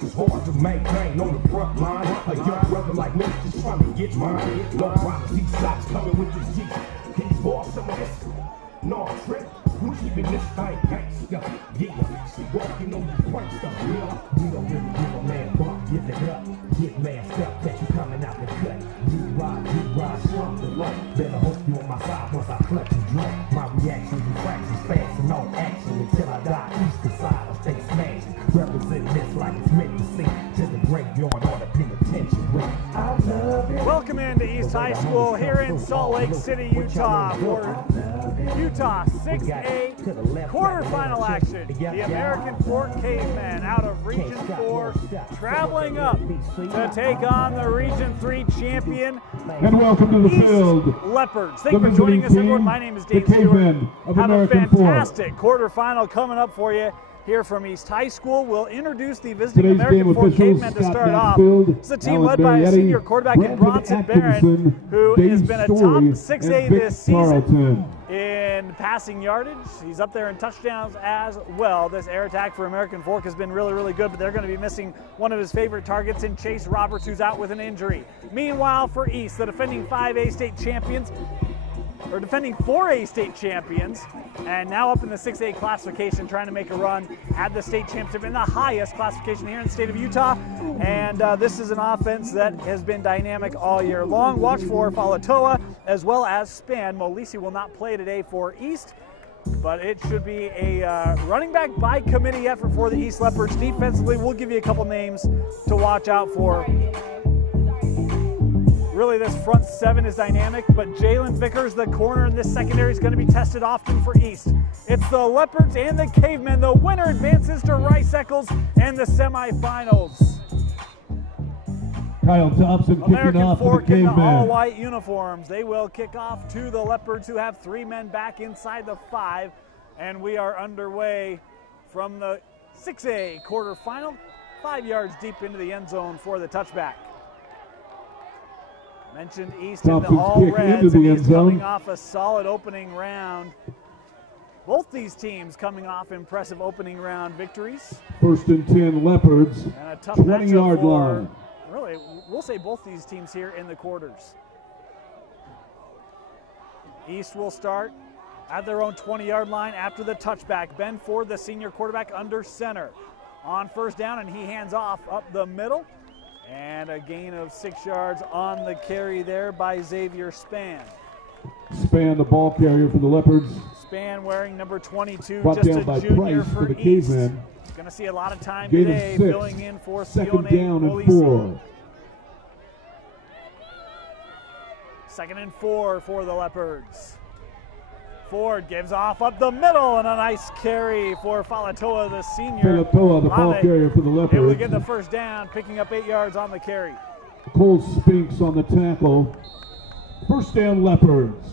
It's hard to maintain on the front line. A young brother like me just trying to get mine. No problem, these shots coming with this G. Can you ball some of this? No trip. We keeping this thing gangsta. Yeah, she walking on the point stuff. Yeah, we don't really give a man fuck. Give it up. Get masked up that you coming out the cut. You ride, slump the low. Better hope you on my side once I clutch you drunk. My reaction refractions fast and on action until I die. East to side, I stay smashing. Represent this like it's meant to see. To the graveyard on the penitentiary. I love it. Welcome into East High School here in Salt Lake City, Utah for Utah 6A quarterfinal action. The American Fork Cavemen out of Region 4 traveling up to take on the Region 3 champion. And welcome to the East field. Leopards. Thank you for joining us, everyone. My name is Dave Stewart. Have a fantastic quarterfinal coming up for you here from East High School. We'll introduce the visiting American Fork Cavemen to start off. It's a team led by a senior quarterback in Bronson Barron, who has been a top 6A this season in passing yardage. He's up there in touchdowns as well. This air attack for American Fork has been really, really good, but they're going to be missing one of his favorite targets in Chase Roberts, who's out with an injury. Meanwhile, for East, the defending 5A state champions, or defending 4A state champions, and now up in the 6A classification, trying to make a run at the state championship in the highest classification here in the state of Utah. And this is an offense that has been dynamic all year long. Watch for Falatoa as well as Span. Molisi will not play today for East, but it should be a running back by committee effort for the East Leopards. Defensively, we'll give you a couple names to watch out for. Really, this front seven is dynamic, but Jalen Vickers, the corner in this secondary, is going to be tested often for East. It's the Leopards and the Cavemen. The winner advances to Rice Eccles and the semifinals. Kyle Thompson kicking off for the Cavemen. American Fork in the all-white uniforms. They will kick off to the Leopards, who have 3 men back inside the 5, and we are underway from the 6A quarterfinal, 5 yards deep into the end zone for the touchback. Mentioned East in the all-reds, and he's coming off a solid opening round. Both these teams coming off impressive opening round victories. 1st and 10 Leopards, and a tough 20-yard line. Really, we'll say both these teams here in the quarters. East will start at their own 20-yard line after the touchback. Ben Ford, the senior quarterback, under center. On 1st down, and he hands off up the middle. And a gain of 6 yards on the carry there by Xavier Span. Span, the ball carrier for the Leopards. Span wearing number 22, Brought just down a junior Price for the East. Cavemen. Going to see a lot of time Gain today, of 6. filling in for 2nd down and 4. 2nd and 4 for the Leopards. Ford gives off up the middle, and a nice carry for Falatoa, the senior. Falatoa, the ball carrier for the Leopards. Able to get the 1st down, picking up 8 yards on the carry. Cole Spinks on the tackle. 1st down Leopards.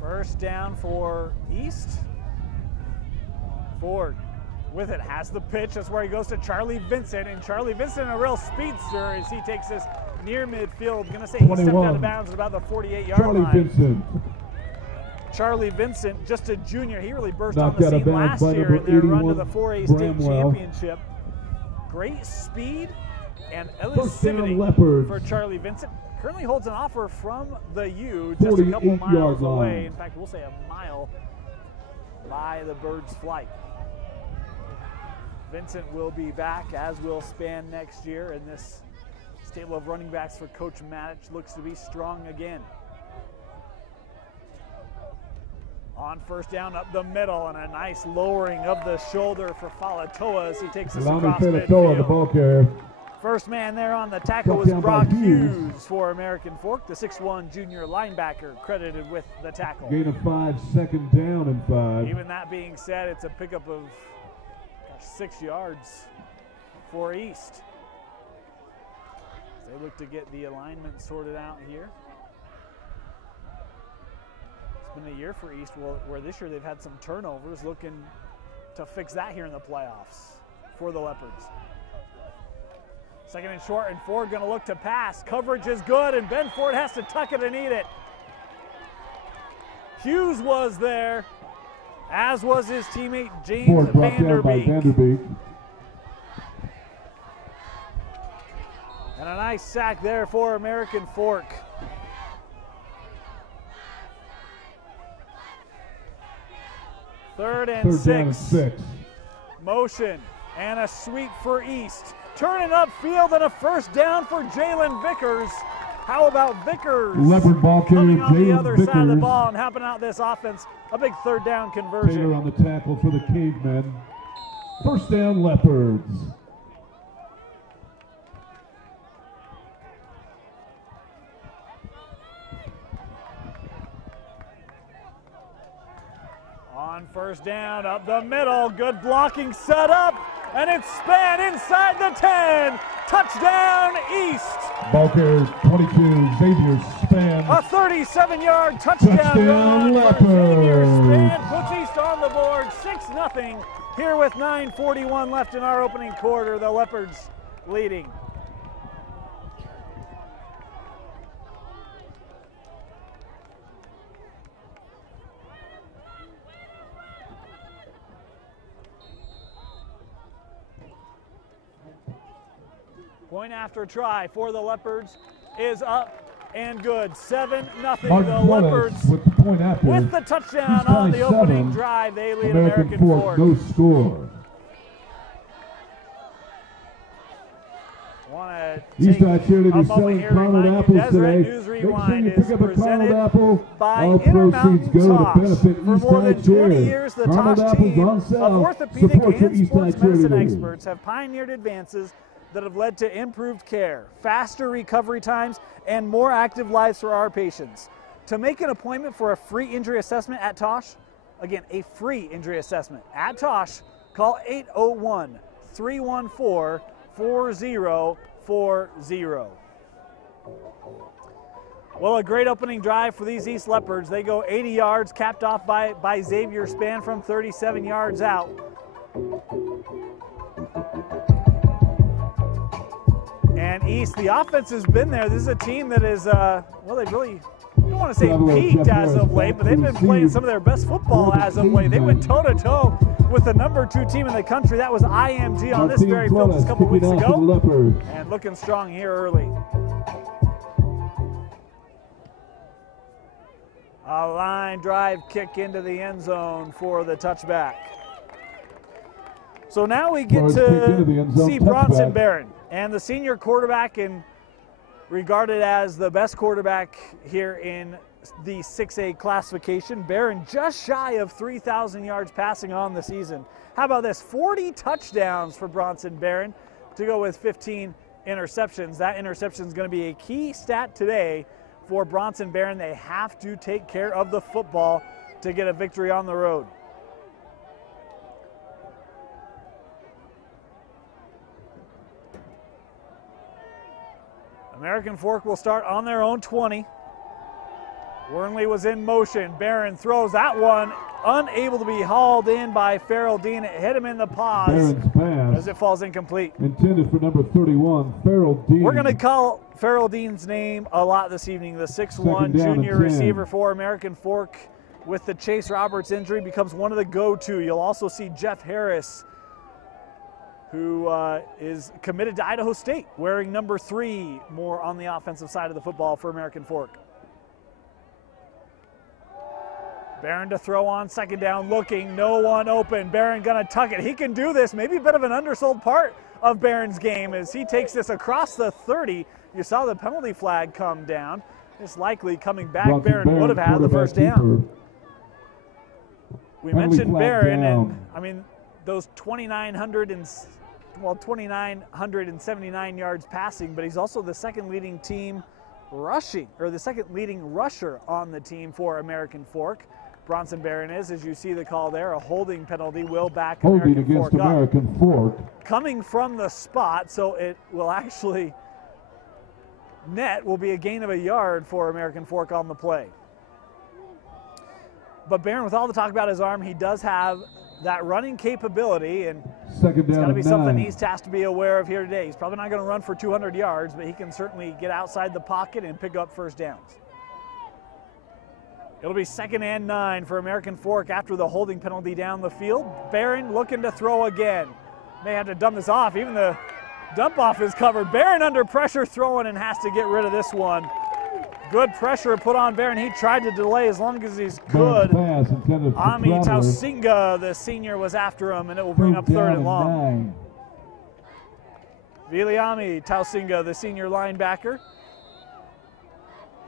First down for East. Ford with it, has the pitch. That's where he goes to Charlie Vincent, and Charlie Vincent, a real speedster as he takes this near midfield. Going to say he stepped out of bounds at about the 48-yard line. Charlie Vincent, just a junior. He really burst on the scene last year in their run to the 4A state championship. Great speed and elusivity for Charlie Vincent. Currently holds an offer from the U just a couple miles away. In fact, we'll say a mile by the bird's flight. Vincent will be back, as will Span next year, and this stable of running backs for Coach Matich looks to be strong again. On 1st down, up the middle, and a nice lowering of the shoulder for Falatoa as he takes this across midfield. The ball carrier. First man there on the tackle was Brock Hughes for American Fork, the 6'1 junior linebacker, credited with the tackle. Gain of 5, 2nd down and 5. Even that being said, it's a pickup of 6 yards for East. They look to get the alignment sorted out here. It's been a year for East where this year they've had some turnovers, looking to fix that here in the playoffs for the Leopards. 2nd and short, and Ford going to look to pass. Coverage is good, and Ben Ford has to tuck it and eat it. Hughes was there, as was his teammate James Ford brought down by Vanderbeek. Vanderbeek. And a nice sack there for American Fork. Third and six. Motion and a sweep for East. Turning upfield and a first down for Jalen Vickers. How about Vickers? Leopard ball carrier coming on the other Jalen side of the Vickers. ball and helping out this offense. A big third down conversion. Taylor on the tackle for the Cavemen. First down, Leopards. On first down, up the middle, good blocking set up, and it's Span inside the 10. Touchdown, East. Ball carrier 22, Xavier Span. A 37-yard touchdown run for Xavier Span puts East on the board, 6-0 here with 9:41 left in our opening quarter. The Leopards leading. Point after try for the Leopards is up and good. 7-0. The Leopards with the point after. with the touchdown on the opening drive. They lead American Fork. No score. Want to East take High Cheerleaders a moment selling here to Carled remind you, apples Deseret today. News Make sure Rewind you is pick up a Carled presented apple. by All Intermountain proceeds go Tosh. to benefit For East more High than 20 Cheer. years, the Carled Tosh apples team on of sale. orthopedic Support your and East High sports medicine Cheerleaders. experts have pioneered advances that have led to improved care, faster recovery times, and more active lives for our patients. To make an appointment for a free injury assessment at Tosh, again, a free injury assessment at Tosh, call 801-314-4040. Well, a great opening drive for these East Leopards. They go 80 yards, capped off by Xavier Span from 37 yards out. And East, the offense has been there. This is a team that is, well, they've really, I don't want to say peaked as of late, but they've been playing some of their best football as of late. They went toe-to-toe with the #2 team in the country. That was IMG on this very field just a couple weeks ago. And looking strong here early. A line drive kick into the end zone for the touchback. So now we get to see Bronson Barron. And the senior quarterback, and regarded as the best quarterback here in the 6A classification, Barron just shy of 3,000 yards passing on the season. How about this? 40 touchdowns for Bronson Barron to go with 15 interceptions. That interception is going to be a key stat today for Bronson Barron. They have to take care of the football to get a victory on the road. American Fork will start on their own 20. Wernley was in motion. Barron throws that one, unable to be hauled in by Farrell Dean. It hit him in the paws as it falls incomplete. Intended for number 31, Farrell Dean. We're going to call Farrell Dean's name a lot this evening. The 6'1 junior receiver for American Fork with the Chase Roberts injury becomes one of the go-to. You'll also see Jeff Harris, who is committed to Idaho State, wearing number 3 more on the offensive side of the football for American Fork. Barron to throw on second down, looking, no one open. Barron gonna tuck it. He can do this. Maybe a bit of an undersold part of Barron's game as he takes this across the 30. You saw the penalty flag come down. It's likely coming back. Barron would have had the first down. We mentioned Barron, and I mean, those 2,979 yards passing, but he's also the second leading team rushing, or the second leading rusher on the team for American Fork. Bronson Barron is, as you see the call there, a holding penalty will back American Fork up. American Fork. Coming from the spot, so it will actually, net will be a gain of a yard for American Fork on the play. But Barron, with all the talk about his arm, he does have that running capability, and it's got to be something East has to be aware of here today. He's probably not going to run for 200 yards, but he can certainly get outside the pocket and pick up first downs. It'll be 2nd and 9 for American Fork after the holding penalty down the field. Barron looking to throw again. May have to dump this off. Even the dump off is covered. Barron under pressure throwing and has to get rid of this one. Good pressure put on Barron. He tried to delay as long as he's could. Ami Tausinga, the senior, was after him, and it will bring up 3rd and long. Viliami Tausinga, the senior linebacker.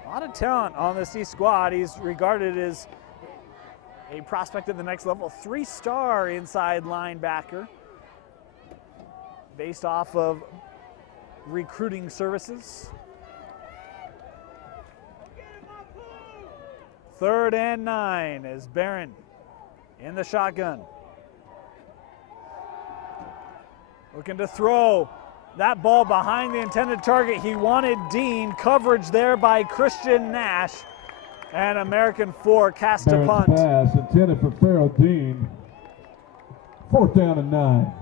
A lot of talent on this East squad. He's regarded as a prospect at the next level. 3-star inside linebacker based off of recruiting services. 3rd and 9 as Barron in the shotgun. Looking to throw. That ball behind the intended target. He wanted Dean. Coverage there by Christian Nash. And American Fork has to punt. Pass intended for Farrell Dean. 4th down and 9.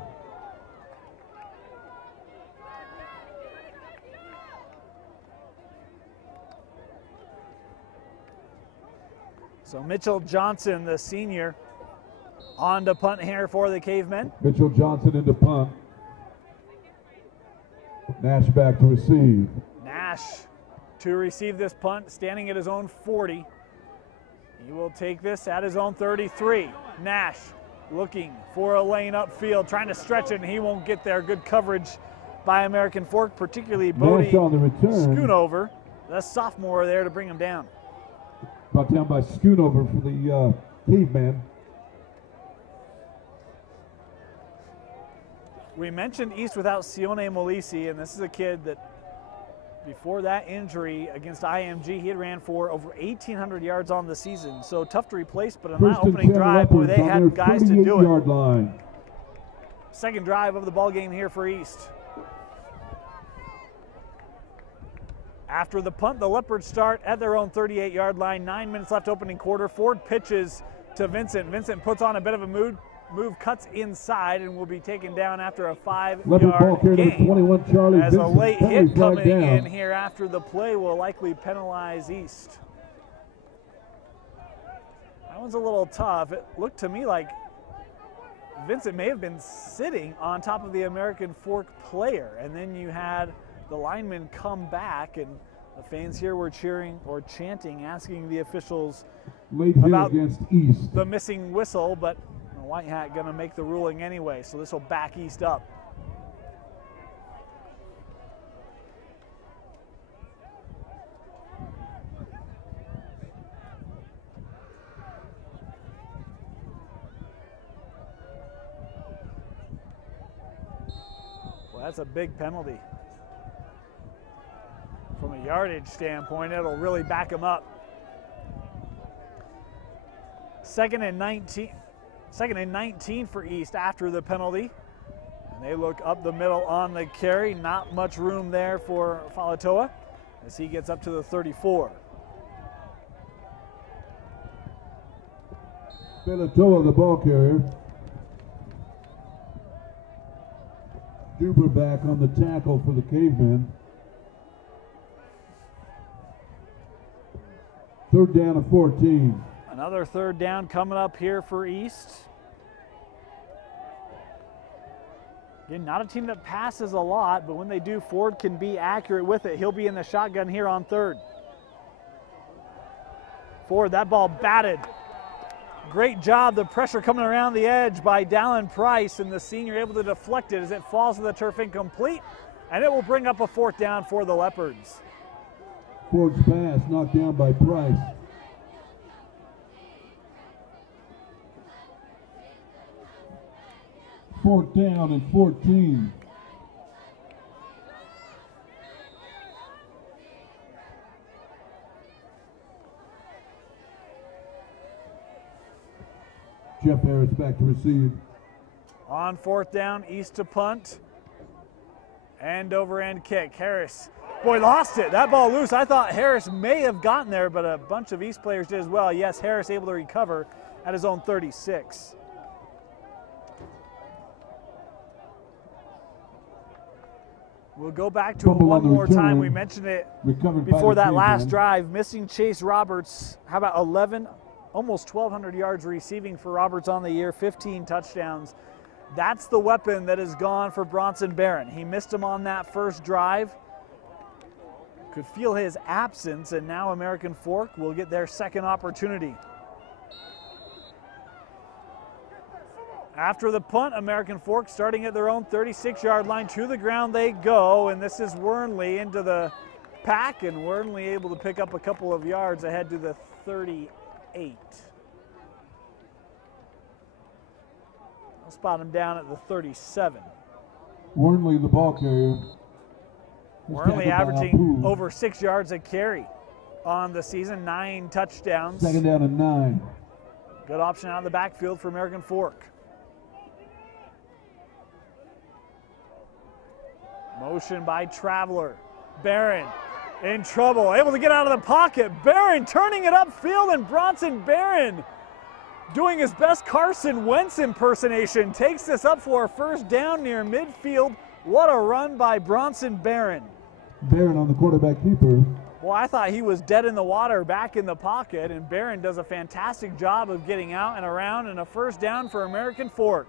So Mitchell Johnson, the senior, on to punt here for the Cavemen. Mitchell Johnson into punt. Nash back to receive. Nash to receive this punt, standing at his own 40. He will take this at his own 33. Nash looking for a lane upfield, trying to stretch it, and he won't get there. Good coverage by American Fork, particularly Bodie Schoonover, the sophomore there to bring him down. Brought down by Schoonover for the Caveman. We mentioned East without Sione Molisi, and this is a kid that before that injury against IMG, he had ran for over 1,800 yards on the season. So tough to replace, but on that opening drive, boy, they had guys to do it. Line. Second drive of the ball game here for East. After the punt, the Leopards start at their own 38-yard line. 9 minutes left opening quarter. Ford pitches to Vincent. Vincent puts on a bit of a move, cuts inside, and will be taken down after a 5-yard gain. 21, Charlie as Vincent, a late hit coming in here after the play will likely penalize East. That one's a little tough. It looked to me like Vincent may have been sitting on top of the American Fork player, and then you had the lineman come back, and the fans here were cheering or chanting, asking the officials about against East. the missing whistle, but White Hat going to make the ruling anyway, so this will back East up. Well, that's a big penalty. From a yardage standpoint, it'll really back him up. 2nd and 19 for East after the penalty. And they look up the middle on the carry. Not much room there for Falatoa as he gets up to the 34. Falatoa, the ball carrier. Duber back on the tackle for the Cavemen. 3rd down and 14. Another 3rd down coming up here for East. Again, not a team that passes a lot, but when they do, Ford can be accurate with it. He'll be in the shotgun here on 3rd. Ford, that ball batted. Great job, the pressure coming around the edge by Dallin Price, and the senior able to deflect it as it falls to the turf incomplete, and it will bring up a 4th down for the Leopards. Ford's pass knocked down by Price. Fourth down and 14. Jeff Harris back to receive. On 4th down, East to punt. End over end kick. Harris, boy, lost it. That ball loose. I thought Harris may have gotten there, but a bunch of East players did as well. Yes, Harris able to recover at his own 36. We'll go back to it one more time. We mentioned it before that last drive. Missing Chase Roberts. How about 11, almost 1,200 yards receiving for Roberts on the year, 15 touchdowns. That's the weapon that is gone for Bronson Barron. He missed him on that first drive. Could feel his absence, and now American Fork will get their second opportunity. After the punt, American Fork starting at their own 36-yard line. To the ground they go, and this is Wernley into the pack, and Wernley able to pick up a couple of yards ahead to the 38. I'll spot him down at the 37. Wernley, the ball carrier. Wernley averaging over 6 yards a carry on the season, 9 touchdowns. Second down and 9. Good option out of the backfield for American Fork. Motion by Traveler. Barron in trouble, able to get out of the pocket. Barron turning it upfield, and Bronson Barron doing his best Carson Wentz impersonation. Takes this up for a first down near midfield. What a run by Bronson Barron. Barron on the quarterback keeper. Well, I thought he was dead in the water back in the pocket, and Barron does a fantastic job of getting out and around, and a first down for American Fork.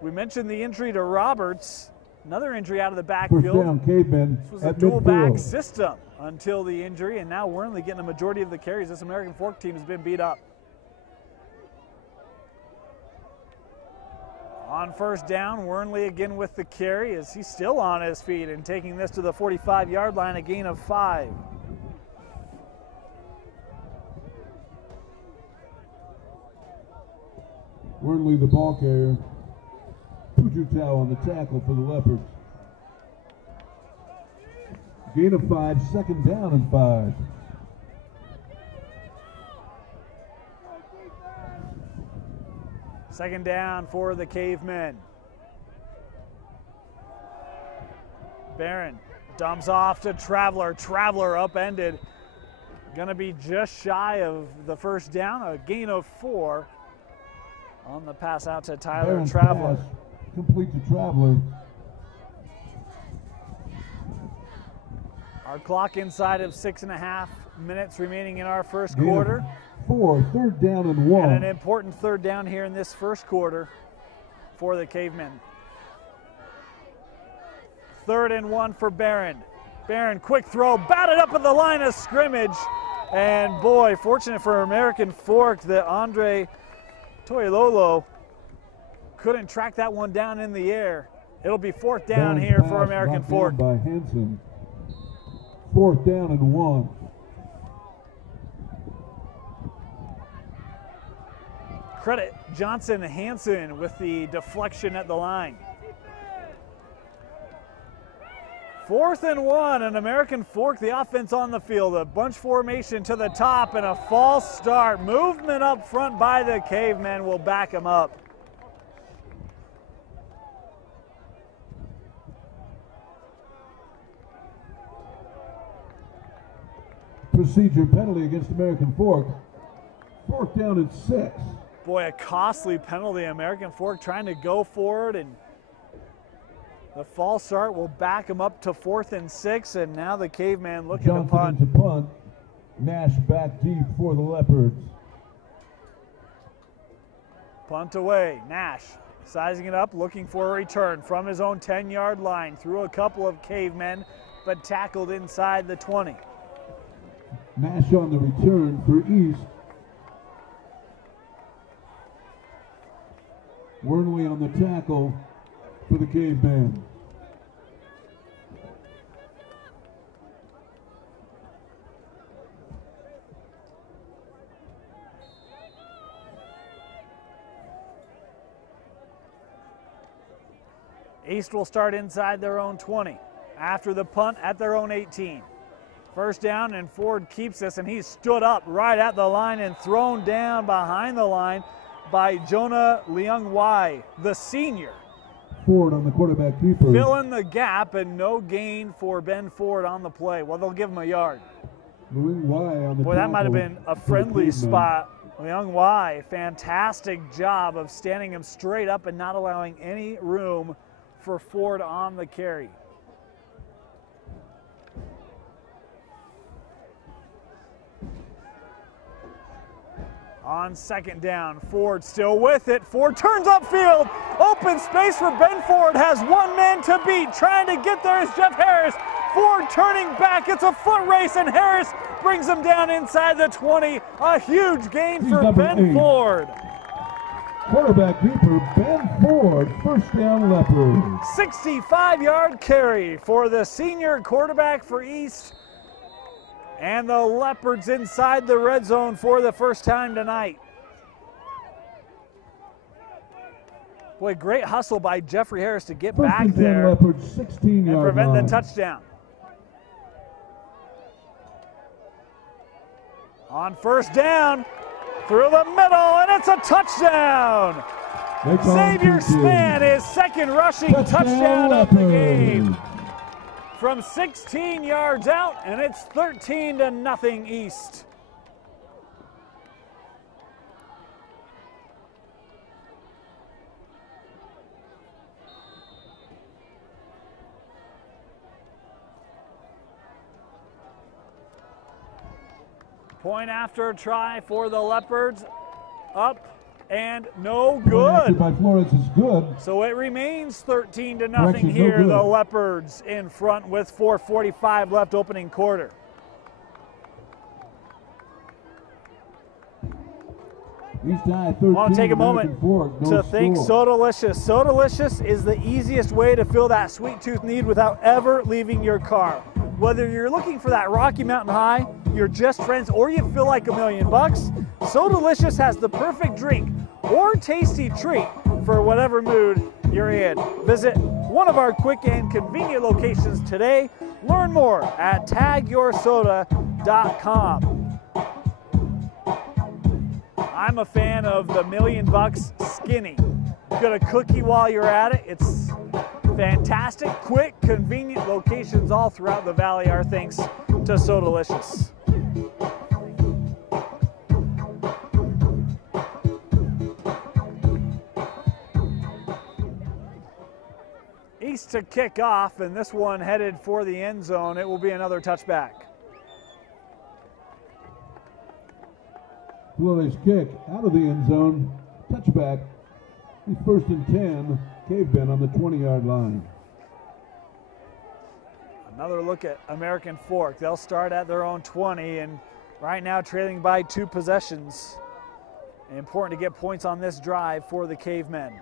We mentioned the injury to Roberts. Another injury out of the backfield. First down, Cavemen. This was a dual back system until the injury, and now Wernley getting the majority of the carries. This American Fork team has been beat up. On first down, Wernley again with the carry as he's still on his feet and taking this to the 45-yard line, a gain of 5. Wernley, the ball carrier. Pujutow on the tackle for the Leopards. Gain of 5, second down and 5. Second down for the Cavemen. Barron dumps off to Traveler. Traveler upended. Gonna be just shy of the first down, a gain of 4 on the pass out to Tyler Barron's Traveler. Pass, complete to Traveler. Our clock inside of 6.5 minutes remaining in our first quarter. 4, third down and 1. And an important third down here in this first quarter for the Cavemen. 3rd and 1 for Barron. Barron, quick throw, batted up at the line of scrimmage. And boy, fortunate for American Fork that Andre Toilolo couldn't track that one down in the air. It'll be 4th down here for American Fork. By Hanson. 4th down and 1. Credit Johnson Hanson with the deflection at the line. 4th and 1, and American Fork, the offense on the field. A bunch formation to the top and a false start. Movement up front by the Cavemen will back them up. Procedure penalty against American Fork. 4th down and 6. Boy, a costly penalty. American Fork trying to go forward, and the false start will back them up to 4th and 6, and now the Caveman looking to punt. To punt. Nash back deep for the Leopards. Punt away. Nash sizing it up, looking for a return from his own 10-yard line. Through a couple of Cavemen, but tackled inside the 20. Nash on the return for East. Wernley on the tackle for the Caveman. East will start inside their own 20. After the punt at their own 18. First down, and Ford keeps this, and he's stood up right at the line and thrown down behind the line by Jonah Leung Wai, the senior. Ford on the quarterback keeper. Fill in the gap, and no gain for Ben Ford on the play. Well, they'll give him a yard. Leung Wai on the Boy, that might have been a friendly Cavemen. spot. Leung Wai, fantastic job of standing him straight up and not allowing any room for Ford on the carry. On second down, Ford still with it. Ford turns upfield. Open space for Ben Ford. Has one man to beat. Trying to get there is Jeff Harris. Ford turning back. It's a foot race, and Harris brings him down inside the 20. A huge gain for Ben Ford. Quarterback keeper Ben Ford, first down Leopards. 65-yard carry for the senior quarterback for East. And the Leopards inside the red zone for the first time tonight. Boy, great hustle by Jeffrey Harris to get back there Leopards, 16-yard and prevent line. the touchdown. On first down, through the middle, and it's a touchdown. Xavier Span, his second rushing touchdown of the game. From 16 yards out, and it's 13-0 East. Point after try for the Leopards. Up and no good. By Flores is good. So it remains 13-0 here. No, the Leopards in front with 4:45 left, opening quarter. I want to take a moment to thank Sodalicious. Sodalicious is the easiest way to fill that sweet tooth need without ever leaving your car. Whether you're looking for that Rocky Mountain High, you're just friends, or you feel like $1 million, Sodalicious has the perfect drink or tasty treat for whatever mood you're in. Visit one of our quick and convenient locations today. Learn more at tagyoursoda.com. I'm a fan of the $1 Million Skinny. Get a cookie while you're at it. It's fantastic, quick, convenient locations all throughout the valley are thanks to Sodalicious. East to kick off, and this one headed for the end zone. It will be another touchback. Flores kick out of the end zone, touchback. He's first and 10, Cavemen on the 20-yard line. Another look at American Fork. They'll start at their own 20, and right now trailing by 2 possessions. Important to get points on this drive for the Cavemen.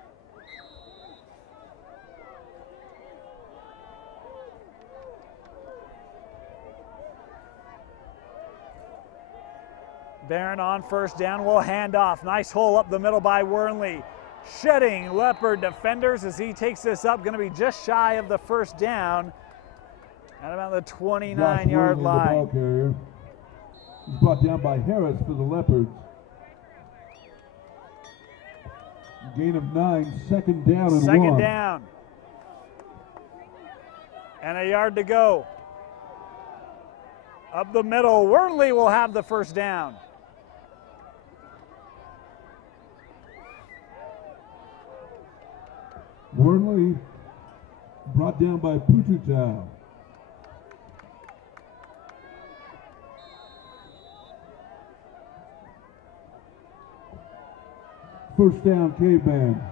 Barron on first down will hand off. Nice hole up the middle by Wernley. Shedding Leopard defenders as he takes this up. Going to be just shy of the first down at about the 29-yard line. He's brought down by Harris for the Leopards. Gain of 9, second down and 1. Second down. And a yard to go. Up the middle, Wernley will have the first down. Wernley brought down by Pututa. First down, Caveman.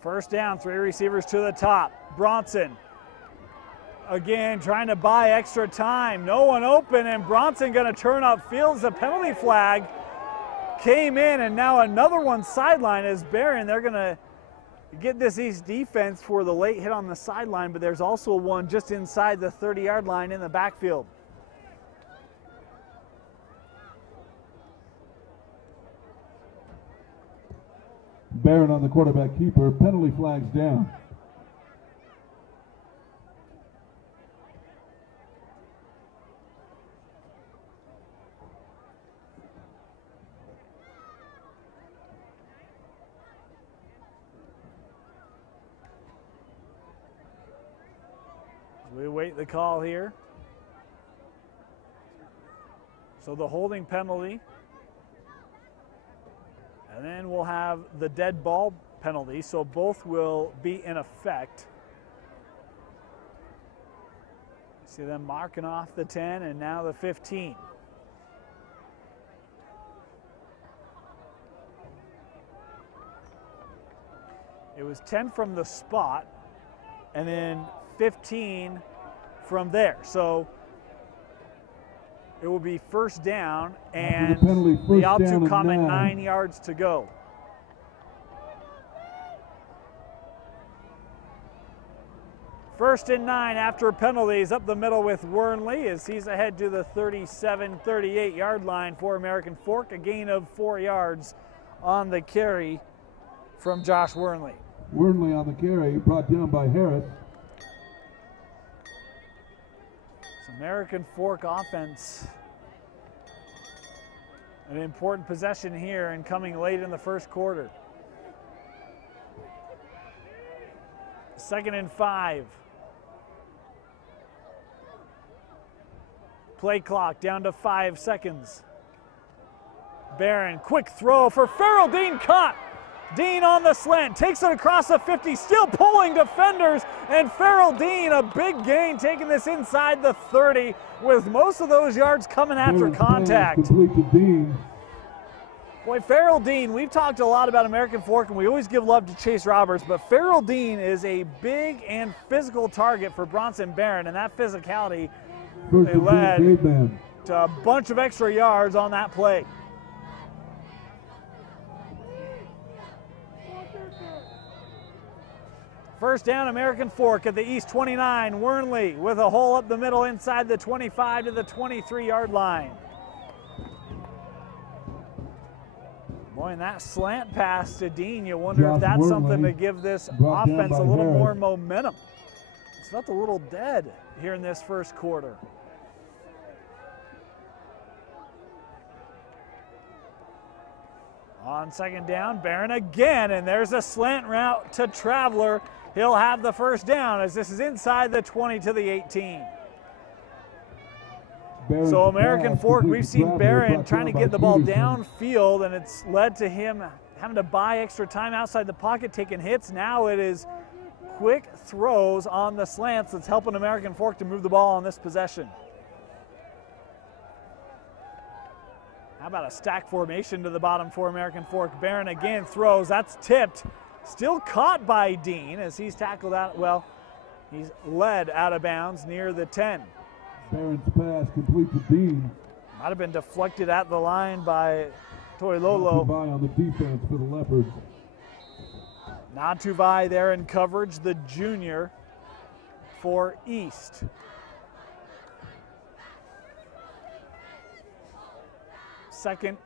First down, 3 receivers to the top. Bronson again trying to buy extra time. No one open, and Bronson going to turn up fields. The penalty flag came in, and now another one sideline is Barron. They're going to get this East defense for the late hit on the sideline, but there's also one just inside the 30-yard line in the backfield. Barron on the quarterback keeper. Penalty flags down. We wait the call here. So the holding penalty. And then we'll have the dead ball penalty. So both will be in effect. See them marking off the 10 and now the 15. It was 10 from the spot and then 15 from there. So it will be first down, and the out to come at 9 yards to go. First and 9 after penalties up the middle with Wernley as he's ahead to the 37-38 yard line for American Fork. A gain of 4 yards on the carry from Josh Wernley. Wernley on the carry, brought down by Harris. American Fork offense, an important possession here and coming late in the first quarter. 2nd and 5. Play clock down to 5 seconds. Barron, quick throw for Farrell. Dean caught. Dean on the slant, takes it across the 50, still pulling defenders, and Farrell Dean, a big gain, taking this inside the 30, with most of those yards coming after contact. Complete to Dean. Boy, Farrell Dean, we've talked a lot about American Fork, and we always give love to Chase Roberts, but Farrell Dean is a big and physical target for Bronson Barron, and that physicality they led to a bunch of extra yards on that play. First down, American Fork at the East 29. Wernley with a hole up the middle inside the 25 to the 23-yard line. Boy, and that slant pass to Dean, you wonder if that's something to give this offense a little more momentum. It's felt a little dead here in this first quarter. On second down, Barron again, and there's a slant route to Traveler. He'll have the first down as this is inside the 20 to the 18. So American Fork, we've seen Barron trying to get the ball downfield, and it's led to him having to buy extra time outside the pocket, taking hits. Now it is quick throws on the slants that's helping American Fork to move the ball on this possession. How about a stack formation to the bottom for American Fork? Barron again throws, that's tipped. Still caught by Dean as he's tackled out, well, he's led out of bounds near the 10. Barron's pass complete to Dean. Might have been deflected at the line by Toilolo. On the defense for the Leopards. Natuvai there in coverage, the junior for East. Second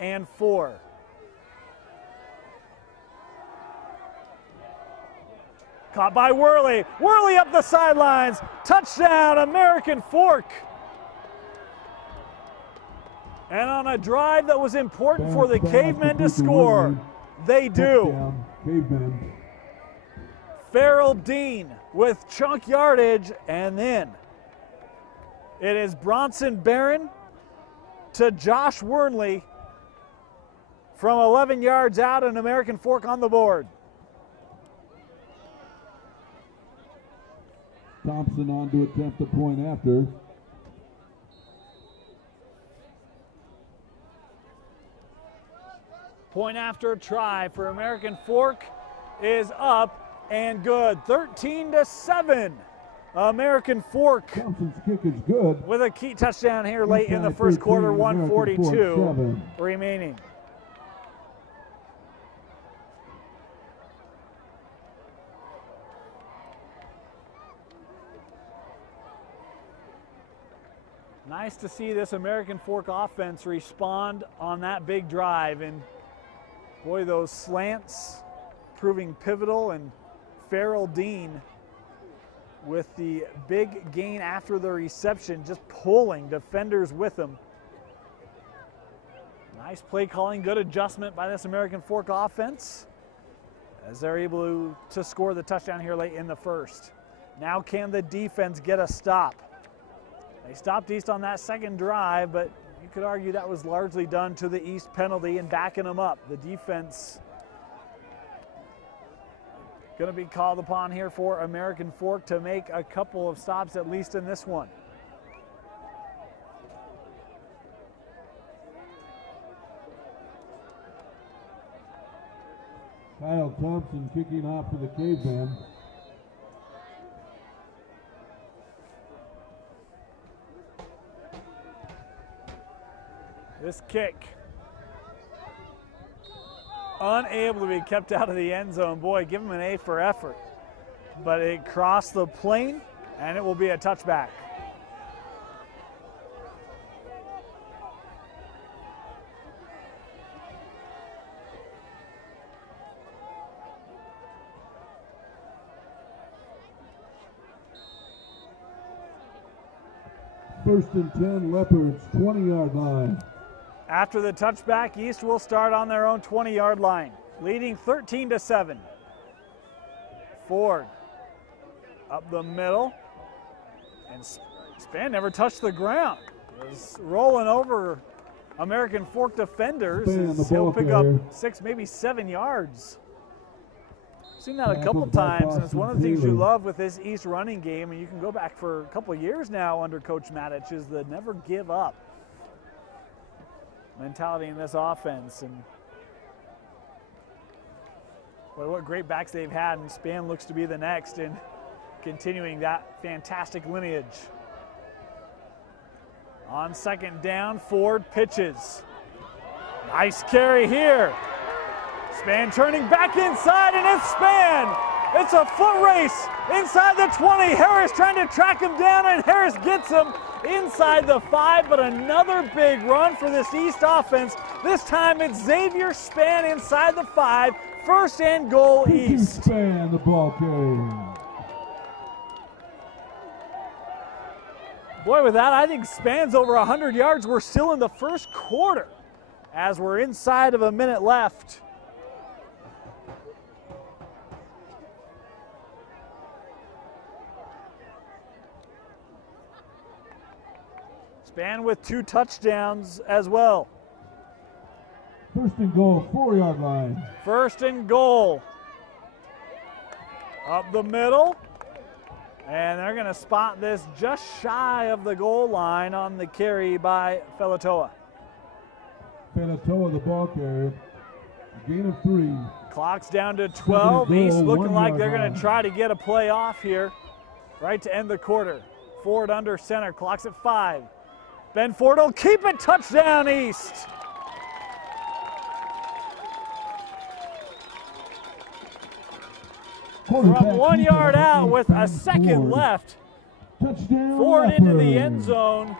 and 4. Caught by Worley. Worley up the sidelines. Touchdown, American Fork. And on a drive that was important for the Cavemen to score, they do. Cavemen. Farrell Dean with chunk yardage, and then it is Bronson Barron to Josh Wernley from 11 yards out, and American Fork on the board. Thompson on to attempt the point after. Point after try for American Fork is up and good. 13-7. American Fork Thompson's kick is good. with a key touchdown here late in the first quarter, 1:42 remaining. Nice to see this American Fork offense respond on that big drive, and boy, those slants proving pivotal, and Farrell Dean with the big gain after the reception, just pulling defenders with him. Nice play calling, good adjustment by this American Fork offense as they're able to score the touchdown here late in the first. Now can the defense get a stop? They stopped East on that second drive, but you could argue that was largely done to the East penalty and backing them up. The defense going to be called upon here for American Fork to make a couple of stops, at least in this one. Kyle Thompson kicking off for the Cavemen. This kick, unable to be kept out of the end zone. Boy, give him an A for effort. But it crossed the plane, and it will be a touchback. First and 10, Leopards, 20-yard line. After the touchback, East will start on their own 20-yard line, leading 13-7. Ford up the middle, and Spann never touched the ground. Was rolling over American Fork defenders. He'll pick up 6, maybe 7 yards. Seen that a couple times, and it's one of the things you love with this East running game, and you can go back for a couple of years now under Coach Matich, is the never give up mentality in this offense. And boy, what great backs they've had, and Spann looks to be the next in continuing that fantastic lineage. On second down, Ford pitches. Nice carry here. Spann turning back inside, and it's Spann. It's a foot race inside the 20. Harris trying to track him down, and Harris gets him inside the 5, but another big run for this East offense. This time it's Xavier Spann inside the 5. First and goal, East. Spann, the ball carrier. Boy, with that, I think Spann's over 100 yards. We're still in the first quarter as we're inside of a minute left. Spann with 2 touchdowns as well. First and goal, 4-yard line. First and goal. Up the middle. And they're going to spot this just shy of the goal line on the carry by Felatoa. Felatoa, the ball carrier. Gain of 3. Clock's down to 12. East looking like they're going to line. try to get a play off here right to end the quarter. Ford under center. Clock's at 5. Ben Ford will keep it. Touchdown, East. From 1 yard out with a second left. Touchdown, Ford into the Leopards. end zone.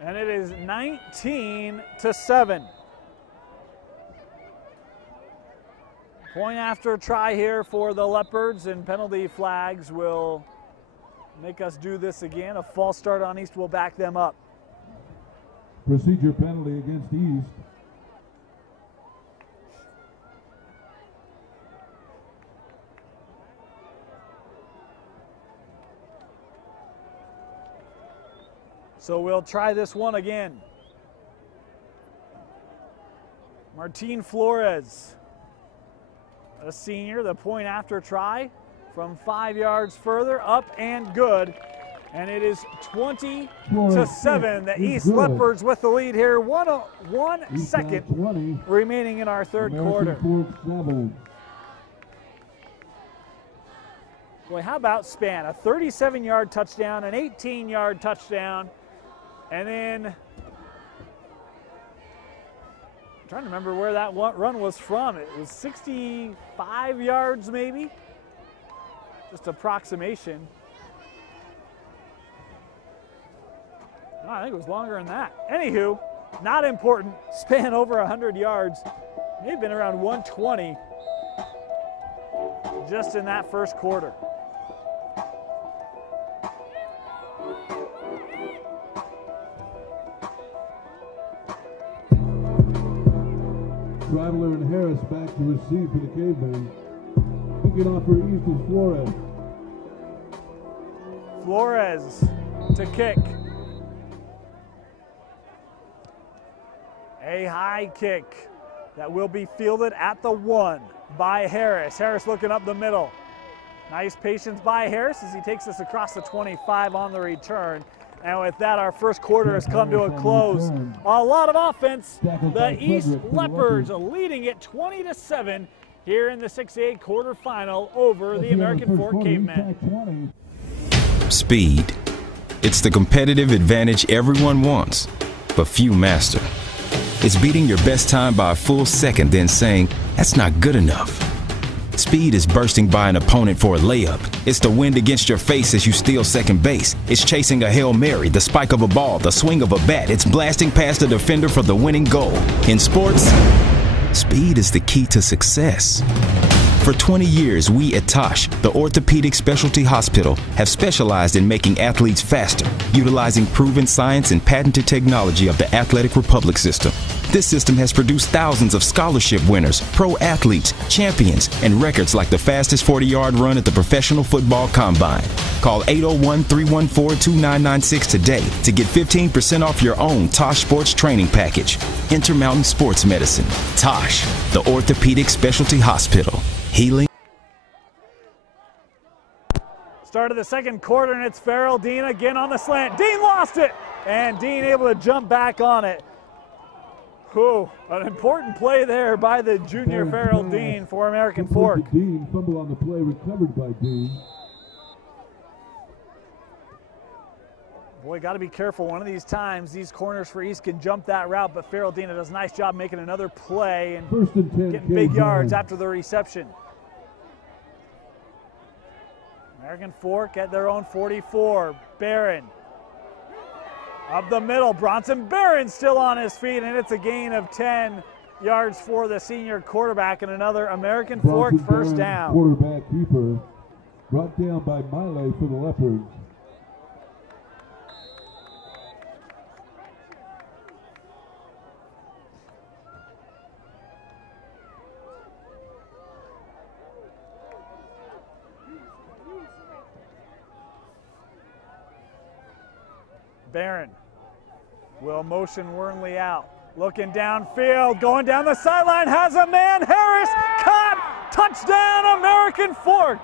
And it is 19-7. Point after try here for the Leopards, and penalty flags will make us do this again. A false start on East will back them up. Procedure penalty against East. So we'll try this one again. Martin Flores, a senior, the point after try from 5 yards further, up and good. And it is 20-7. The East Leopards with the lead here. One second 20, remaining in our third quarter. Boy, how about Spann? A 37-yard touchdown, an 18-yard touchdown, and then I'm trying to remember where that run was from. It was 65 yards maybe, just approximation. No, I think it was longer than that. Anywho, not important. Spann over 100 yards. May have been around 120 just in that first quarter. Rattler and Harris back to receive for the Cavemen. Kicking off for East is Flores. Flores to kick. A high kick that will be fielded at the 1 by Harris. Harris looking up the middle. Nice patience by Harris as he takes us across the 25 on the return. And with that, our first quarter has come to a close. A lot of offense. The East Leopards leading it 20-7 here in the 6A quarterfinal over the American Fork Cavemen. Speed. It's the competitive advantage everyone wants, but few master. It's beating your best time by a full second, then saying, that's not good enough. Speed is bursting by an opponent for a layup. It's the wind against your face as you steal second base. It's chasing a Hail Mary, the spike of a ball, the swing of a bat. It's blasting past a defender for the winning goal. In sports, speed is the key to success. For 20 years, we at Tosh, the orthopedic specialty hospital, have specialized in making athletes faster, utilizing proven science and patented technology of the Athletic Republic system. This system has produced thousands of scholarship winners, pro athletes, champions, and records like the fastest 40-yard run at the Professional Football Combine. Call 801-314-2996 today to get 15% off your own Tosh Sports Training Package. Intermountain Sports Medicine. Tosh, the orthopedic specialty hospital. Healing. Start of the second quarter, and it's Farrell Dean again on the slant. Dean lost it, and Dean able to jump back on it. Whew, an important play there by the junior Farrell Dean for American Fork. Dean, fumble on the play, recovered by Dean. Boy, got to be careful. One of these times, these corners for East can jump that route, but Farrell Dean does a nice job making another play and getting big yards after the reception. American Fork at their own 44. Barron up the middle. Bronson Barron still on his feet, and it's a gain of 10 yards for the senior quarterback and another American Fork first down. Quarterback keeper brought down by Miley for the Leopards. Barron will motion Wernley out. Looking downfield, going down the sideline, has a man. Harris caught. Touchdown, American Fork.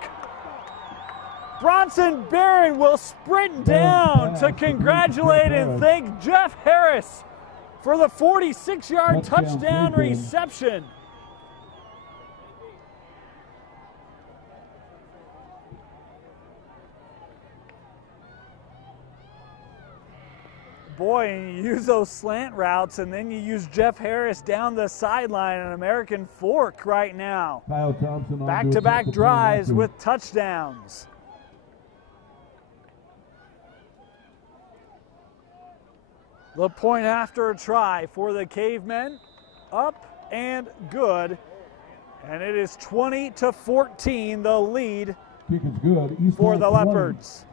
Bronson Barron will sprint down to congratulate and thank Jeff Harris for the 46-yard touchdown reception. Boy, and you use those slant routes, and then you use Jeff Harris down the sideline, an American Fork right now. Kyle Thompson back-to-back drives with touchdowns. The point after a try for the Cavemen, up and good, and it is 20-14, the lead for the Leopards.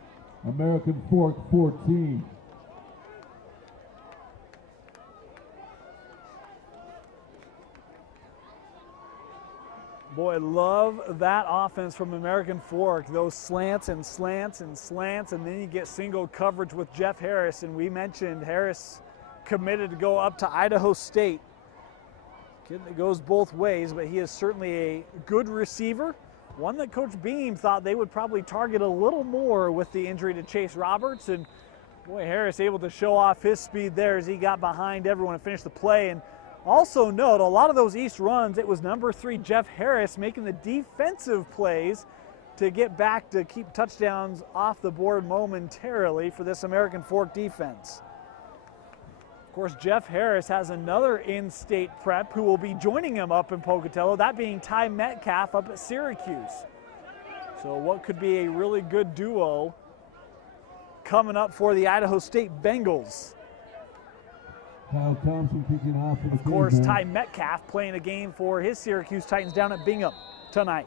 American Fork 14. Boy, love that offense from American Fork. Those slants and slants and slants, and then you get single coverage with Jeff Harris. And we mentioned Harris committed to go up to Idaho State. Kid that goes both ways, but he is certainly a good receiver. One that Coach Beam thought they would probably target a little more with the injury to Chase Roberts. And boy, Harris able to show off his speed there as he got behind everyone and finished the play. And also note, a lot of those East runs, it was number 3 Jeff Harris making the defensive plays to get back to keep touchdowns off the board momentarily for this American Fork defense. Of course, Jeff Harris has another in-state prep who will be joining him up in Pocatello, that being Ty Metcalf up at Syracuse. So what could be a really good duo coming up for the Idaho State Bengals. Kyle Thompson kicking off for the Of course, Ty Metcalf playing a game for his Syracuse Titans down at Bingham tonight.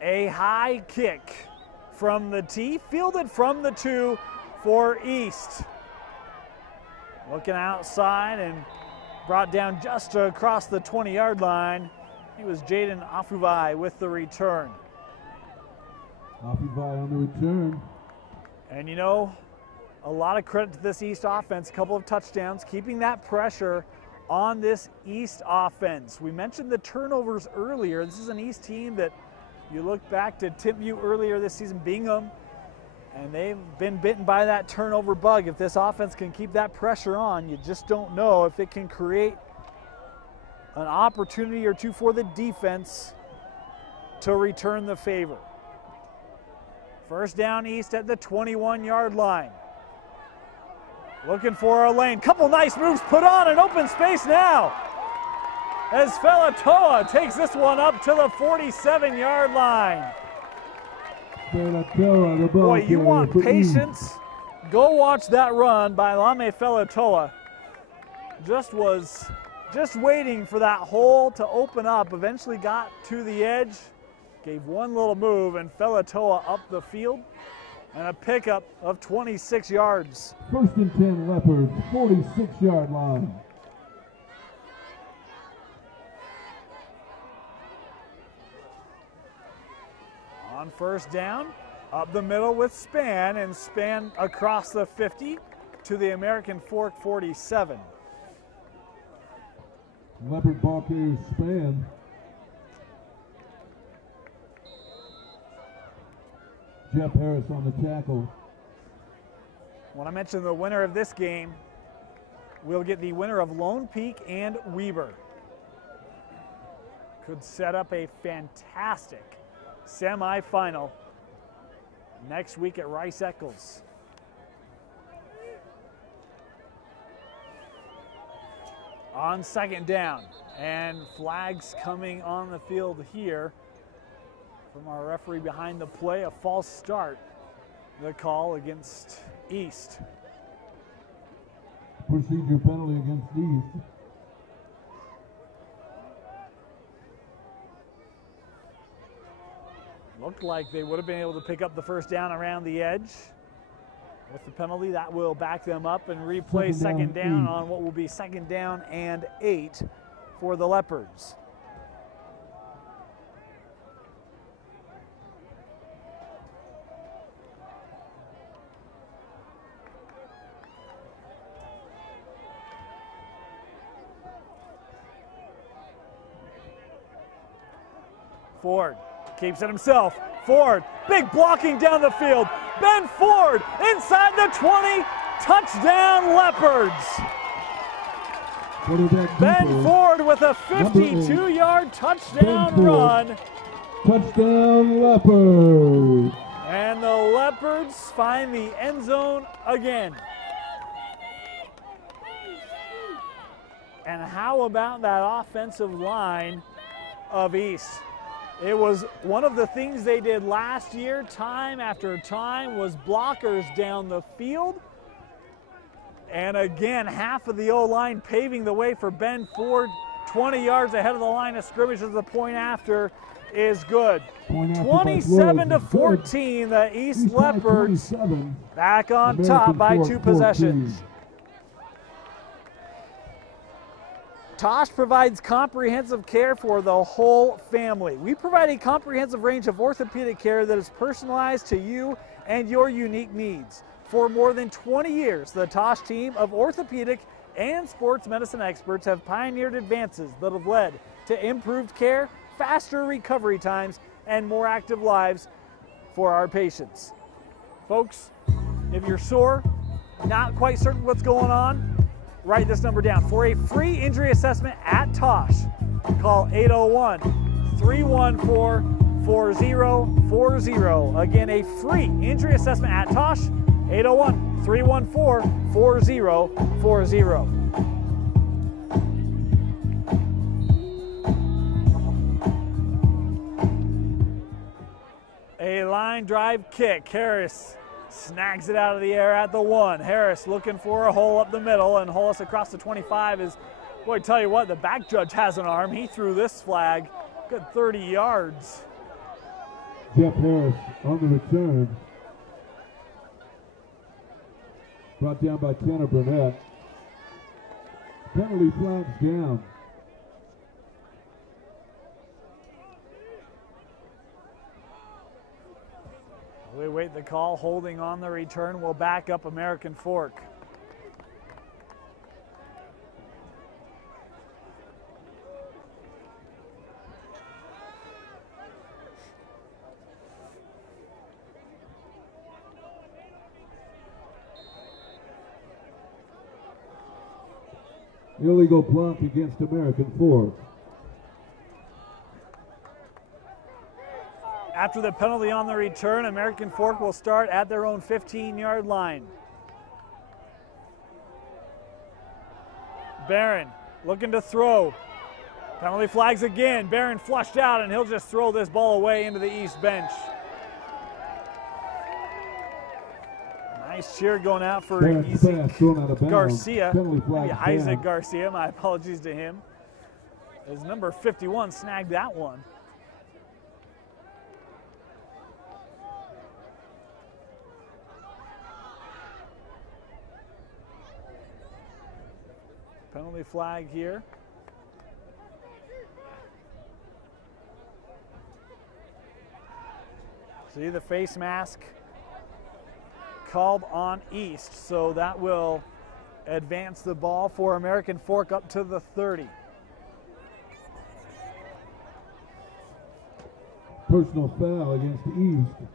A high kick from the tee, fielded from the 2 for East. Looking outside and brought down just across the 20-yard line. It was Jaden Afuvai with the return. Afuvai on the return. And you know, a lot of credit to this East offense, a couple of touchdowns, keeping that pressure on this East offense. We mentioned the turnovers earlier. This is an East team that You look back to Timpview earlier this season, Bingham, and they've been bitten by that turnover bug. If this offense can keep that pressure on, you just don't know if it can create an opportunity or two for the defense to return the favor. First down East at the 21-yard line. Looking for a lane. Couple nice moves put on an open space now, as Felatoa takes this one up to the 47-yard line. Boy, you want patience? Go watch that run by Lame Felatoa. Just waiting for that hole to open up. Eventually got to the edge, gave one little move, and Felatoa up the field, and a pickup of 26 yards. First and 10 Leopards, 46-yard line. On first down, up the middle with Span, and Span across the 50 to the American Fork 47. Leopard ball carrier Span. Jeff Harris on the tackle. When I mentioned the winner of this game, we'll get the winner of Lone Peak and Weber. Could set up a fantastic semifinal next week at Rice Eccles. On second down, and flags coming on the field here from our referee behind the play. A false start, the call against East. Procedure penalty against East. Looked like they would have been able to pick up the first down around the edge. With the penalty, that will back them up and replay second down on what will be second down and 8 for the Leopards. Ford keeps it himself. Ford, big blocking down the field. Ben Ford inside the 20, touchdown Leopards. Ben Ford with a 52-yard touchdown run. Touchdown Leopards. And the Leopards find the end zone again. And how about that offensive line of East? It was one of the things they did last year, time after time, was blockers down the field. And again, half of the O-line paving the way for Ben Ford. 20 yards ahead of the line of scrimmage as the point after is good. 27-14, the East Leopards back on top by 2 possessions. Tosh provides comprehensive care for the whole family. We provide a comprehensive range of orthopedic care that is personalized to you and your unique needs. For more than 20 years, the Tosh team of orthopedic and sports medicine experts have pioneered advances that have led to improved care, faster recovery times, and more active lives for our patients. Folks, if you're sore, not quite certain what's going on, write this number down. For a free injury assessment at Tosh, call 801-314-4040. Again, a free injury assessment at Tosh, 801-314-4040. A line drive kick. Harris snags it out of the air at the 1. Harris looking for a hole up the middle, and Hollis across the 25 is, boy, tell you what, the back judge has an arm. He threw this flag good 30 yards. Jeff Harris on the return. Brought down by Tanner Burnett. Penalty flags down. We wait the call, holding on the return. Will back up American Fork. Illegal block against American Fork. After the penalty on the return, American Fork will start at their own 15-yard line. Barron looking to throw. Penalty flags again. Barron flushed out, and he'll just throw this ball away into the east bench. Nice cheer going out for Garcia. Maybe Isaac Garcia. My apologies to him. As number 51 snagged that one. Penalty flag here. See the face mask called on East, so that will advance the ball for American Fork up to the 30. Personal foul against East.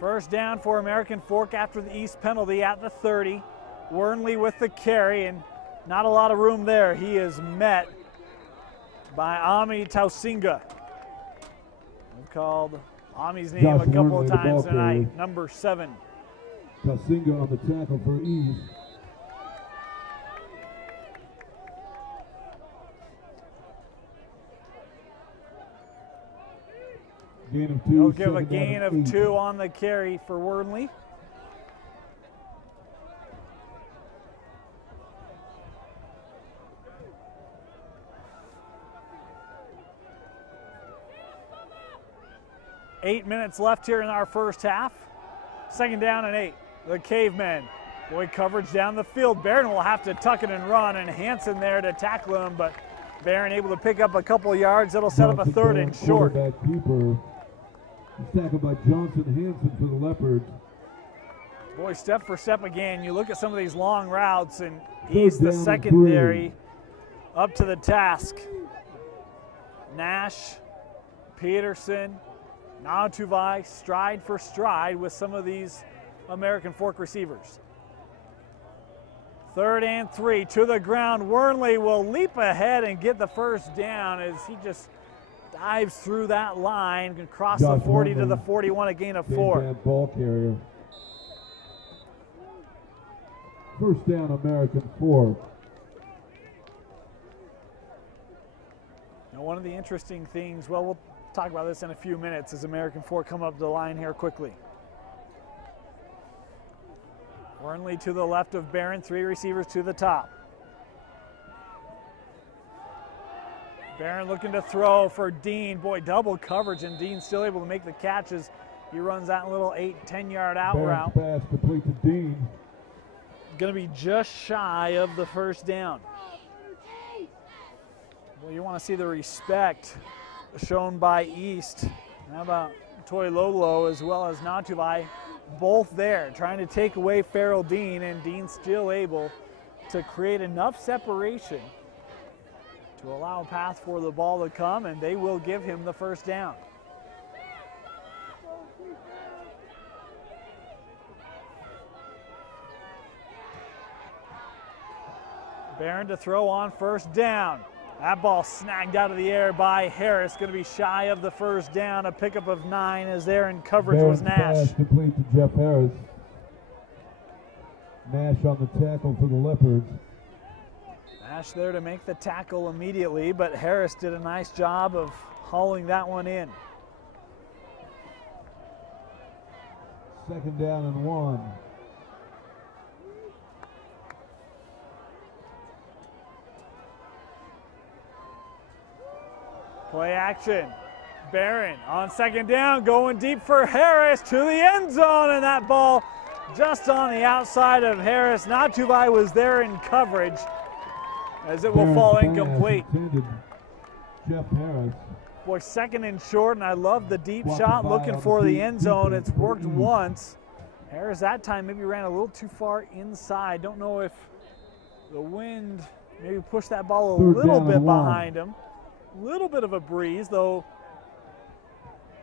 First down for American Fork after the East penalty at the 30. Wernley with the carry, and not a lot of room there. He is met by Ami Tausinga. We've called Ami's name a couple of times tonight, number 7. Tausinga on the tackle for East. Gain of 2. He'll give a gain of 2 on the carry for Wernley. Eight minutes left here in our first half. Second down and 8. The Cavemen. Boy, coverage down the field. Barron will have to tuck it and run, and Hansen there to tackle him, but Barron able to pick up a couple of yards. That'll set up a 3rd and short. Keeper. Tackled by Johnson Hansen for the Leopards. Boy, step for step again. You look at some of these long routes, and East, the secondary, up to the task. Nash, Peterson, Nautuvai, stride for stride with some of these American Fork receivers. 3rd and 3 to the ground. Wernley will leap ahead and get the first down as he just dives through that line, across the 40 to the 41, a gain of 4. Ball carrier. First down, American Fork. Now, one of the interesting things, well, we'll talk about this in a few minutes as American Fork come up the line here quickly. Wernley to the left of Barron, 3 receivers to the top. Barron looking to throw for Dean. Boy, double coverage, and Dean still able to make the catches. He runs that little 8-10 yard out route. Pass complete to Dean. Going to be just shy of the first down. Well, you want to see the respect shown by East. How about Toy Lolo as well as Nautuvai, both there trying to take away Farrell Dean, and Dean still able to create enough separation to allow a path for the ball to come, and they will give him the first down. Barron to throw on first down. That ball snagged out of the air by Harris. Going to be shy of the first down. A pickup of 9 as there in coverage was Nash. Pass complete to Jeff Harris. Nash on the tackle for the Leopards. Nash there to make the tackle immediately, but Harris did a nice job of hauling that one in. 2nd down and 1. Play action. Barron on 2nd down, going deep for Harris to the end zone, and that ball just on the outside of Harris. Nautuvai was there in coverage as it will fall incomplete. Jeff Harris. Boy, 2nd and short, and I love the deep shot looking for the end zone. It's worked once. Harris that time maybe ran a little too far inside. Don't know if the wind maybe pushed that ball a little bit behind him. little bit of a breeze, though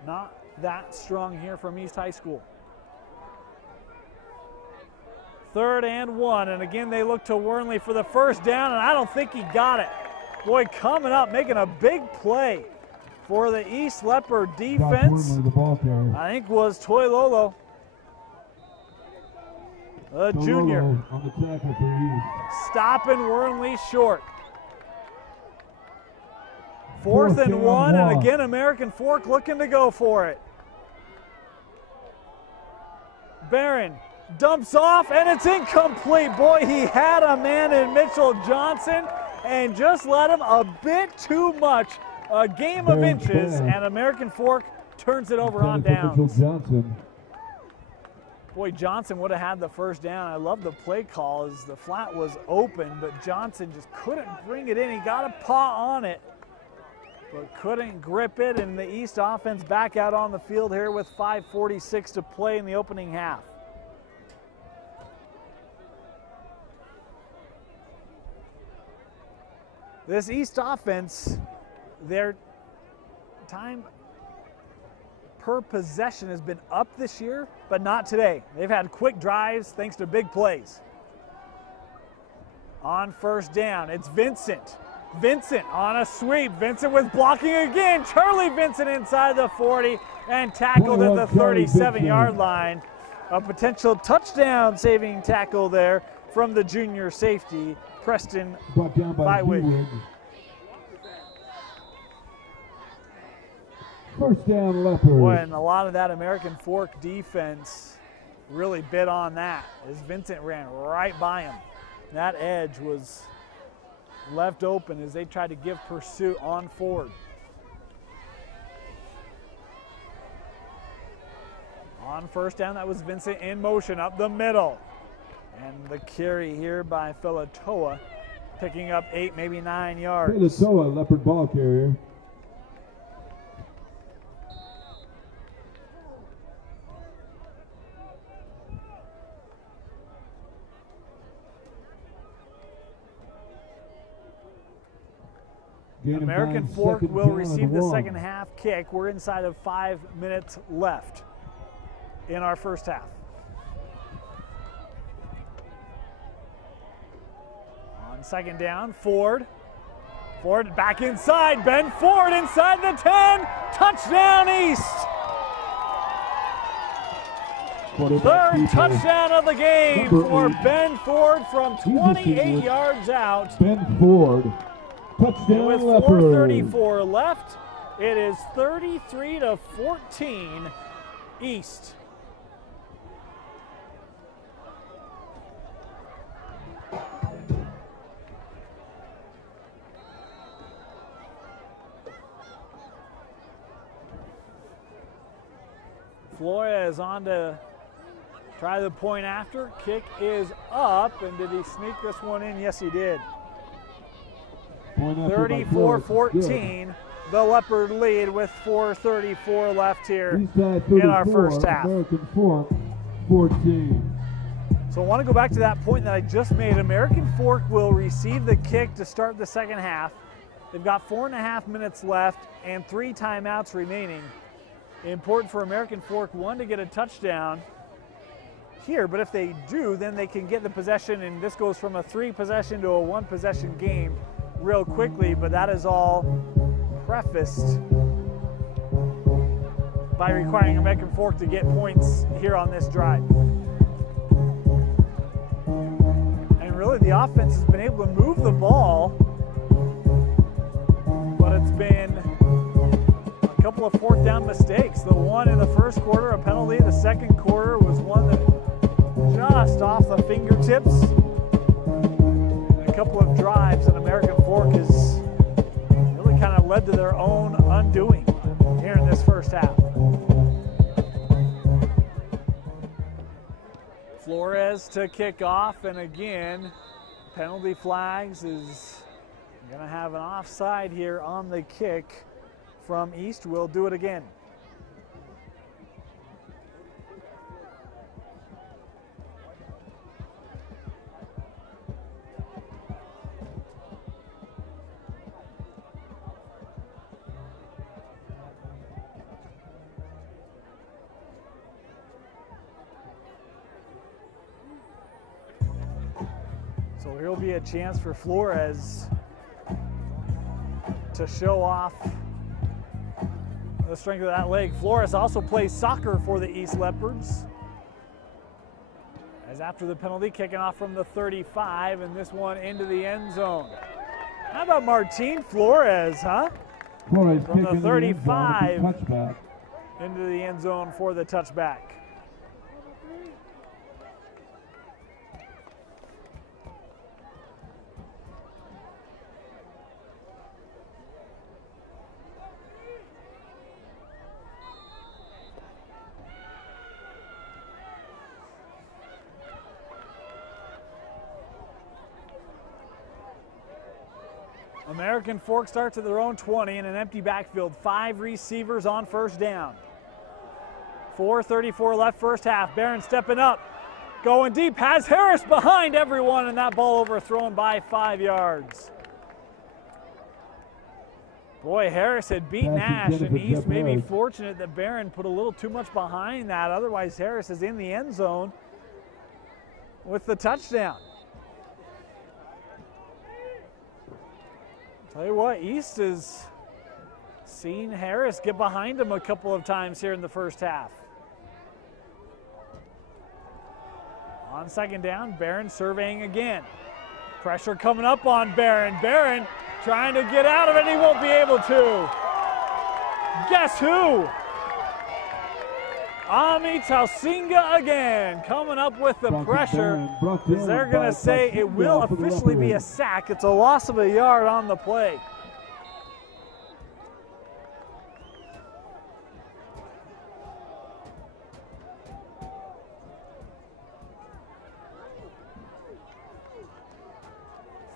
not that strong here from East High School. 3rd and 1, and again they look to Wernley for the first down, and I don't think he got it. Boy, coming up, making a big play for the East Leopard defense, I think was Toilolo, the junior. On the tackle for East. Stopping Wernley short. 4th and 1, and again American Fork looking to go for it. Barron dumps off, and it's incomplete. Boy, he had a man in Mitchell Johnson and just let him a bit too much. A game of inches, and American Fork turns it over on downs. Boy, Johnson would have had the first down. I love the play call as the flat was open, but Johnson just couldn't bring it in. He got a paw on it, but couldn't grip it, and the East offense back out on the field here with 5:46 to play in the opening half. This East offense, their time per possession has been up this year, but not today. They've had quick drives thanks to big plays. On first down, it's Vincent. Vincent on a sweep. Vincent with blocking again. Charlie Vincent inside the 40 and tackled at the 37-yard line. A potential touchdown saving tackle there from the junior safety, Preston Bywig. First down, Leopard. Boy, and a lot of that American Fork defense really bit on that as Vincent ran right by him. That edge was left open as they tried to give pursuit on forward. On first down, that was Vincent in motion up the middle. And the carry here by Filatoa, picking up 8, maybe 9 yards. Filatoa, Leopard ball carrier. American Fork will receive the second half kick. We're inside of 5 minutes left in our first half. On second down, Ford. Ford back inside. Ben Ford inside the 10. Touchdown East. Third touchdown of the game for Ben Ford from 28 yards out. Ben Ford. Touchdown, with Leopard. 4:34 left, it is 33-14 East. Flores on to try the point after. Kick is up, and did he sneak this one in? Yes, he did. 34-14, the Leopard lead with 4:34 left here in our first half. American Fork, 14. So I want to go back to that point that I just made. American Fork will receive the kick to start the second half. They've got 4.5 minutes left and 3 timeouts remaining. Important for American Fork, 1, to get a touchdown here, but if they do, then they can get the possession, and this goes from a 3-possession to a 1-possession game real quickly, but that is all prefaced by requiring American Fork to get points here on this drive. And really the offense has been able to move the ball, but it's been a couple of 4th down mistakes. The one in the first quarter, a penalty. The second quarter was one that just off the fingertips. A couple of drives that American Fork has really kind of led to their own undoing here in this first half. Flores to kick off, and again, penalty flags is going to have an offside here on the kick from East. We'll do it again. So here'll be a chance for Flores to show off the strength of that leg. Flores also plays soccer for the East Leopards. As after the penalty, kicking off from the 35, and this one into the end zone. How about Martin Flores, huh? Flores From the 35 touchback. into the end zone for the touchback. American Fork starts at their own 20 in an empty backfield. 5 receivers on first down. 4:34 left first half. Barron stepping up, going deep, has Harris behind everyone, and that ball overthrown by 5 yards. Boy, Harris had beat Nash, and East may be fortunate that Barron put a little too much behind that. Otherwise, Harris is in the end zone with the touchdown. Tell you what, East has seen Harris get behind him a couple of times here in the first half. On second down, Barron surveying again. Pressure coming up on Barron. Barron trying to get out of it, and he won't be able to. Guess who? Ami Tausinga again, coming up with the pressure. They're going to say it will officially be a sack. It's a loss of a yard on the play.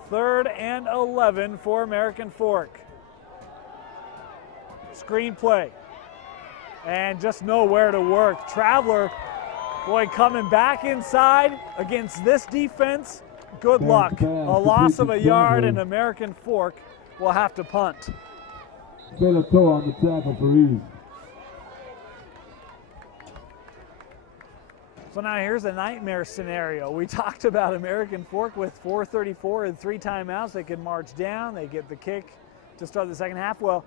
Third and 11 for American Fork. Screen play. And just nowhere to work. Traveler, boy, coming back inside against this defense. Good luck. A loss of a yard, and American Fork will have to punt. Straight up toe on the tackle for East. So now here's a nightmare scenario. We talked about American Fork with 4:34 and 3 timeouts. They can march down. They get the kick to start the second half. Well,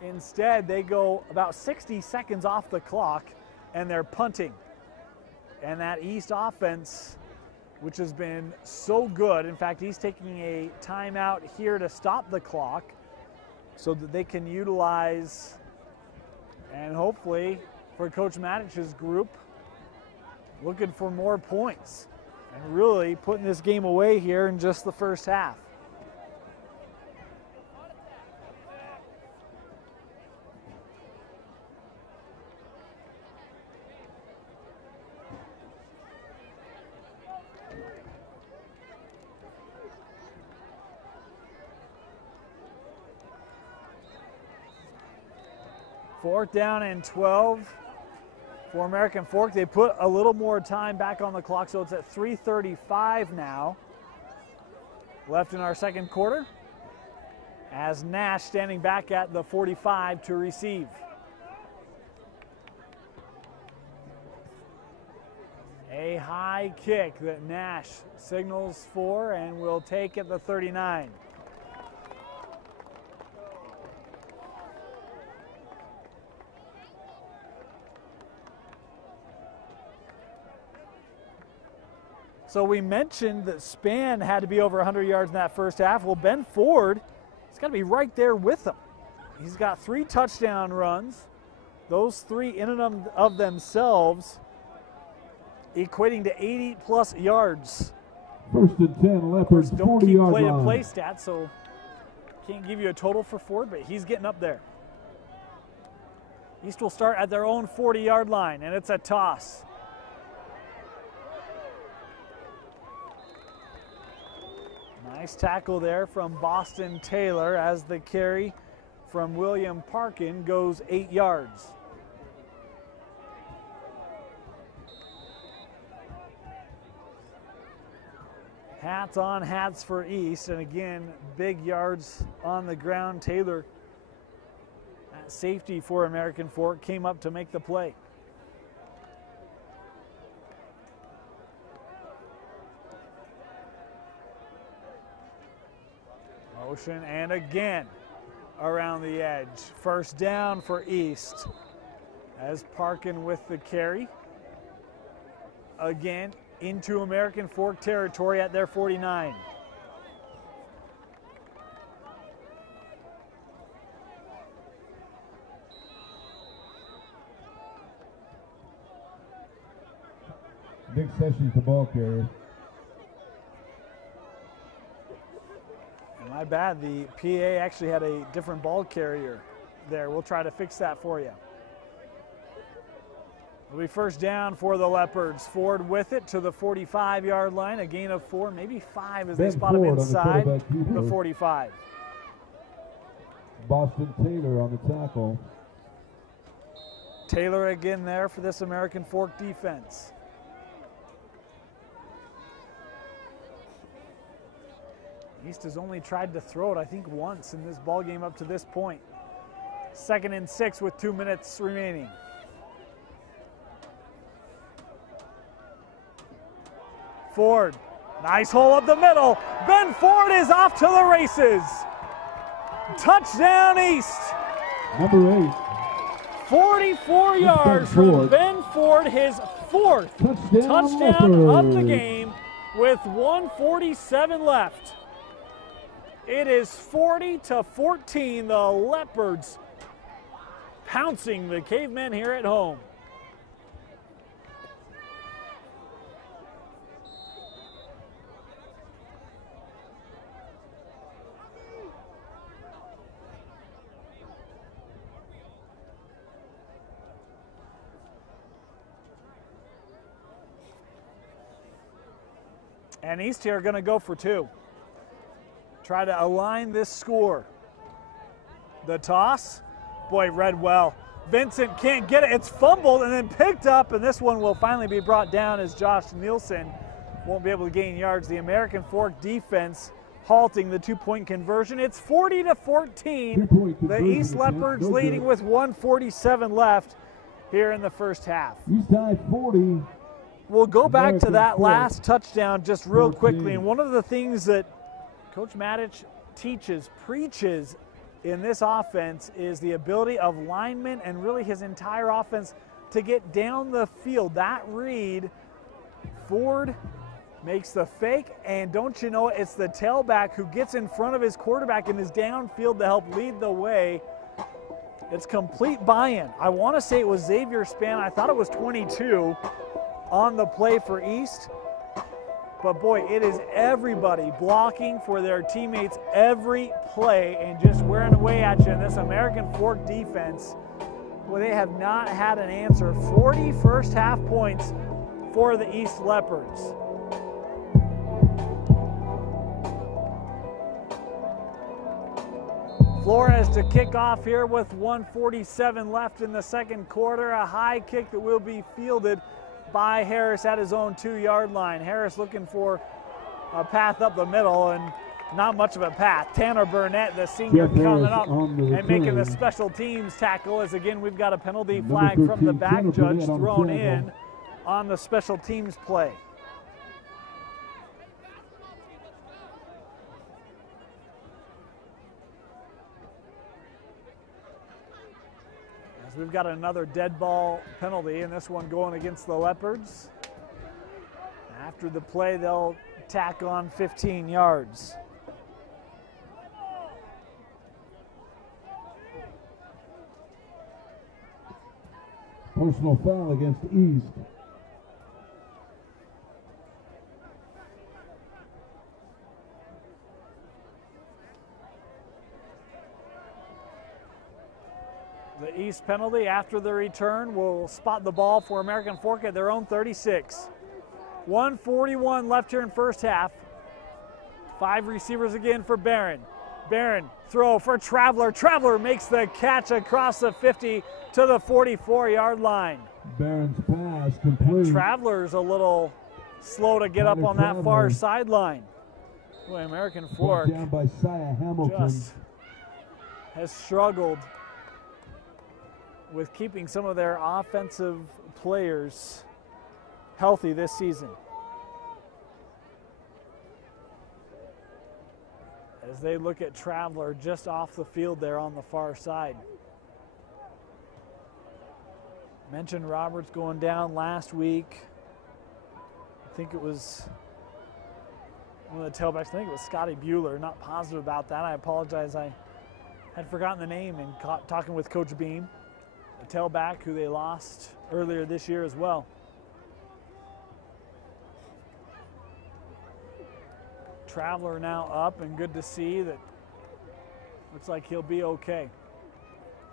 instead, they go about 60 seconds off the clock, and they're punting. And that East offense, which has been so good, in fact, he's taking a timeout here to stop the clock so that they can utilize, and hopefully for Coach Matich's group, looking for more points and really putting this game away here in just the first half. Fourth down and 12 for American Fork. They put a little more time back on the clock, so it's at 3:35 now left in our second quarter, as Nash standing back at the 45 to receive. A high kick that Nash signals for and will take at the 39. So we mentioned that Spann had to be over 100 yards in that first half. Well, Ben Ford, he's got to be right there with them. He's got 3 touchdown runs. Those 3 in and of themselves equating to 80-plus yards. First and 10, Leopards, 40-yard line. Don't keep play-to-play stats, so can't give you a total for Ford, but he's getting up there. East will start at their own 40-yard line, and it's a toss. Nice tackle there from Boston Taylor as the carry from William Parkin goes 8 yards. Hats on hats for East, and again, big yards on the ground. Taylor, at safety for American Fork, came up to make the play. Motion, and again around the edge. First down for East as Parkin with the carry. Again into American Fork territory at their 49. Nick Sessions, the ball carrier. My bad, the PA actually had a different ball carrier there. We'll try to fix that for you. It'll be first down for the Leopards. Ford with it to the 45-yard line, a gain of 4, maybe 5 as they spot him inside the 45. Boston Taylor on the tackle. Taylor again there for this American Fork defense. East has only tried to throw it, I think, once in this ball game up to this point. 2nd and 6 with 2 minutes remaining. Ford, nice hole up the middle. Ben Ford is off to the races. Touchdown East. Number 8. 44 yards from Ben Ford, his 4th touchdown of the game with 1:47 left. It is 40-14, the Leopards pouncing the Cavemen here at home. And East here are going to go for 2. Try to align this score. The toss, boy, read well. Vincent can't get it. It's fumbled and then picked up, and this one will finally be brought down as Josh Nielsen won't be able to gain yards. The American Fork defense halting the 2-point conversion. It's 40-14. The East Leopards leading with 1:47 left here in the first half. East High 40. We'll go back to that last touchdown just real quickly. And one of the things that Coach Matich preaches in this offense is the ability of linemen and really his entire offense to get down the field. That read, Ford makes the fake, and don't you know, it's the tailback who gets in front of his quarterback and is downfield to help lead the way. It's complete buy-in. I want to say it was Xavier Span. I thought it was 22 on the play for East. But boy, it is everybody blocking for their teammates every play and just wearing away at you. And this American Fork defense, well, they have not had an answer. 40 first half points for the East Leopards. Flores to kick off here with 1:47 left in the second quarter. A high kick that will be fielded by Harris at his own 2-yard line. Harris looking for a path up the middle, and not much of a path. Tanner Burnett, the senior, coming up and making the special teams tackle, as again we've got a penalty flag from the back judge thrown in on the special teams play. We've got another dead ball penalty, and this one going against the Leopards. After the play, they'll tack on 15 yards. Personal foul against East. The East penalty after the return will spot the ball for American Fork at their own 36. 1:41 left here in first half. 5 receivers again for Barron. Barron throw for Traveler. Traveler makes the catch across the 50 to the 44-yard line. Barron's pass complete. Traveler's a little slow to get up on that far sideline. Boy, American Fork down by Sia Hamilton. Just has struggled with keeping some of their offensive players healthy this season. as they look at Traveler just off the field there on the far side. Mentioned Roberts going down last week. I think it was one of the tailbacks. I think it was Scotty Bueller. Not positive about that. I apologize. I had forgotten the name and talking with Coach Beam, the tailback who they lost earlier this year as well. Traveler now up, and good to see that. Looks like he'll be okay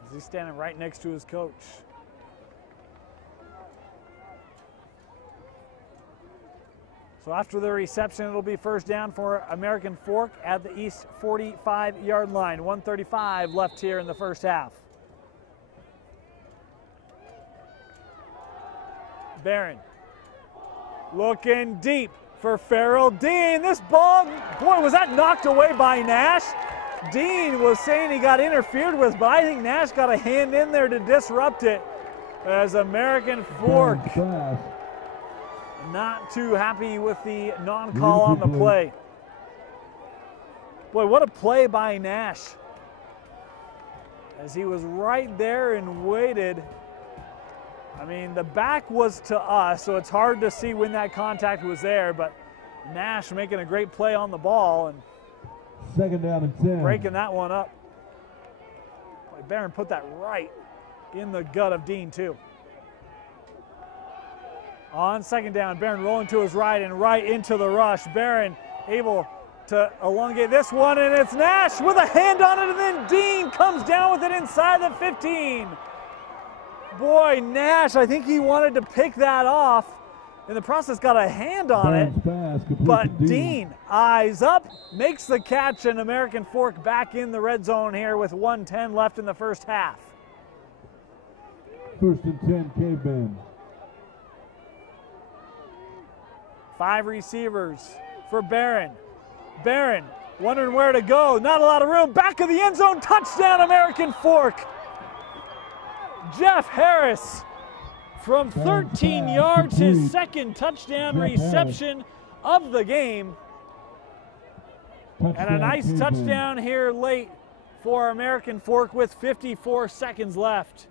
as he's standing right next to his coach. So after the reception, it'll be first down for American Fork at the East 45-yard line. 1:35 left here in the first half. Barron looking deep for Farrell Dean. This ball, boy, was that knocked away by Nash. Dean was saying he got interfered with, but I think Nash got a hand in there to disrupt it as American Fork not too happy with the non-call on the play. Boy, what a play by Nash as he was right there and waited. I mean, the back was to us, so it's hard to see when that contact was there, but Nash making a great play on the ball and second down and 10. Breaking that one up. Boy, Barron put that right in the gut of Dean, too. On second down, Barron rolling to his right and right into the rush. Barron able to elongate this one, and it's Nash with a hand on it, and then Dean comes down with it inside the 15. Boy, Nash, I think he wanted to pick that off. In the process, got a hand on it, but Dean, eyes up, makes the catch, and American Fork back in the red zone here with 1:10 left in the first half. First and 10, Cave Bend. 5 receivers for Barron. Barron wondering where to go, not a lot of room, back of the end zone, touchdown American Fork. Jeff Harris from 13 yards, his second touchdown reception of the game. And a nice touchdown here late for American Fork with 54 seconds left.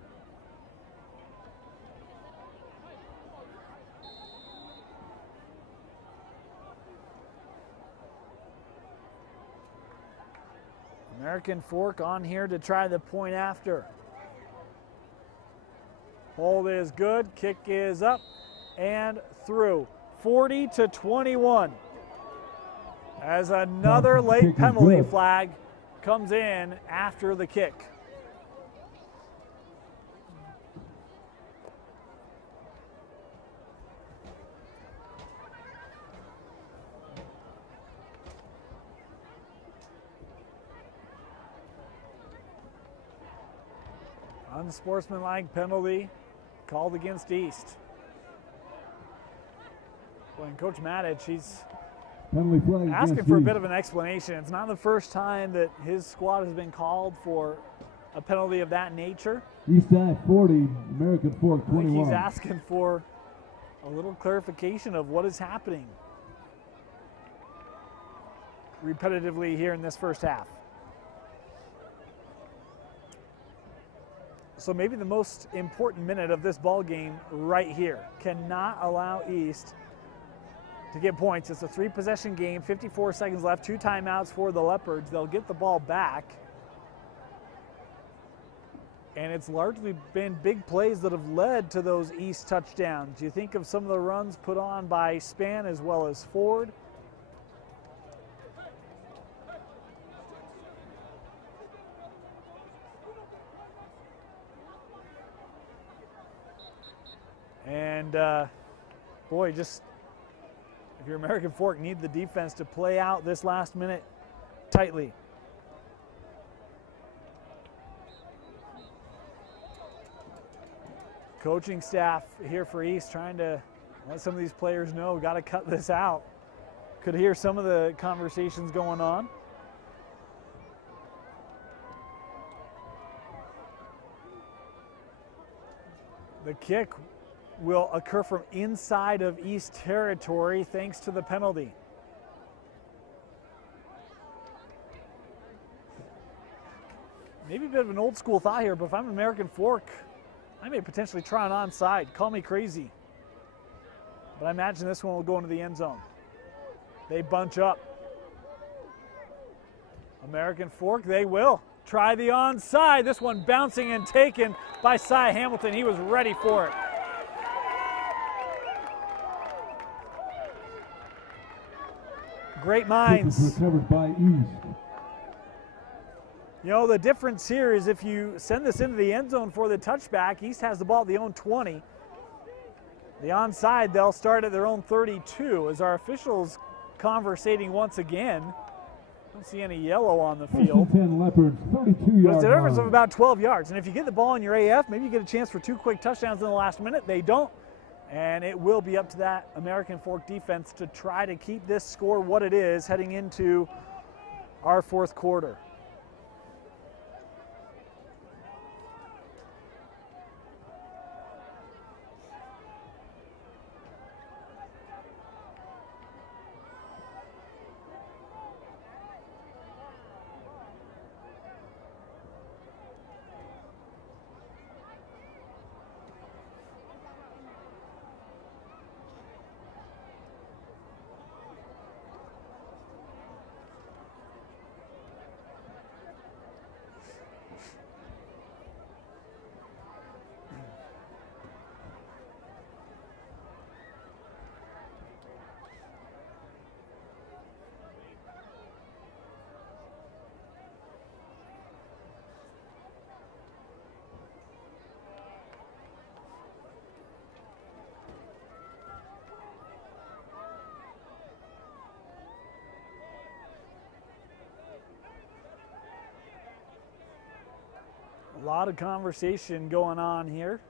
American Fork on here to try the point after. Hold is good, kick is up and through. 40-21. As another late penalty flag comes in after the kick. Unsportsmanlike penalty called against East. Well, and Coach Matic, he's asking for a bit of an explanation. It's not the first time that his squad has been called for a penalty of that nature. East High 40, American Fork 21. I think he's asking for a little clarification of what is happening repetitively here in this first half. So maybe the most important minute of this ball game right here. Cannot allow East to get points. It's a 3-possession game, 54 seconds left, 2 timeouts for the Leopards. They'll get the ball back. And it's largely been big plays that have led to those East touchdowns. You think of some of the runs put on by Spann as well as Ford. And boy, just if you're American Fork, need the defense to play out this last minute tightly. Coaching staff here for East trying to let some of these players know, got to cut this out. Could hear some of the conversations going on. The kick will occur from inside of East territory thanks to the penalty. maybe a bit of an old school thought here, but if I'm American Fork, I may potentially try an onside. Call me crazy. But I imagine this one will go into the end zone. They bunch up. American Fork, they will try the onside. This one bouncing and taken by Cy Hamilton. He was ready for it. Great minds. Recovered by East. You know, the difference here is if you send this into the end zone for the touchback, East has the ball at the own 20. The onside, they'll start at their own 32. As our officials conversating once again, don't see any yellow on the field. 10 Leopards, 32 yards. But it's a difference of about 12 yards. And if you get the ball in your AF, maybe you get a chance for 2 quick touchdowns in the last minute. They don't. And it will be up to that American Fork defense to try to keep this score what it is heading into our fourth quarter. A lot of conversation going on here.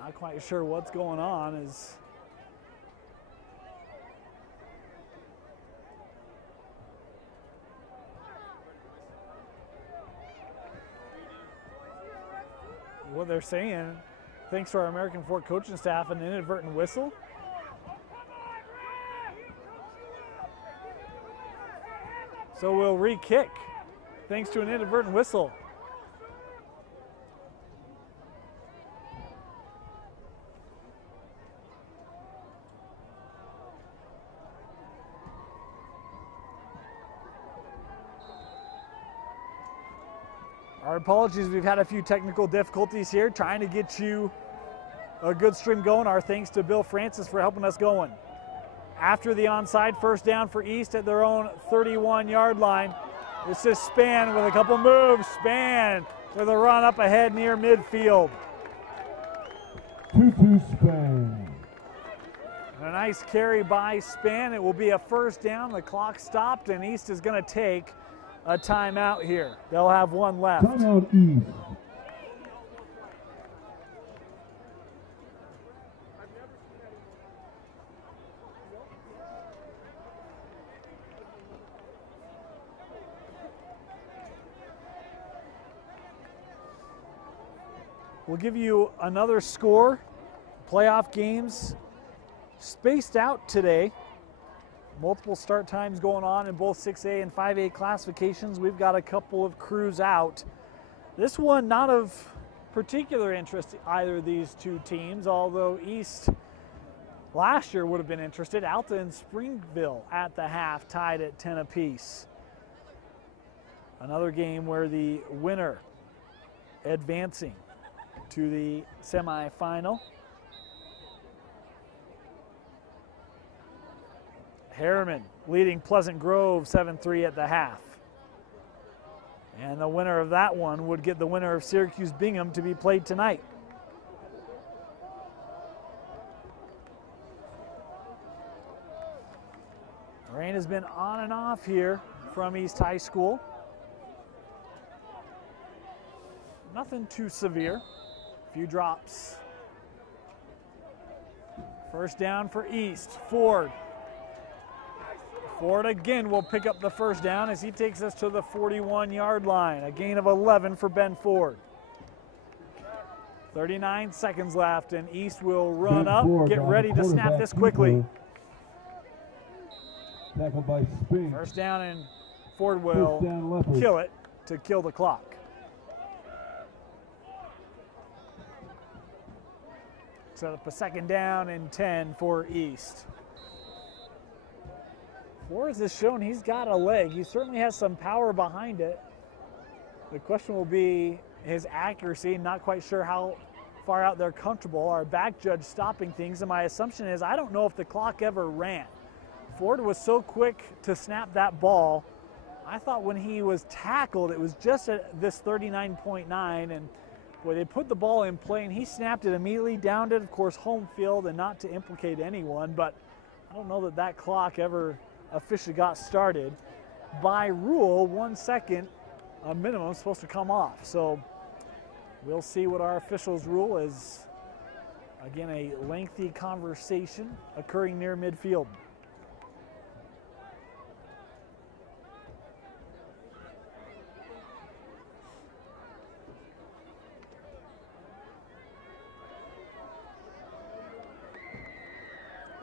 Not quite sure what's going on as what they're saying. Thanks to our American Fork coaching staff, an inadvertent whistle. So we'll re-kick, thanks to an inadvertent whistle. Our apologies, we've had a few technical difficulties here, trying to get you a good stream going. Our thanks to Bill Francis for helping us going. After the onside, first down for East at their own 31-yard line. This is Span with a couple moves. Span with a run up ahead near midfield. 2-2 Span. And a nice carry by Span. It will be a first down. The clock stopped, and East is going to take a timeout here. They'll have one left. Timeout East. We'll give you another score. Playoff games spaced out today. Multiple start times going on in both 6A and 5A classifications. We've got a couple of crews out. This one not of particular interest to either of these two teams, although East last year would have been interested. Alta and Springville at the half tied at 10 apiece. Another game where the winner advancing to the semifinal. Harriman leading Pleasant Grove 7-3 at the half. And the winner of that one would get the winner of Syracuse Bingham to be played tonight. Rain has been on and off here from East High School. Nothing too severe. Few drops. First down for East. Ford. Ford again will pick up the first down as he takes us to the 41-yard line. A gain of 11 for Ben Ford. 39 seconds left, and East will run up. Get ready to snap this quickly. Tackled by Spinks. First down, and Ford will kill it to kill the clock. Set up a second down and 10 for East. Ford has shown he's got a leg. He certainly has some power behind it. The question will be his accuracy. Not quite sure how far out they're comfortable. Our back judge stopping things, and my assumption is I don't know if the clock ever ran. Ford was so quick to snap that ball. I thought when he was tackled, it was just at this 39.9, and boy, they put the ball in play, and he snapped it immediately, downed it, of course, home field, and not to implicate anyone, but I don't know that that clock ever officially got started. By rule, 1 second, a minimum, is supposed to come off. So we'll see what our officials rule is. Again, a lengthy conversation occurring near midfield.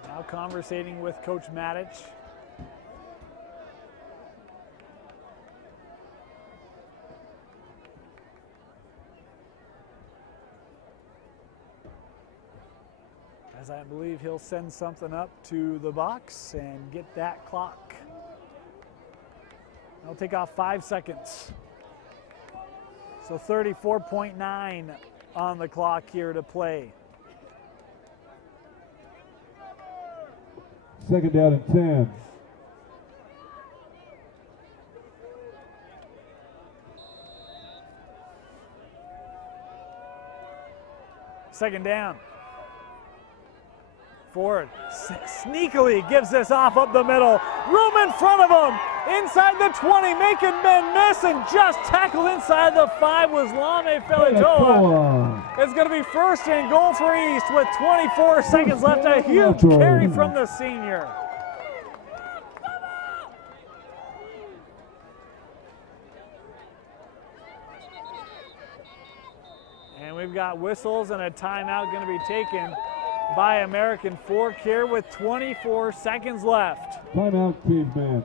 Now conversating with Coach Matich. As I believe he'll send something up to the box and get that clock. It'll take off 5 seconds. So 34.9 on the clock here to play. Second down and 10. Second down. Ford sneakily gives this off up the middle. Room in front of him. Inside the 20, making men miss, and just tackled inside the 5 was Lame Felatoa. It's going to be first and goal for East with 24 seconds left. A huge carry from the senior. And we've got whistles and a timeout going to be taken by American Fork here with 24 seconds left. Timeout, Caveman.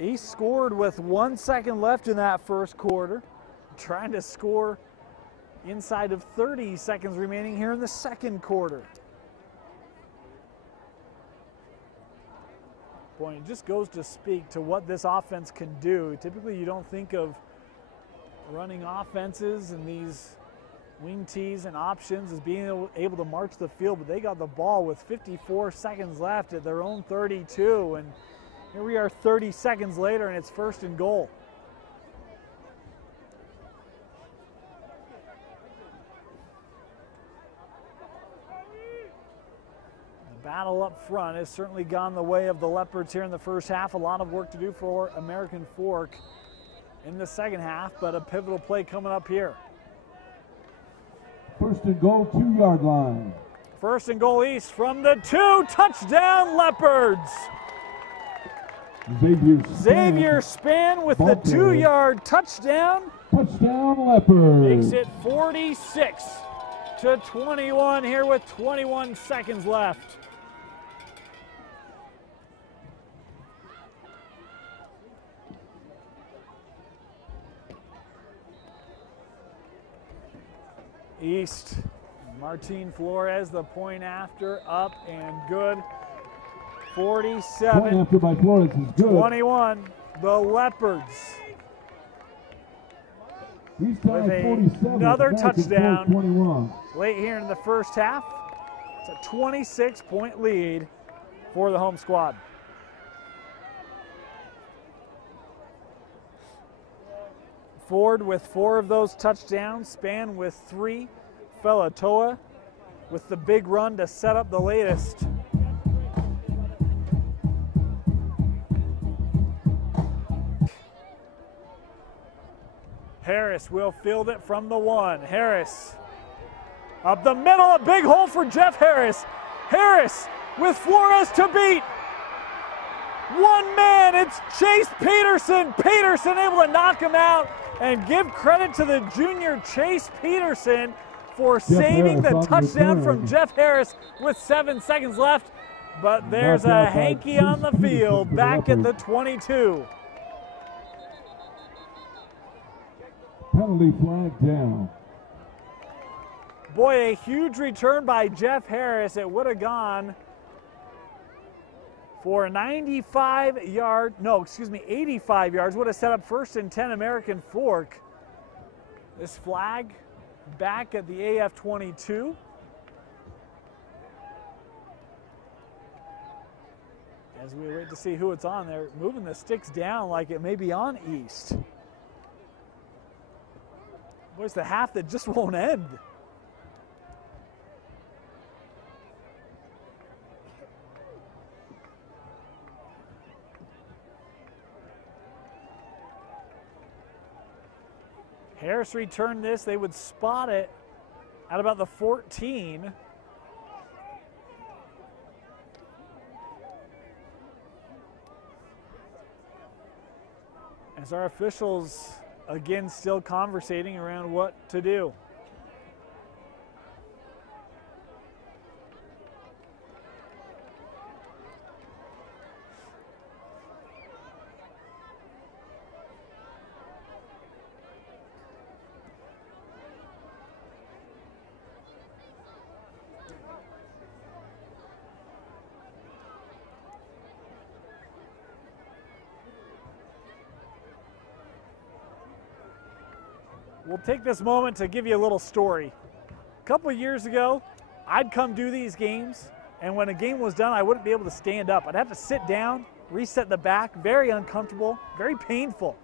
East scored with 1 second left in that first quarter, trying to score inside of 30 seconds remaining here in the second quarter. Boy, it just goes to speak to what this offense can do. Typically, you don't think of running offenses and these wing tees and options as being able to march the field, but they got the ball with 54 seconds left at their own 32, and here we are 30 seconds later, and it's first and goal. Battle up front has certainly gone the way of the Leopards here in the first half. A lot of work to do for American Fork in the second half, but a pivotal play coming up here. First and goal, 2-yard line. First and goal East from the 2, touchdown Leopards. Xavier Span with the 2-yard touchdown. Touchdown Leopards. Makes it 46-21 here with 21 seconds left. East, Martin Flores, the point after, up and good. 47. Point after by Flores is good. 21. The Leopards with another touchdown 21. late here in the first half. It's a 26-point lead for the home squad. Ford with 4 of those touchdowns, Span with 3, Felatoa with the big run to set up the latest. Harris will field it from the 1. Harris up the middle, a big hole for Jeff Harris. Harris with Flores to beat. One man, it's Chase Peterson. Peterson able to knock him out, and give credit to the junior Chase Peterson for saving the touchdown from Jeff Harris with 7 seconds left. But there's a hanky on the field back at the 22. Penalty flag down. Boy, a huge return by Jeff Harris. It would have gone for 85 yards. No, excuse me, 85 yards. Would have set up 1st and 10 American Fork. This flag back at the AF 22. As we wait to see who it's on, they're moving the sticks down like it may be on East. Boy, it's the half that just won't end. Harris returned this. They would spot it at about the 14. As our officials, again, still conversating around what to do. We'll take this moment to give you a little story. A couple of years ago, I'd come do these games, and when a game was done, I wouldn't be able to stand up. I'd have to sit down, reset the back, very uncomfortable, very painful.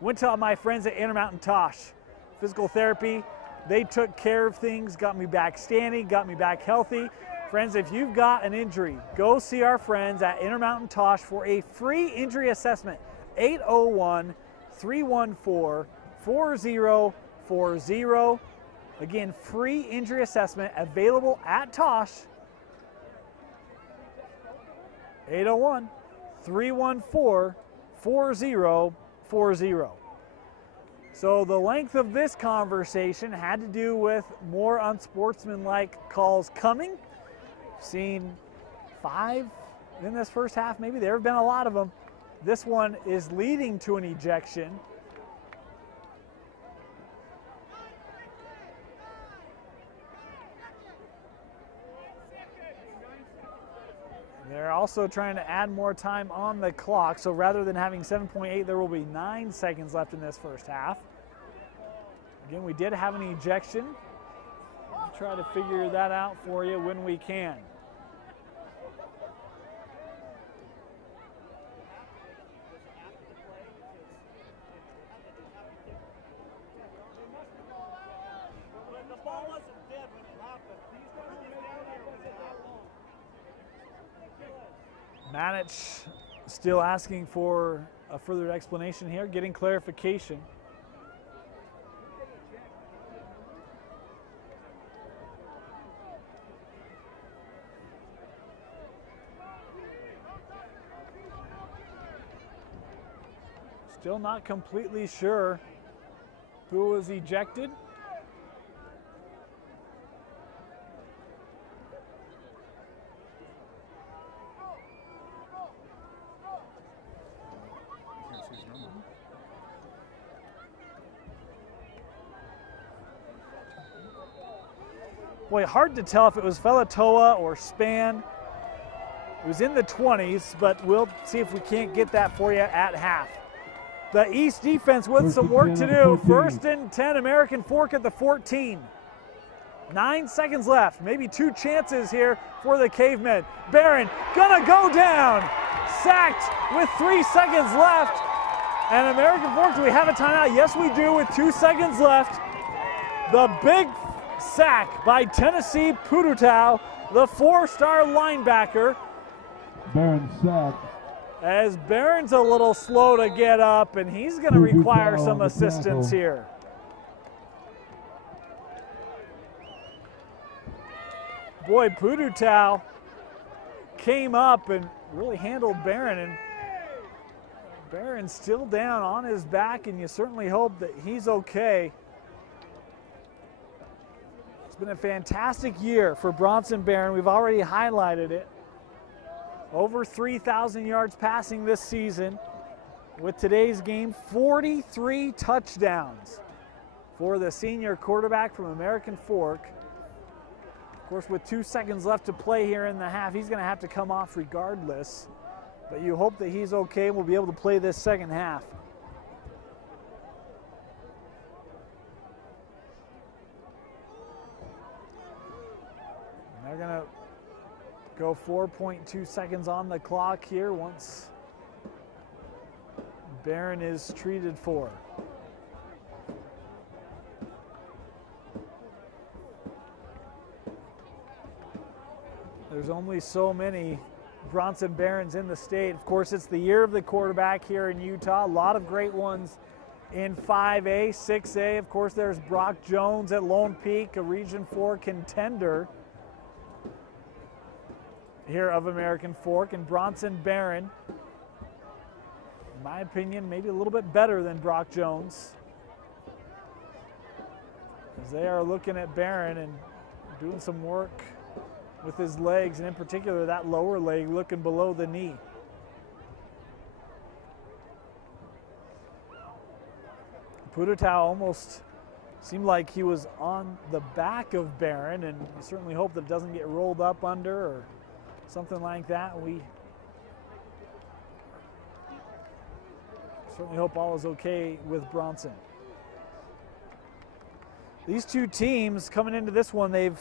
Went to my friends at Intermountain Tosh. Physical therapy, they took care of things, got me back standing, got me back healthy. Friends, if you've got an injury, go see our friends at Intermountain Tosh for a free injury assessment. 801-314-4040. Again, free injury assessment available at Tosh. 801-314-4040. So the length of this conversation had to do with more unsportsmanlike calls coming. Seen 5 in this first half, maybe. There have been a lot of them. This one is leading to an ejection. They're also trying to add more time on the clock, so rather than having 7.8, there will be 9 seconds left in this first half. Again, we did have an ejection. We'll try to figure that out for you when we can. Manich still asking for a further explanation here, getting clarification. Still not completely sure who was ejected. Boy, hard to tell if it was Felatoa or Span. It was in the 20s, but we'll see if we can't get that for you at half. The East defense with some work to do. 1st and 10, American Fork at the 14. 9 seconds left, maybe 2 chances here for the Cavemen. Barron gonna go down, sacked with 3 seconds left. And American Fork, do we have a timeout? Yes, we do, with 2 seconds left. The big sack by Tennessee Pudutau, the 4-star linebacker. Barron sacked. As Barron's a little slow to get up, and he's going to require some assistance here. Boy, Pudutau came up and really handled Barron, and Barron's still down on his back, and you certainly hope that he's okay. It's been a fantastic year for Bronson Barron. We've already highlighted it. Over 3,000 yards passing this season. With today's game, 43 touchdowns for the senior quarterback from American Fork. Of course, with 2 seconds left to play here in the half, he's going to have to come off regardless. But you hope that he's okay and will be able to play this second half. And they're going to go 4.2 seconds on the clock here once Barron is treated for. There's only so many Bronson Barrons in the state. Of course, it's the year of the quarterback here in Utah. A lot of great ones in 5A, 6A. Of course, there's Brock Jones at Lone Peak, a Region 4 contender here of American Fork, and Bronson Barron, in my opinion, maybe a little bit better than Brock Jones, as they are looking at Barron and doing some work with his legs, and in particular that lower leg looking below the knee. Pudutau almost seemed like he was on the back of Barron, and you certainly hope that it doesn't get rolled up under or something like that. We certainly hope all is okay with Bronson. These two teams coming into this one, they've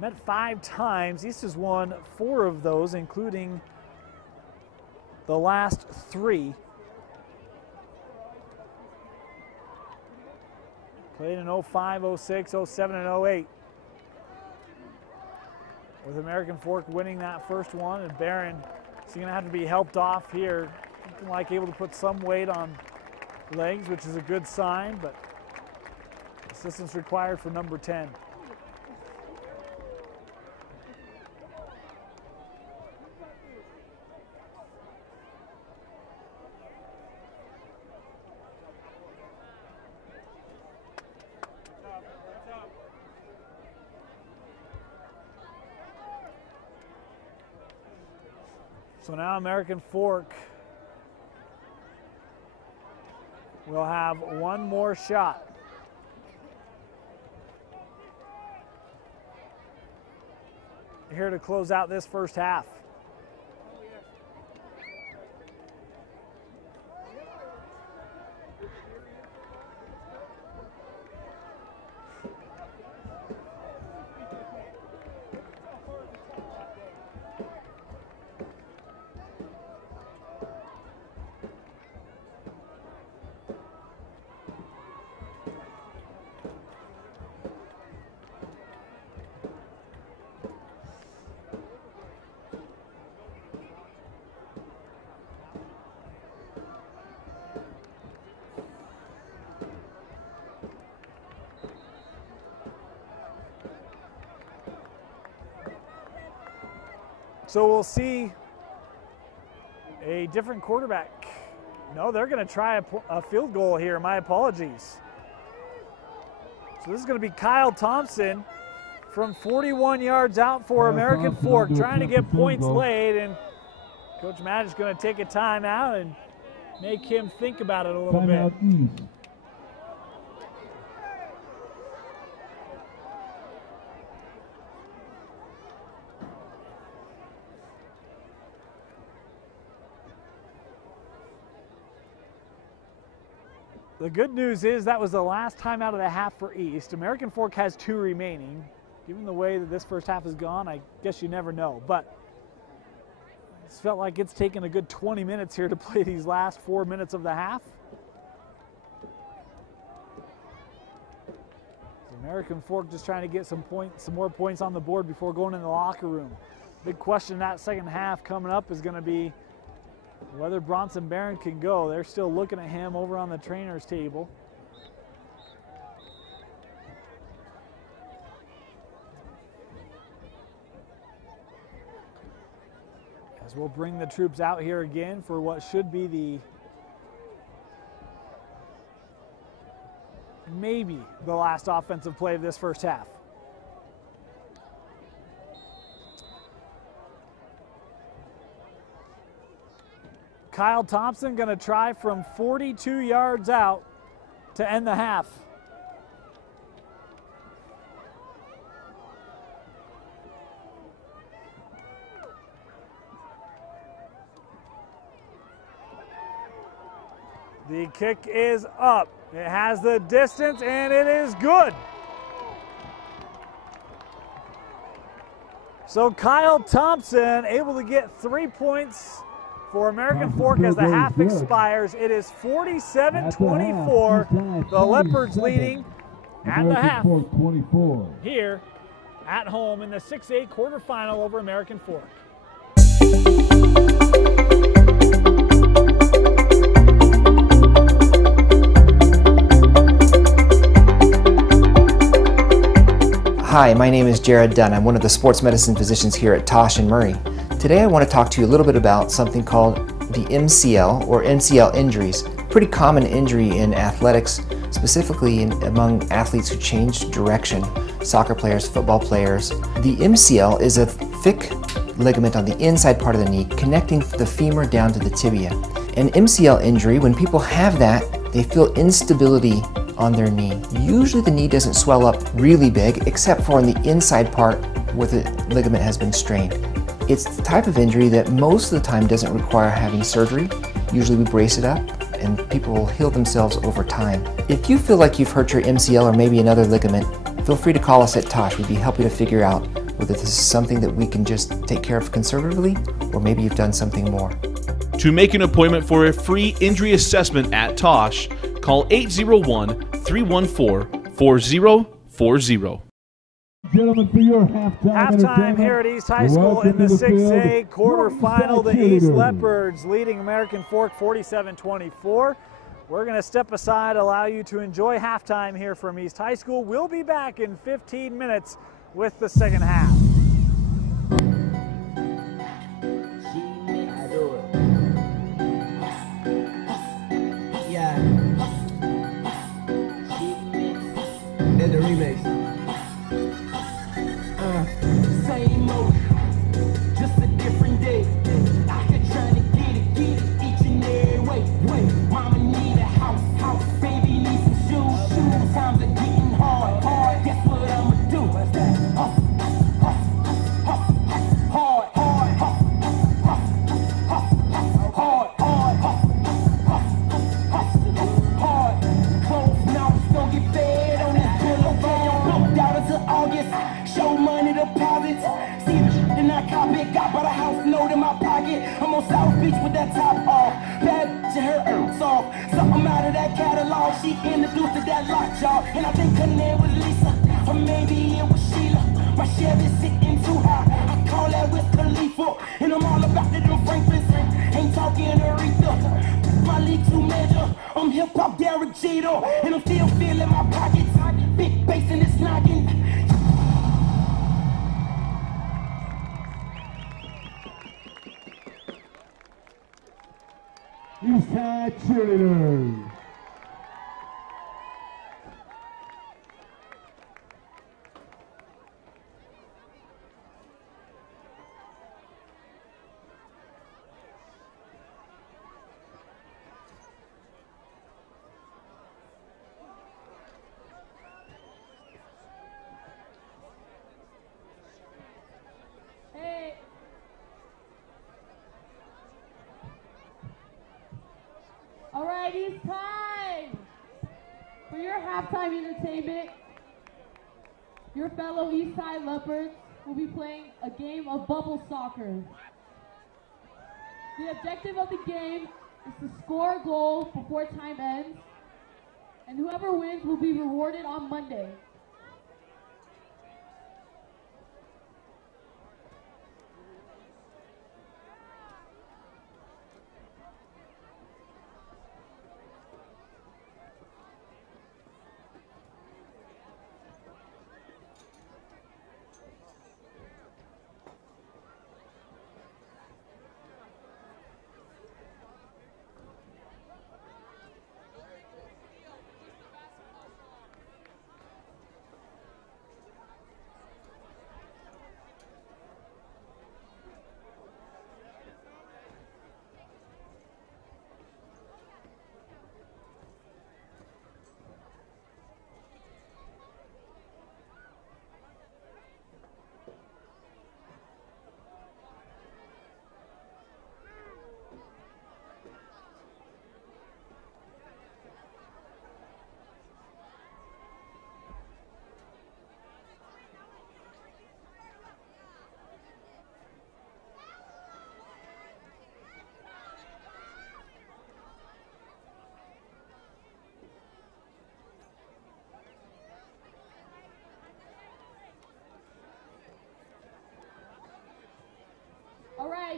met 5 times. East has won 4 of those, including the last 3. Played in 05, 06, 07, and 08. With American Fork winning that first one, and Barron is going to have to be helped off here. Looking like able to put some weight on legs, which is a good sign, but assistance required for number 10. So now American Fork will have one more shot. Here to close out this first half. So we'll see a different quarterback. No, they're going to try a field goal here. My apologies. So this is going to be Kyle Thompson from 41 yards out for American Fork, trying to get points laid, and Coach Maddox is going to take a timeout and make him think about it a little bit. The good news is that was the last time out of the half for East. American Fork has 2 remaining. Given the way that this first half has gone, I guess you never know. But it's felt like it's taken a good 20 minutes here to play these last 4 minutes of the half. American Fork just trying to get some more points on the board before going in the locker room. Big question in that second half coming up is going to be whether Bronson Barron can go. They're still looking at him over on the trainer's table. As we'll bring the troops out here again for what should be maybe the last offensive play of this first half. Kyle Thompson going to try from 42 yards out to end the half. The kick is up. It has the distance and it is good. So Kyle Thompson able to get 3 points for American Fork as the half expires. It is 47-24. The Leopards leading at the half here at home in the 6A quarterfinal over American Fork. Hi, my name is Jared Dunn. I'm one of the sports medicine physicians here at Tosh and Murray. Today I want to talk to you a little bit about something called the MCL or MCL injuries. Pretty common injury in athletics, specifically among athletes who changed direction, soccer players, football players. The MCL is a thick ligament on the inside part of the knee connecting the femur down to the tibia. An MCL injury, when people have that, they feel instability on their knee. Usually the knee doesn't swell up really big, except for on the inside part where the ligament has been strained. It's the type of injury that most of the time doesn't require having surgery. Usually we brace it up and people will heal themselves over time. If you feel like you've hurt your MCL or maybe another ligament, feel free to call us at Tosh. We'd be happy to figure out whether this is something that we can just take care of conservatively or maybe you've done something more. To make an appointment for a free injury assessment at Tosh, call 801-314-4040. Gentlemen, for your halftime here at East High School in the 6A quarterfinal. The East Leopards leading American Fork 47-24. We're going to step aside, allow you to enjoy halftime here from East High School. We'll be back in 15 minutes with the second half. The remix. Same old, just a different day. I could try to get it each and every way. Mama need a house, baby need some shoes. Times are getting hard. Guess what I'ma do? Clothes now, still get fed on this pillow. August, show money deposits. See the shit in that carpet, got by the house note in my pocket. I'm on South Beach with that top off. Bad bitch and her earths off. Something out of that catalog. She introduced to that lockjaw. And I think her name was Lisa, or maybe it was Sheila. My Chevy's sitting too high. I call that Wiz Khalifa. And I'm all about the them Franklins. Ain't talking Aretha. My league to measure. I'm hip hop Derek Jeter. And I'm still feeling my pockets. Big bass in this noggin. Eastside Cheerleaders. All right, it's time for your halftime entertainment. Your fellow Eastside Leopards will be playing a game of bubble soccer. The objective of the game is to score a goal before time ends, and whoever wins will be rewarded on Monday.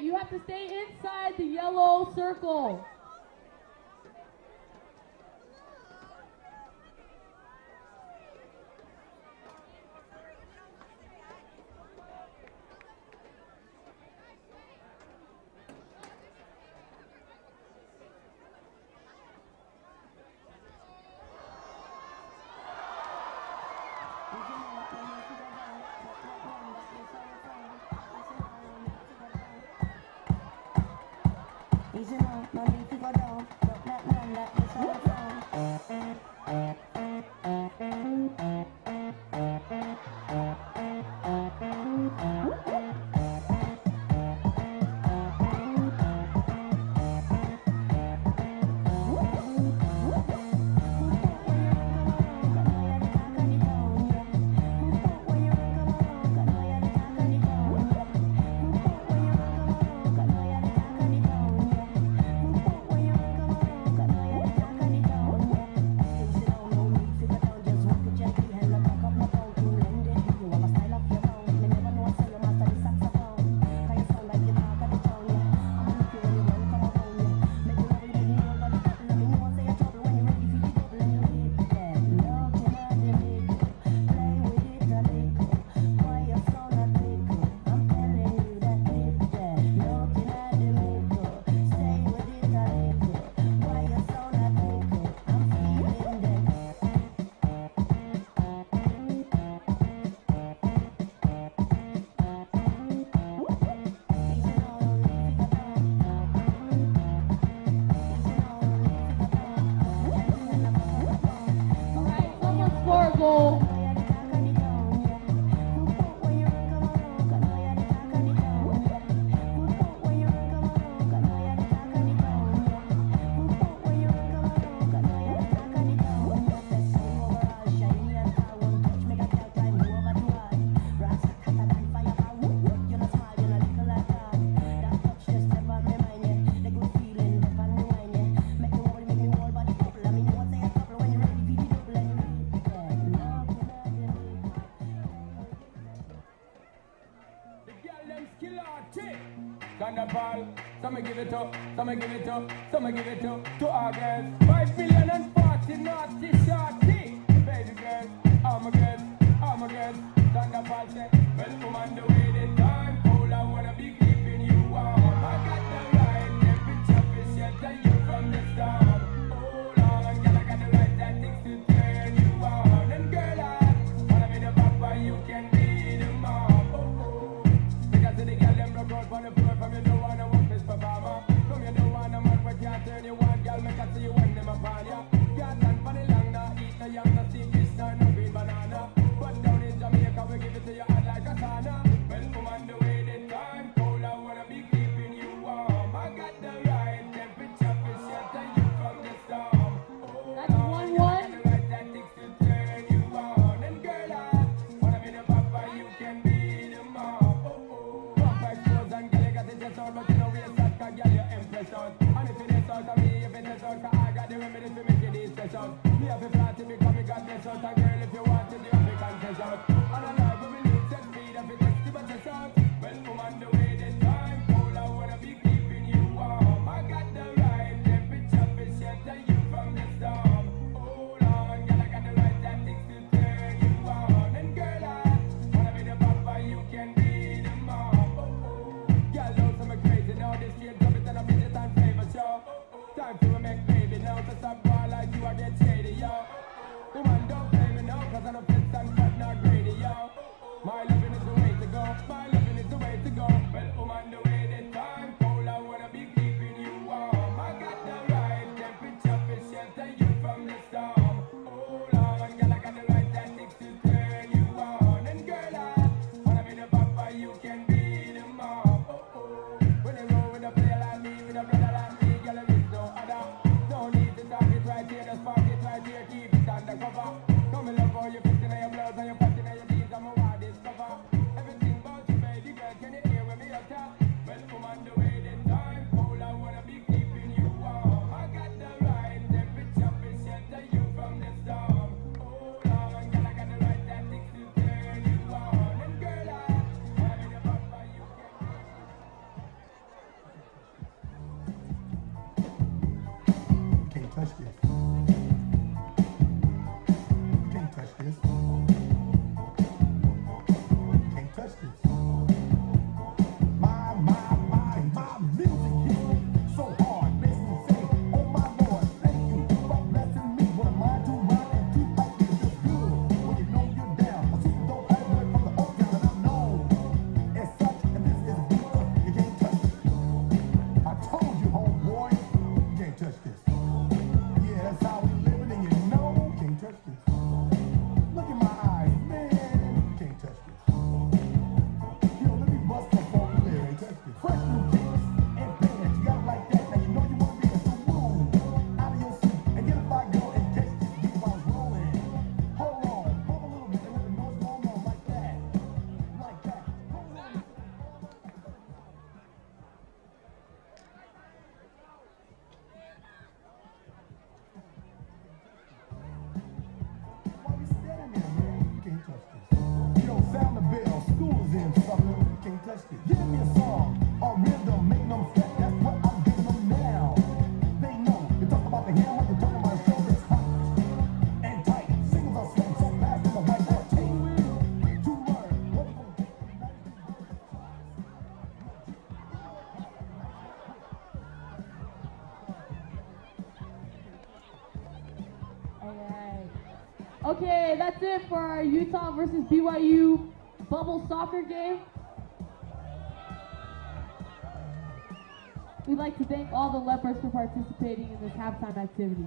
right, you have to stay inside the yellow circle. Some give it up, some give it up, some give it up to our girls. 5 million and 40 naughty shorty. Baby girls, all my girls, all my girls. Thunderball say, well, woman, the way the time cold, I wanna be keeping you warm. I got the right temperature for shelter you from the storm. Hold on, girl, I got the right tactics to turn you on. And girl, I wanna be the papa, you can be the mom. Oh, oh. Because the girl, them broke out for the floor from you, don't wanna walk this performer. Come you don't wanna man, but can't turn you on, girl, make I see you when them upon ya. Can't stand for the long, Okay, that's it for our Utah versus BYU bubble soccer game. We'd like to thank all the Leopards for participating in this halftime activity.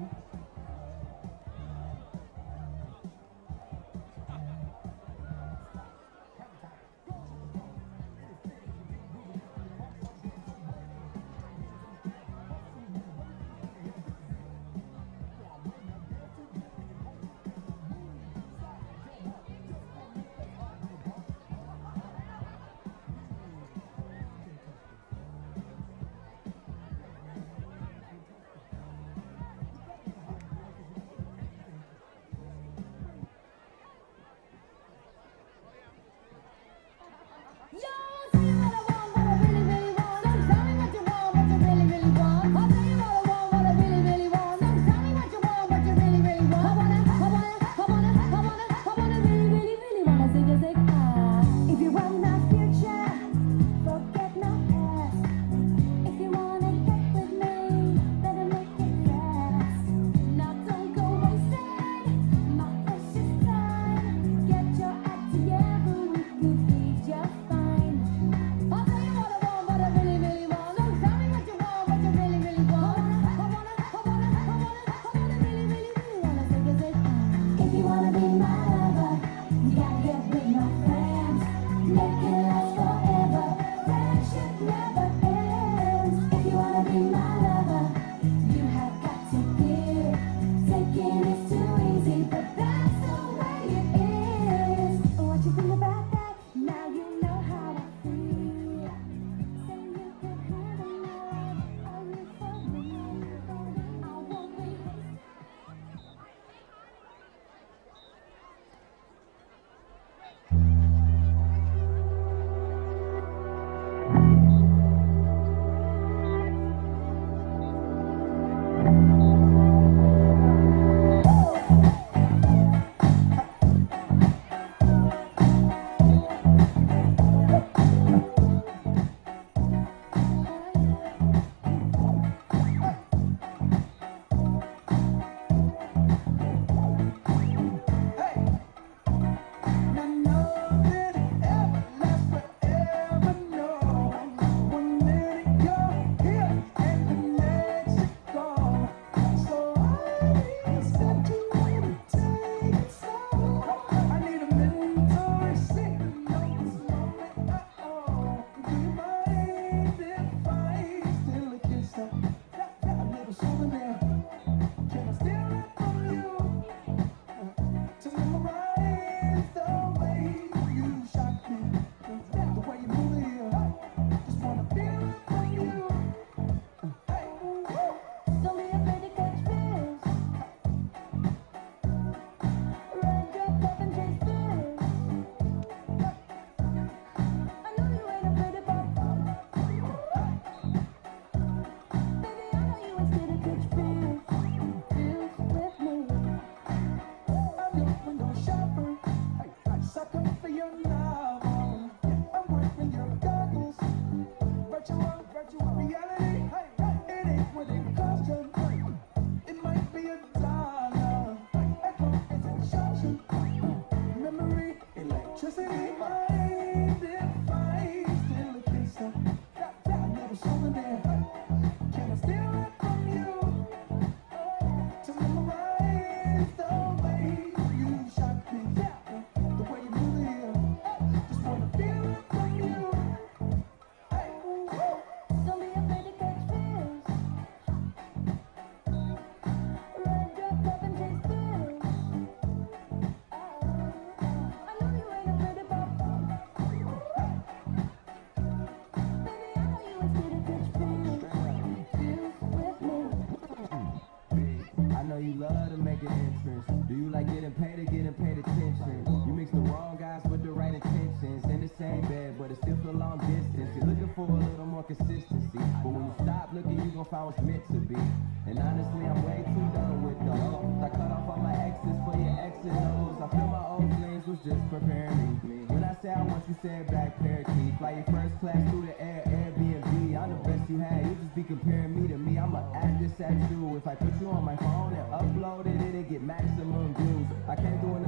If I put you on my phone and upload it, it'll get maximum views. I can't do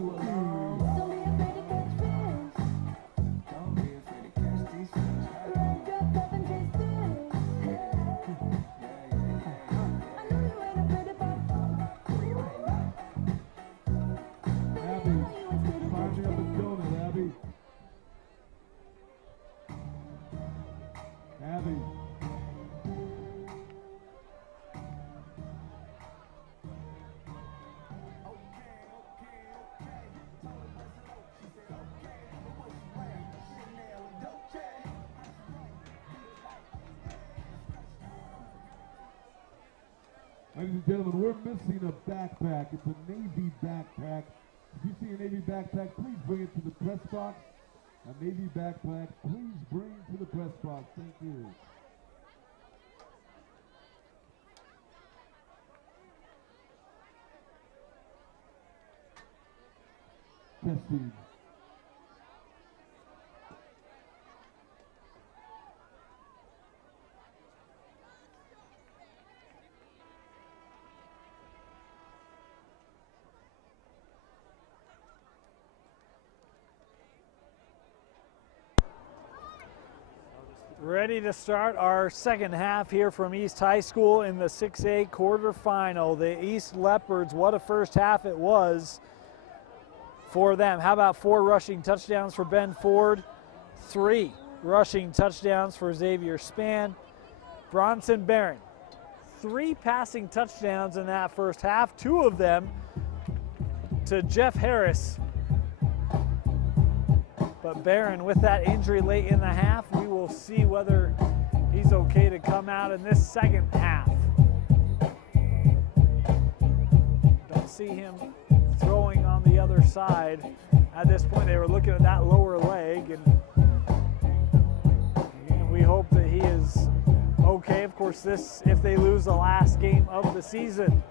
you alone. Don't be afraid to catch fish. Don't be afraid to catch these fish. Run, jump up and chase fish. I know you ain't afraid to fall. Abby, find me up a donut, Abby. Abby. Ladies and gentlemen, we're missing a backpack. It's a Navy backpack. If you see a Navy backpack, please bring it to the press box. A Navy backpack, please bring to the press box. Thank you. Testing. Ready to start our second half here from East High School in the 6A quarterfinal. The East Leopards, what a first half it was for them. How about 4 rushing touchdowns for Ben Ford, 3 rushing touchdowns for Xavier Spann. Bronson Barron, 3 passing touchdowns in that first half, 2 of them to Jeff Harris. But Barron, with that injury late in the half, we will see whether he's okay to come out in this second half. Don't see him throwing on the other side. At this point, they were looking at that lower leg, and we hope that he is okay. Of course, this, if they lose the last game of the season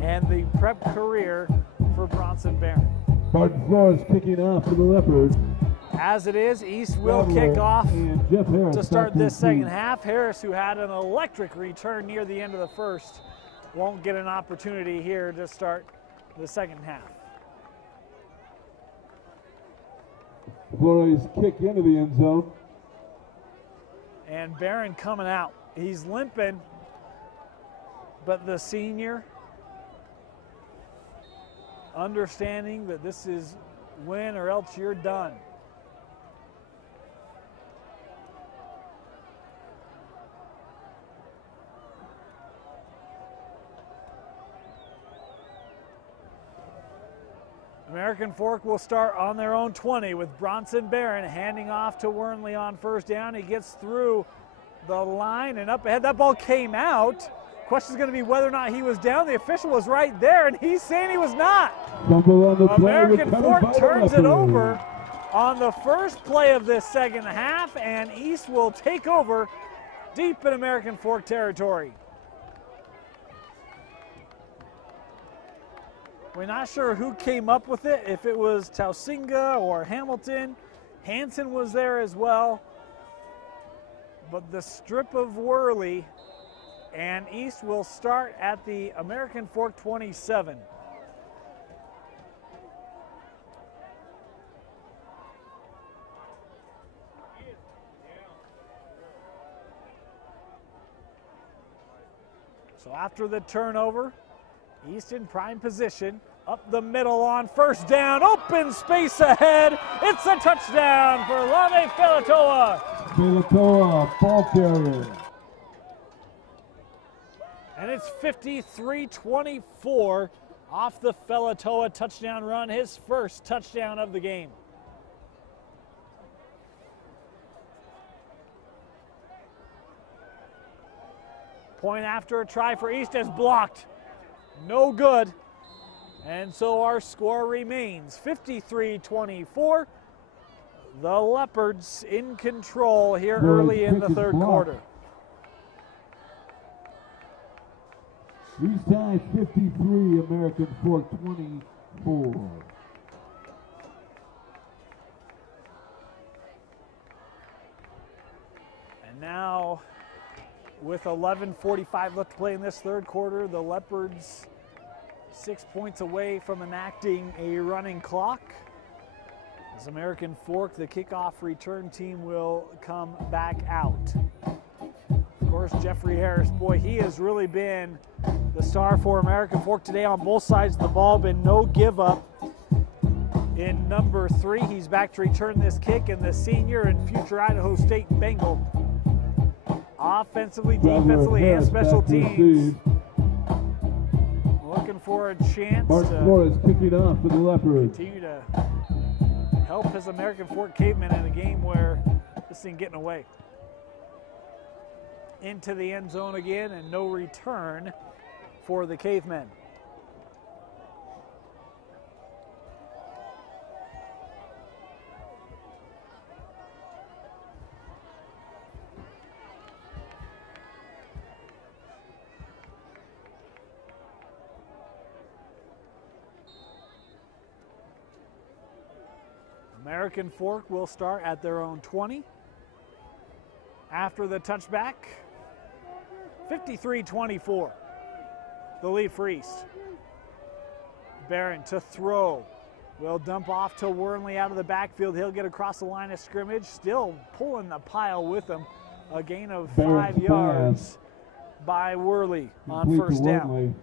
and the prep career for Bronson Barron. Barton Flores kicking off for the Leopards. As it is, East will kick off to start this second half. Harris, who had an electric return near the end of the first, won't get an opportunity here to start the second half. Flores kick into the end zone. And Barron coming out. He's limping, but the senior, understanding that this is win or else you're done. American Fork will start on their own 20 with Bronson Barron handing off to Wernley on first down. He gets through the line and up ahead. That ball came out. Question is going to be whether or not he was down. The official was right there, and he's saying he was not. American Fork turns it over on the first play of this second half, and East will take over deep in American Fork territory. We're not sure who came up with it, if it was Tausinga or Hamilton. Hansen was there as well. But the strip of Worley, and East will start at the American Fork 27. So after the turnover, East in prime position, up the middle on first down, open space ahead. It's a touchdown for Lame Filatoa. Filatoa, ball carrier. And it's 53-24 off the Filatoa touchdown run, his first touchdown of the game. Point after a try for East is blocked. No good. And so our score remains 53-24. The Leopards in control here early in the third quarter. East High 53, American Fork 24. And now, with 11:45 left to play in this third quarter, the Leopards 6 points away from enacting a running clock. As American Fork, the kickoff return team, will come back out. Of course, Jeffrey Harris, boy, he has really been the star for American Fork today on both sides of the ball. Been no give up. In number 3, he's back to return this kick, and the senior and future Idaho State Bengal. Offensively, defensively, and special teams. Looking for a chance Mark Flores kicking off for the Leopards. Continue to help his American Fork Cavemen in a game where this thing getting away. Into the end zone again, and no return for the Cavemen. American Fork will start at their own 20. After the touchback, 53-24, the lead for East. Barron to throw. Will dump off to Wormley out of the backfield. He'll get across the line of scrimmage, still pulling the pile with him. A gain of 5 yards by Worley on first down.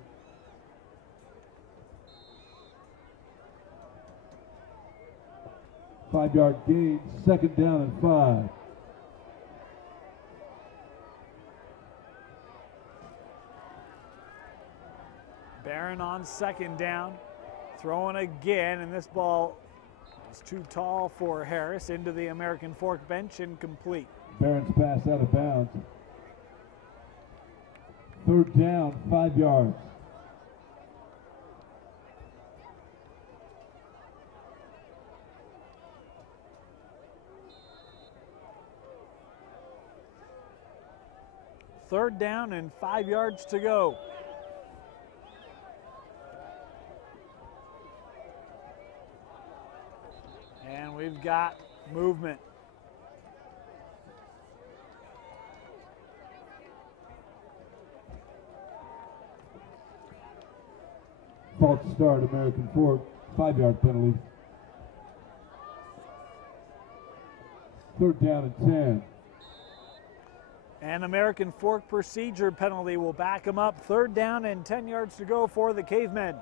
5-yard gain, 2nd down and 5. Barron on 2nd down, throwing again, and this ball is too tall for Harris. Into the American Fork bench, incomplete. Barron's pass out of bounds. 3rd down, 5 yards. Third down and 5 yards to go. And we've got movement. False start, American Fork, 5-yard penalty. 3rd down and 10. And American Fork procedure penalty will back him up. 3rd down and 10 yards to go for the Cavemen.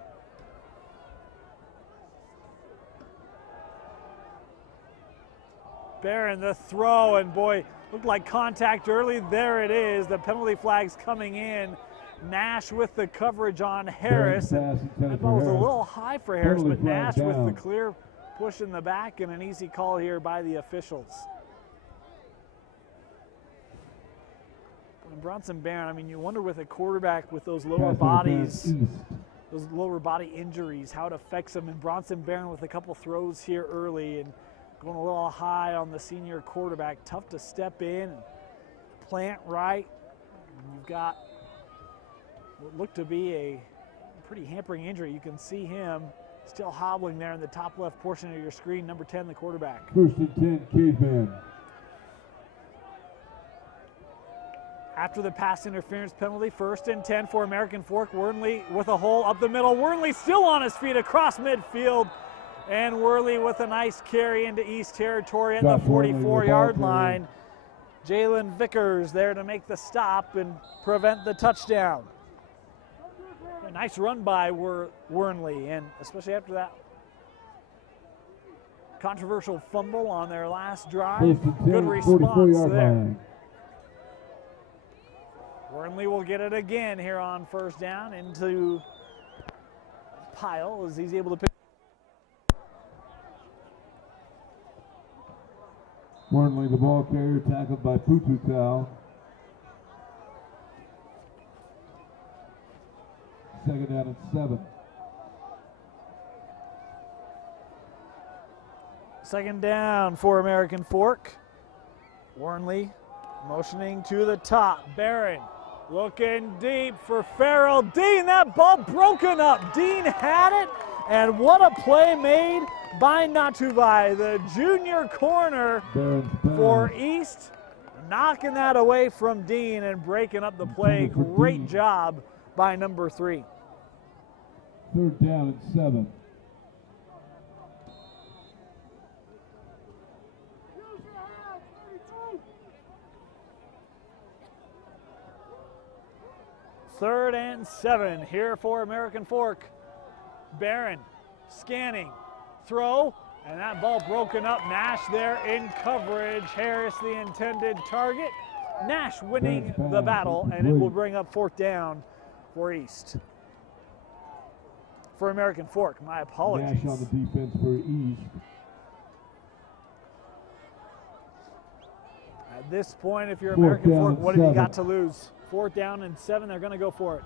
Barron the throw, and boy, looked like contact early. There it is. The penalty flag's coming in. Nash with the coverage on Harris. And that ball was a little high for Harris, but Nash with the clear push in the back, and an easy call here by the officials. And Bronson Barron, I mean, you wonder with a quarterback with those lower bodies, those lower body injuries, how it affects him. And Bronson Barron with a couple throws here early and going a little high on the senior quarterback. Tough to step in and plant right. And you've got what looked to be a pretty hampering injury. You can see him still hobbling there in the top left portion of your screen. Number 10, the quarterback. 1st and 10, Caveman. After the pass interference penalty, 1st and 10 for American Fork. Wormley with a hole up the middle. Wormley still on his feet across midfield. And Worley with a nice carry into East territory at the 44-yard line. Jalen Vickers there to make the stop and prevent the touchdown. A nice run by Wormley, and especially after that controversial fumble on their last drive. Good response there. Wormley will get it again here on 1st down into pile as he's able to pick. Wormley, the ball carrier, tackled by Pututal. 2nd down and 7. 2nd down for American Fork. Wormley motioning to the top. Barron looking deep for Farrell. Dean, that ball broken up. Dean had it, and what a play made by Natuvai, the junior corner for East, knocking that away from Dean and breaking up the play. Great job by number 3. 3rd down and 7. Third and 7 here for American Fork. Barron scanning, throw, and that ball broken up. Nash there in coverage. Harris the intended target. Nash winning the battle, and it will bring up 4th down for East. For American Fork, my apologies. Nash on the defense for East. At this point, if you're American Fork, what have you got to lose? 4th down and 7, they're going to go for it.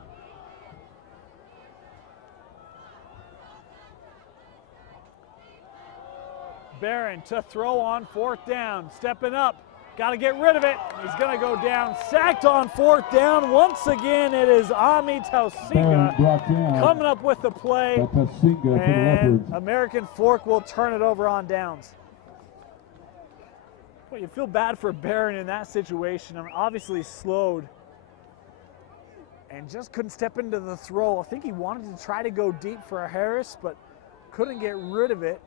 Barron to throw on 4th down, stepping up, got to get rid of it. He's going to go down, sacked on 4th down. Once again, it is Ami Tausinga coming up with the play, and American Fork will turn it over on downs. Well, you feel bad for Barron in that situation. I mean, obviously slowed and just couldn't step into the throw. I think he wanted to try to go deep for a Harris, but couldn't get rid of it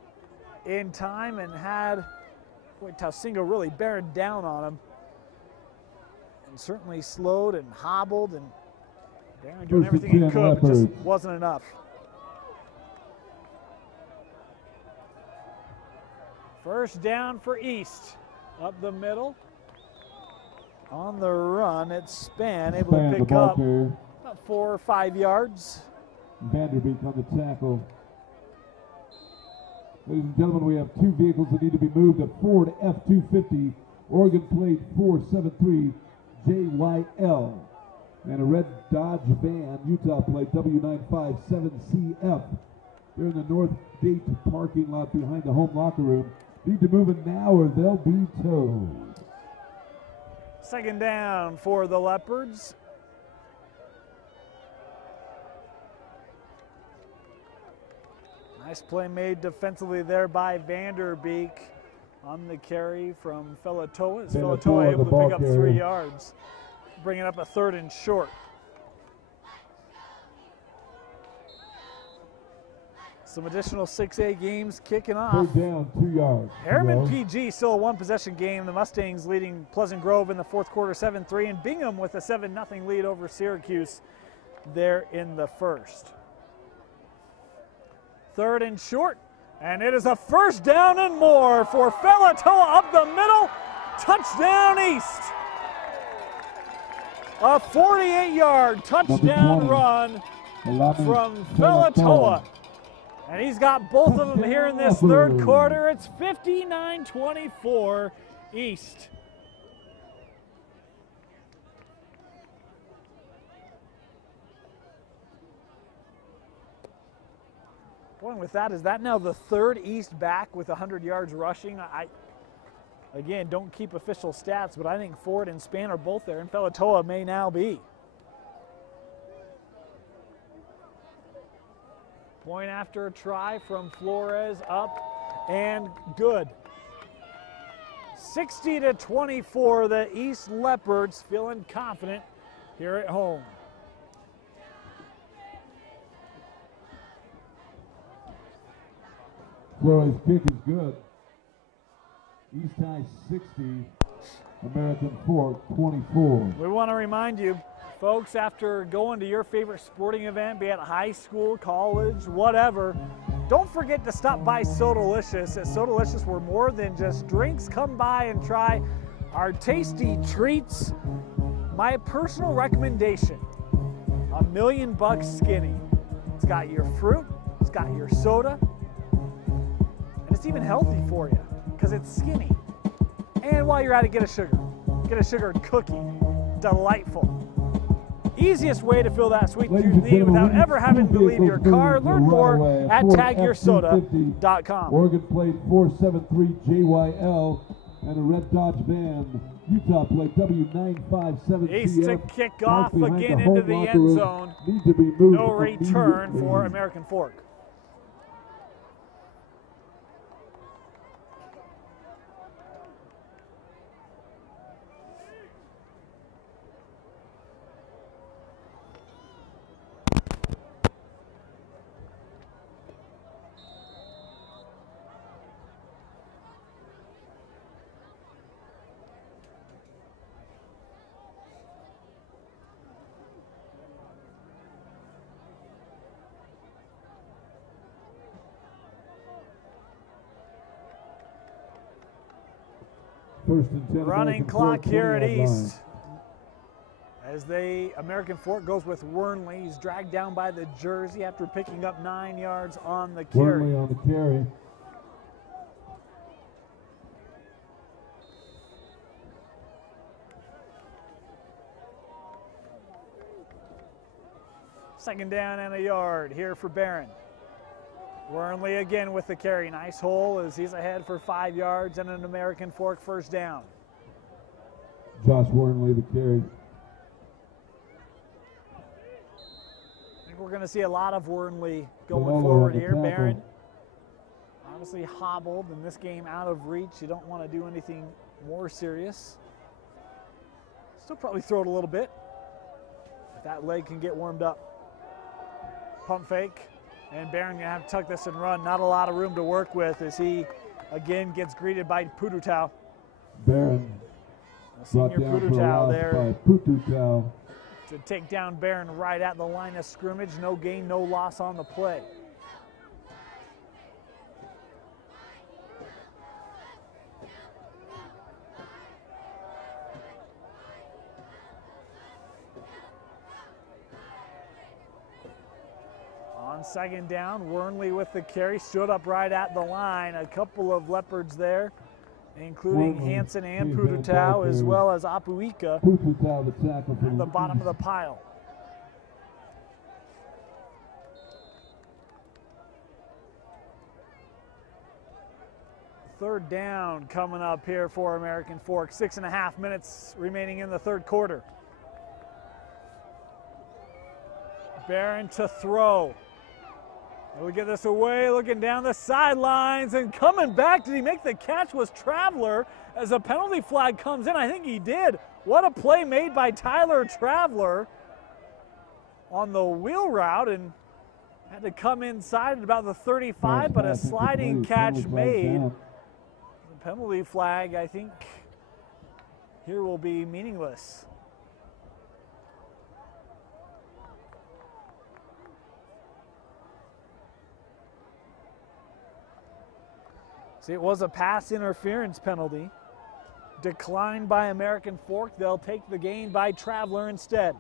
in time and had Tausinga really bearing down on him. And certainly slowed and hobbled, and Barron doing everything he could, but just wasn't enough. First down for East. Up the middle. On the run, it's Span able to pick up about 4 or 5 yards. Vanderbeek on the tackle. Ladies and gentlemen, we have 2 vehicles that need to be moved. A Ford F-250, Oregon plate 473 JYL. And a red Dodge van, Utah plate W957CF. They're in the North Gate parking lot behind the home locker room. Need to move it now or they'll be towed. 2nd down for the Leopards. Nice play made defensively there by Vanderbeek on the carry from Felatoa. As Felatoa able to pick up 3 yards, bringing up a 3rd and short. Some additional 6A games kicking off. 3rd down, 2 yards. Harriman PG still a 1-possession game. The Mustangs leading Pleasant Grove in the 4th quarter 7-3, and Bingham with a 7-0 lead over Syracuse there in the 1st. 3rd and short, and it is a 1st down and more for Felatoa up the middle. Touchdown East. A 48-yard touchdown run from Felatoa. And he's got both of them here in this 3rd quarter. It's 59-24 East. Boy, with that, is that now the 3rd East back with 100 yards rushing? Again, don't keep official stats, but I think Ford and Span are both there, and Felatoa may now be. Point after a try from Flores, up and good. 60-24, the East Leopards feeling confident here at home. Flores' kick is good. East High 60, American Fork 24. We want to remind you, folks, after going to your favorite sporting event, be it high school, college, whatever, don't forget to stop by Sodalicious. At Sodalicious, we're more than just drinks. Come by and try our tasty treats. My personal recommendation, $1 million skinny. It's got your fruit, it's got your soda, and it's even healthy for you because it's skinny. And while you're at it, get a sugared cookie. Delightful. Easiest way to fill that sweet tooth need without ever having to leave your car. Learn more at tagyoursoda.com. Oregon plate 473 JYL and a red Dodge van. Utah plate W957CF. East to kick off again into the end zone. No return for American Fork. First and 10. Running clock here at East. Line. As American Fork goes with Wernley. He's dragged down by the jersey after picking up 9 yards on the carry. Wernley on the carry. Second down and a yard here for Barron. Wernley again with the carry. Nice hole as he's ahead for 5 yards and an American Fork first down. Josh Wernley the carry. I think we're going to see a lot of Wernley going forward here. Barron obviously hobbled in this game, out of reach. You don't want to do anything more serious. Still probably throw it a little bit if that leg can get warmed up. Pump fake, and Barron gonna have to tuck this and run. Not a lot of room to work with as he again gets greeted by Pututau. Barron, senior Pututau there Pututau to take down Barron right at the line of scrimmage. No gain, no loss on the play. On second down, Wernley with the carry, stood up right at the line. A couple of Leopards there, including Hansen and Pututau, as well as Apuika at the bottom of the pile. Third down coming up here for American Fork. 6.5 minutes remaining in the third quarter. Barron to throw. We'll get this away, looking down the sidelines and coming back. Did he make the catch? Was Traveler as a penalty flag comes in? I think he did. What a play made by Tyler Traveler on the wheel route, and had to come inside at about the 35, but a sliding catch made. The penalty flag, I think, here will be meaningless. See, it was a pass interference penalty. Declined by American Fork. They'll take the gain by Traveler instead.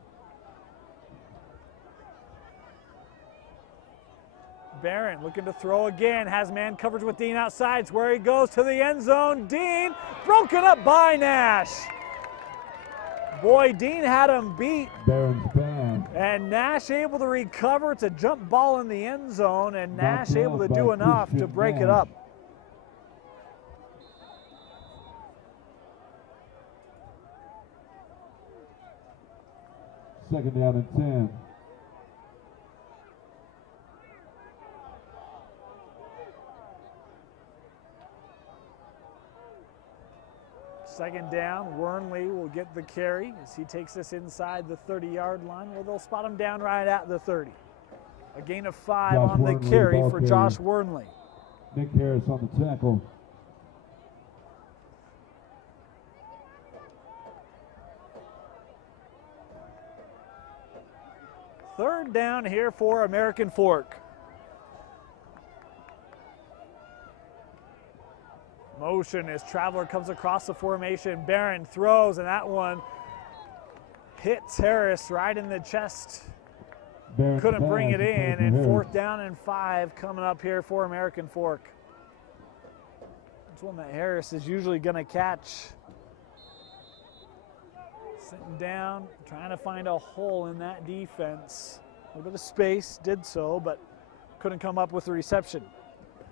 Barron looking to throw again. Has man coverage with Dean outside. It's where he goes to the end zone. Dean broken up by Nash. Boy, Dean had him beat. Barron's bad. And Nash able to recover. It's a jump ball in the end zone, and Nash able to do enough to break it up. Second down and 10. Second down, Wernley will get the carry as he takes us inside the 30-yard line. Well, they'll spot him down right at the 30. A gain of 5 on the carry for Josh Wernley. Nick Harris on the tackle. Third down here for American Fork. Motion as Traveler comes across the formation. Barron throws, and that one hits Harris right in the chest. Couldn't bring it in, and fourth down and 5 coming up here for American Fork. It's one that Harris is usually going to catch. Sitting down, trying to find a hole in that defense. A little bit of space, did so, but couldn't come up with a reception.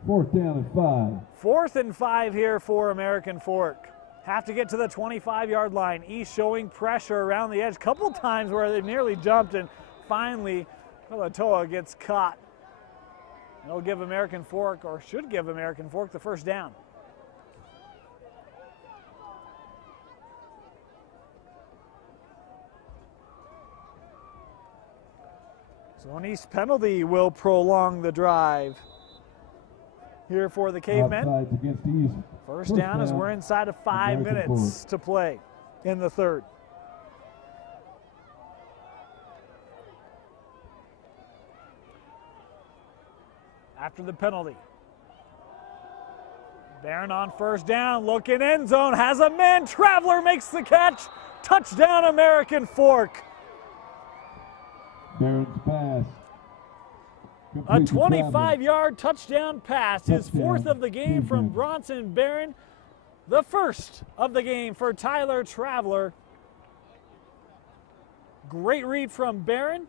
Fourth down and 5. Fourth and 5 here for American Fork. Have to get to the 25-yard line. East showing pressure around the edge. Couple times where they nearly jumped, and finally Pelatoa gets caught. It'll give American Fork, or should give American Fork, the first down. So an East penalty will prolong the drive here for the Cavemen. First down as we're inside of 5 minutes to play in the third. After the penalty, Barron on first down, looking end zone, has a man. Traveler makes the catch. Touchdown, American Fork. Barron's pass. A 25-yard touchdown pass, his fourth of the game from Bronson Barron. The first of the game for Tyler Traveler. Great read from Barron.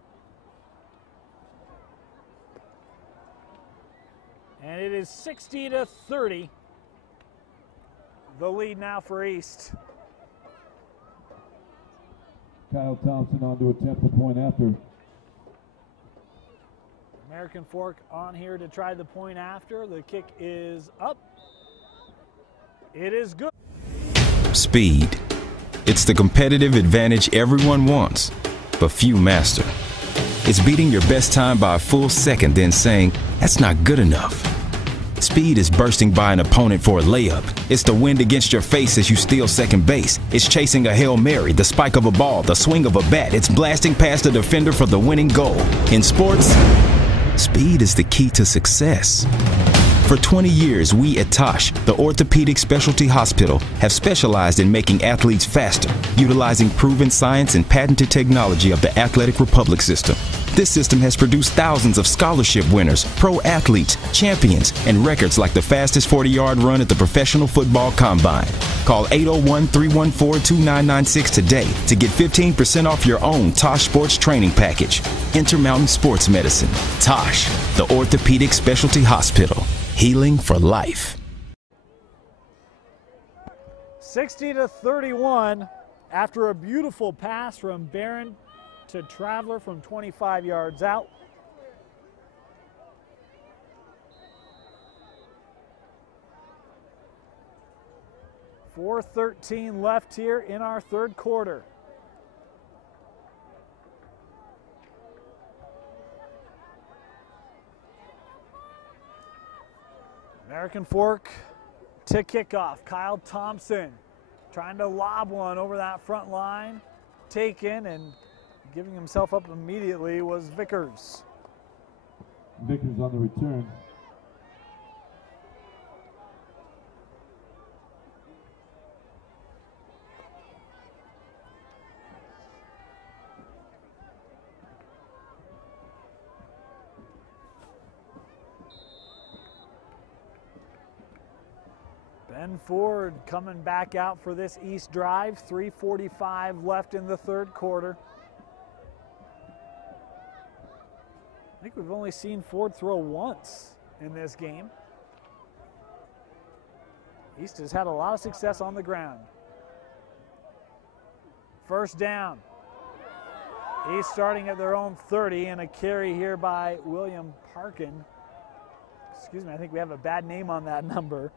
And it is 60-30. The lead now for East. Kyle Thompson on to attempt the point after. American Fork on here to try the point after. The kick is up. It is good. Speed. It's the competitive advantage everyone wants, but few master. It's beating your best time by a full second, then saying, that's not good enough. Speed is bursting by an opponent for a layup. It's the wind against your face as you steal second base. It's chasing a Hail Mary, the spike of a ball, the swing of a bat. It's blasting past a defender for the winning goal. In sports, speed is the key to success. For 20 years, we at Tosh, the orthopedic specialty hospital, have specialized in making athletes faster, utilizing proven science and patented technology of the Athletic Republic system. This system has produced thousands of scholarship winners, pro athletes, champions, and records like the fastest 40-yard run at the Professional Football Combine. Call 801-314-2996 today to get 15% off your own Tosh Sports Training Package. Intermountain Sports Medicine. Tosh, the orthopedic specialty hospital. Healing for life. 60-31 after a beautiful pass from Barron to Traveler from 25 yards out. .413 left here in our third quarter. American Fork to kickoff. Kyle Thompson trying to lob one over that front line. Taken, and giving himself up immediately was Vickers. Vickers on the return. Ben Ford coming back out for this East drive. 3:45 left in the third quarter. I think we've only seen Ford throw once in this game. East has had a lot of success on the ground. First down. East starting at their own 30, and a carry here by William Parkin. Excuse me, I think we have a bad name on that number.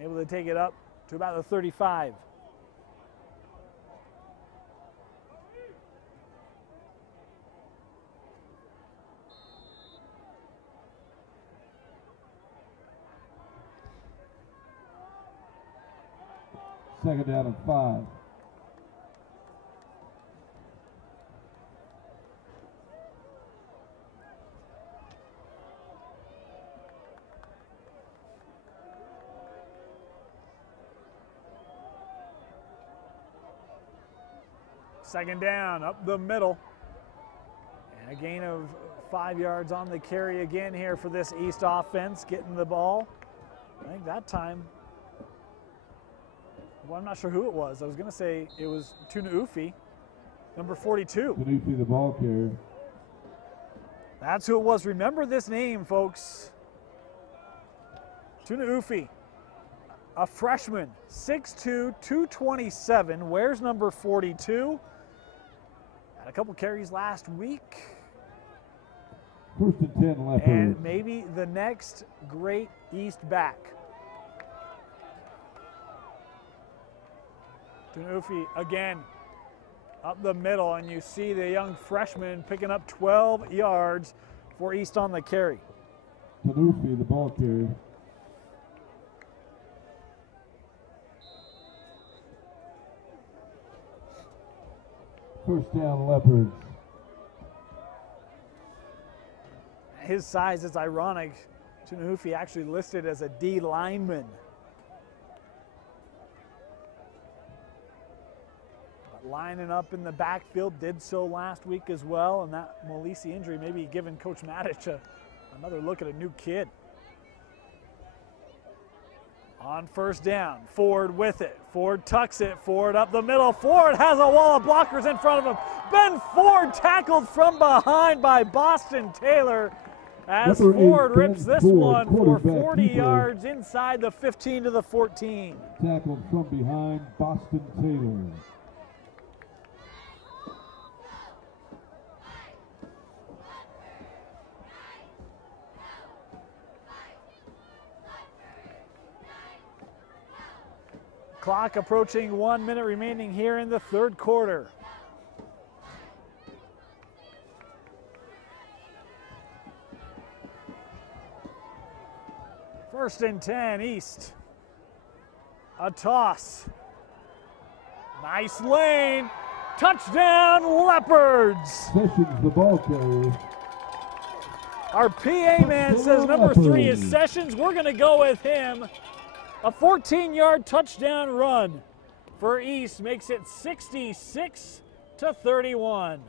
Able to take it up to about the 35. Second down and 5. Second down, up the middle. And a gain of 5 yards on the carry again here for this East offense, getting the ball. I think that time, well, I'm not sure who it was. I was going to say it was Tuna Ufi, number 42. Tuna Ufi, the ball carrier. That's who it was. Remember this name, folks. Tuna Ufi, a freshman, 6'2", 227, wears number 42. Had a couple carries last week. First and 10 left. And maybe the next great East back. Tanufi again up the middle, and you see the young freshman picking up 12 yards for East on the carry. Tanufi, the ball carrier. First down, Leopards. His size is ironic. Tanufi actually listed as a D lineman. lining up in the backfield, did so last week as well, and that Molisi injury maybe giving Coach Matic another look at a new kid. On first down, Ford with it. Ford tucks it, Ford up the middle. Ford has a wall of blockers in front of him. Ben Ford tackled from behind by Boston Taylor as Ford rips this one for 40 yards inside the 15 to the 14. Tackled from behind, Boston Taylor. Clock approaching 1 minute remaining here in the third quarter. First and 10, East. A toss. Nice lane. Touchdown, Leopards. Sessions, the ball carrier. Our PA man says number 3 is Sessions. We're going to go with him. A 14-yard touchdown run for East makes it 66 to 31.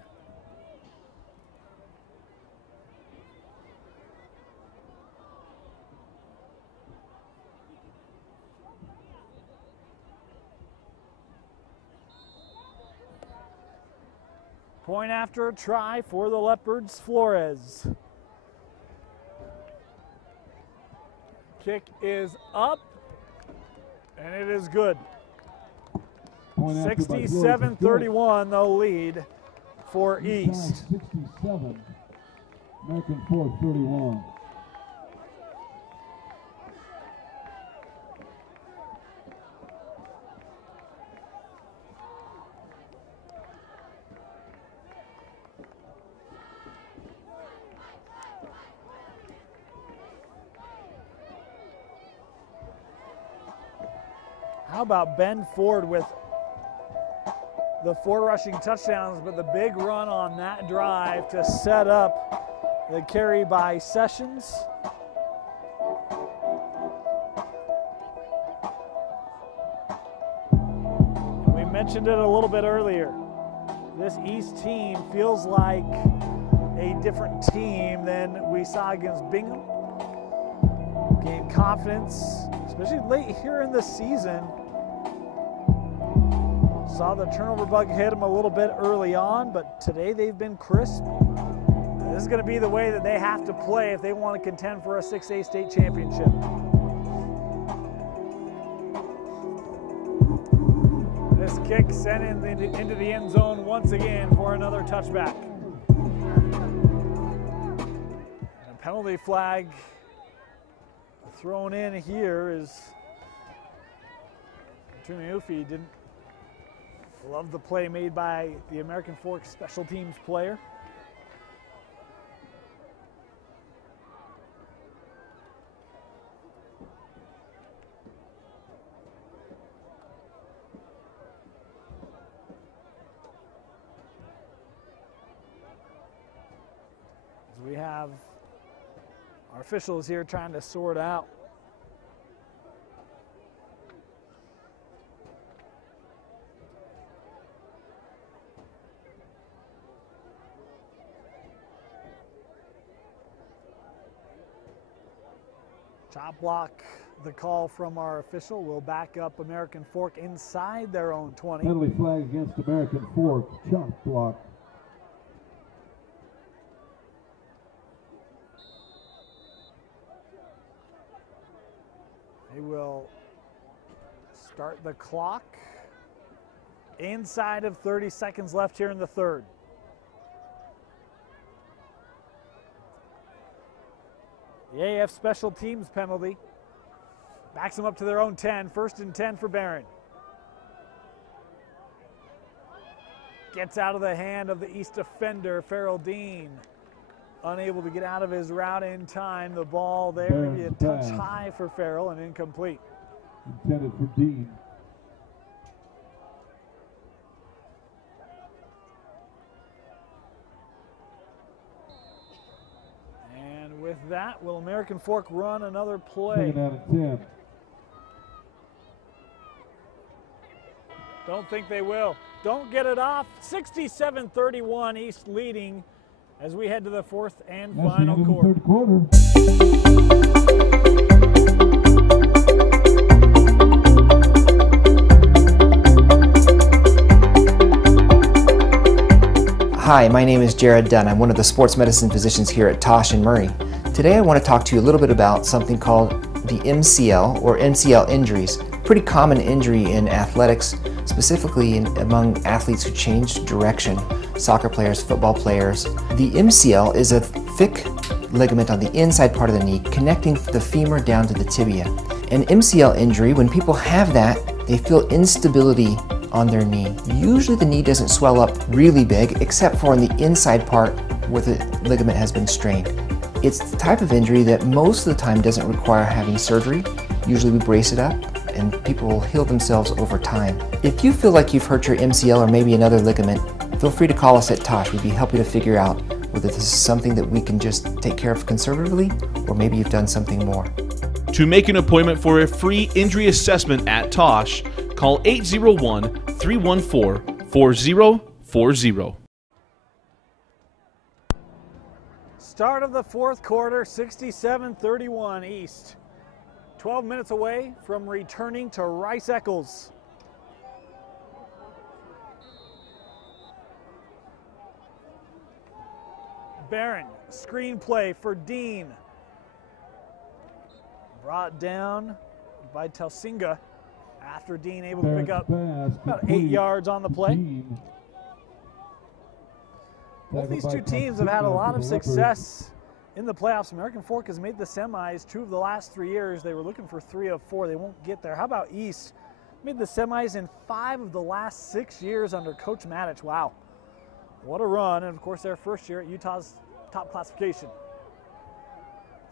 Point after a try for the Leopards, Flores. Kick is up. And it is good. 67-31, the lead for East. 67, American Fork 31. How about Ben Ford with the 4 rushing touchdowns, but the big run on that drive to set up the carry by Sessions. We mentioned it a little bit earlier. This East team feels like a different team than we saw against Bingham. Gained confidence, especially late here in the season. Saw the turnover bug hit them a little bit early on, but today they've been crisp. This is going to be the way that they have to play if they want to contend for a 6A state championship. This kick sent into the end zone once again for another touchback. And a penalty flag thrown in here is Tumiufi didn't love the play made by the American Fork special teams player. As we have our officials here trying to sort out chop block. The call from our official will back up American Fork inside their own 20. Penalty flag against American Fork, chop block. They will start the clock inside of 30 seconds left here in the third. The AF special teams penalty backs them up to their own 10. First and 10 for Barron. Gets out of the hand of the East defender, Farrell Dean. Unable to get out of his route in time. The ball there, maybe a touch high for Farrell and incomplete. Intended for Dean. And with that, will American Fork run another play? Second out of 10. Don't think they will. Don't get it off. 67-31, East leading as we head to the fourth and final quarter. Third quarter. Hi, my name is Jared Dunn. I'm one of the sports medicine physicians here at Tosh and Murray. Today I want to talk to you a little bit about something called the MCL or MCL injuries. Pretty common injury in athletics, specifically among athletes who change direction, soccer players, football players. The MCL is a thick ligament on the inside part of the knee connecting the femur down to the tibia. An MCL injury, when people have that, they feel instability on their knee. Usually the knee doesn't swell up really big, except for on the inside part where the ligament has been strained. It's the type of injury that most of the time doesn't require having surgery. Usually we brace it up and people will heal themselves over time. If you feel like you've hurt your MCL or maybe another ligament, feel free to call us at Tosh. We'd be happy to figure out whether this is something that we can just take care of conservatively or maybe you've done something more. To make an appointment for a free injury assessment at Tosh, call 801-314-4040. Start of the fourth quarter, 67-31 East. 12 minutes away from returning to Rice-Eccles. Barron, screenplay for Dean. Brought down by Telsinga after Dean able to pick up about 8 yards on the play. Both these two teams have had a lot of success in the playoffs. American Fork has made the semis 2 of the last 3 years. They were looking for 3 of 4. They won't get there. How about East? Made the semis in 5 of the last 6 years under Coach Matich. Wow. What a run. And, of course, their first year at Utah's top classification.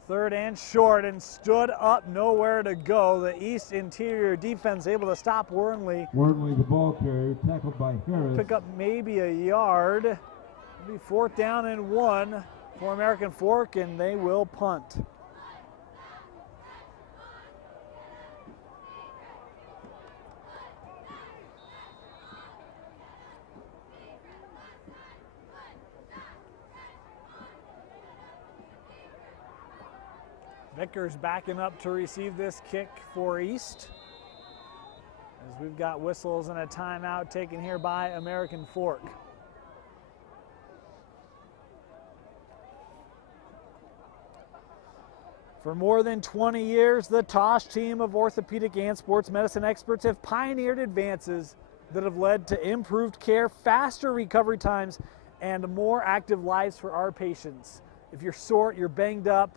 Third and short and stood up, nowhere to go. The East interior defense able to stop Wernley. Wernley, the ball carrier, tackled by Harris. Pick up maybe a yard. It'll be 4th down and 1 for American Fork, and they will punt. Vickers backing up to receive this kick for East, as we've got whistles and a timeout taken here by American Fork. For more than 20 years, the Tosh team of orthopedic and sports medicine experts have pioneered advances that have led to improved care, faster recovery times, and more active lives for our patients. If you're sore, you're banged up,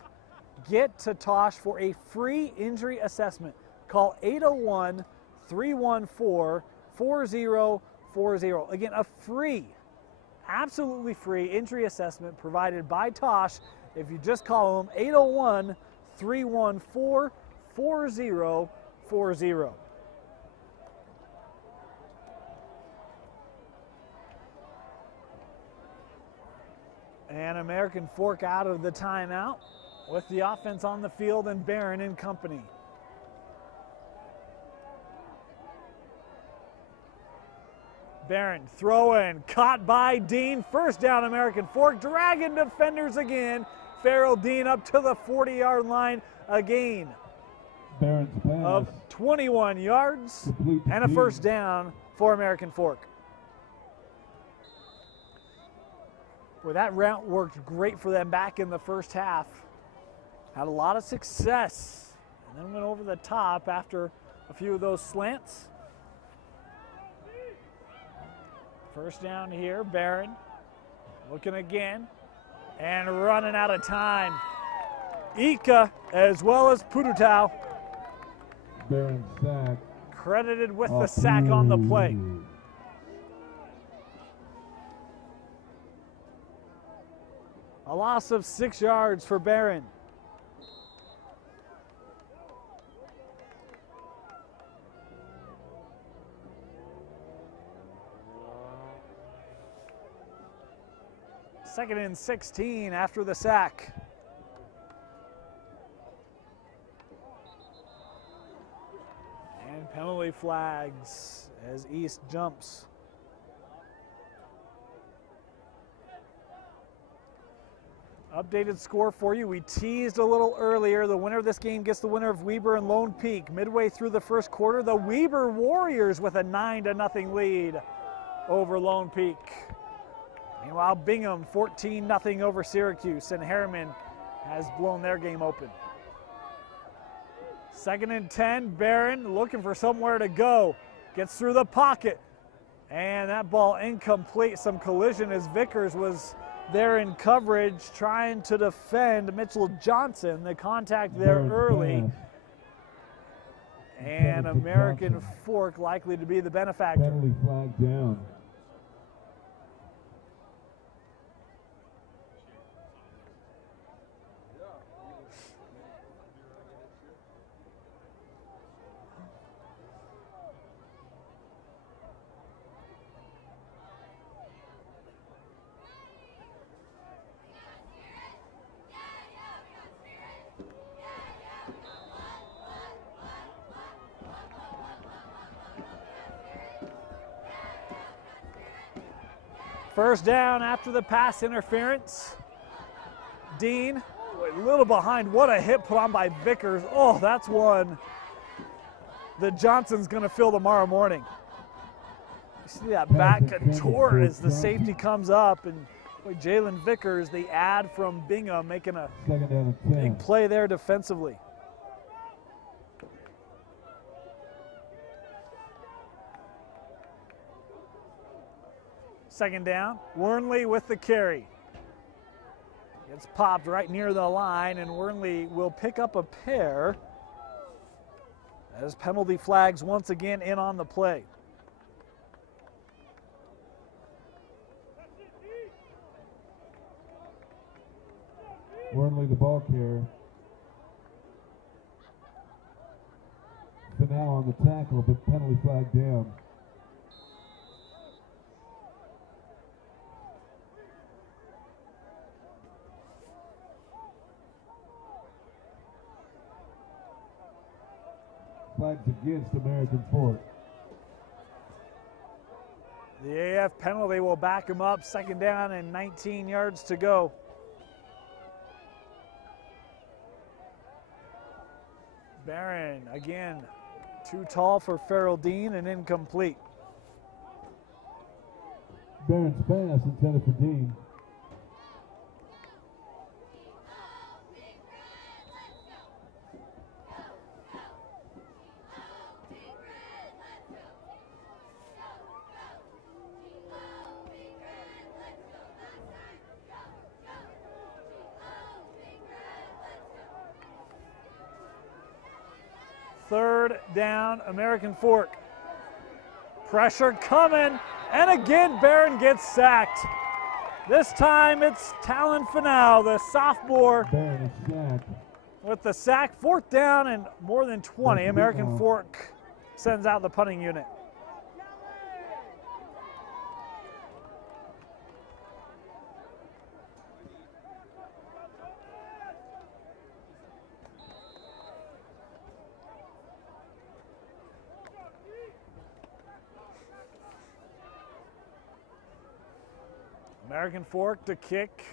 get to Tosh for a free injury assessment. Call 801-314-4040. Again, a free, absolutely free injury assessment provided by Tosh. If you just call them 801-314-4040. And American Fork out of the timeout with the offense on the field and Barron in company. Barron throwing, caught by Dean. First down, American Fork, dragging defenders again. Farrell Dean up to the 40-yard line again. Barron's pass of 21 yards and a first down for American Fork. Well, that route worked great for them back in the first half. Had a lot of success and then went over the top after a few of those slants. First down here, Barron looking again and running out of time. Ika as well as Pudutau. Barron sack. Credited with the sack on the play. A loss of 6 yards for Barron. Second and 16 after the sack. And penalty flags as East jumps. Updated score for you. We teased a little earlier. The winner of this game gets the winner of Weber and Lone Peak. Midway through the first quarter, the Weber Warriors with a 9-0 lead over Lone Peak. Meanwhile, Bingham 14-0 over Syracuse, and Harriman has blown their game open. 2nd and 10, Barron looking for somewhere to go. Gets through the pocket, and that ball incomplete. Some collision as Vickers was there in coverage trying to defend Mitchell Johnson. The contact there early. And American Fork likely to be the benefactor. Penalty flag down. First down after the pass interference. Dean, a little behind. What a hit put on by Vickers. Oh, that's one that Johnson's going to feel tomorrow morning. You see that back contort as the safety comes up, and boy, Jalen Vickers, the ad from Bingham, making a big play there defensively. Second down, Wernley with the carry. It's popped right near the line, and Wernley will pick up a pair as penalty flags once again in on the play. Wernley the ball carrier. So now on the tackle, but penalty flag down. Flags against American Fork. The AF penalty will back him up. Second down and 19 yards to go. Barron again, too tall for Farrell Dean and incomplete. Barron's pass intended for Dean. Third down, American Fork. Pressure coming, and again Barron gets sacked. This time it's Talon Finau, the sophomore, with the sack. Fourth down and more than 20. American Fork sends out the punting unit. American Fork to kick.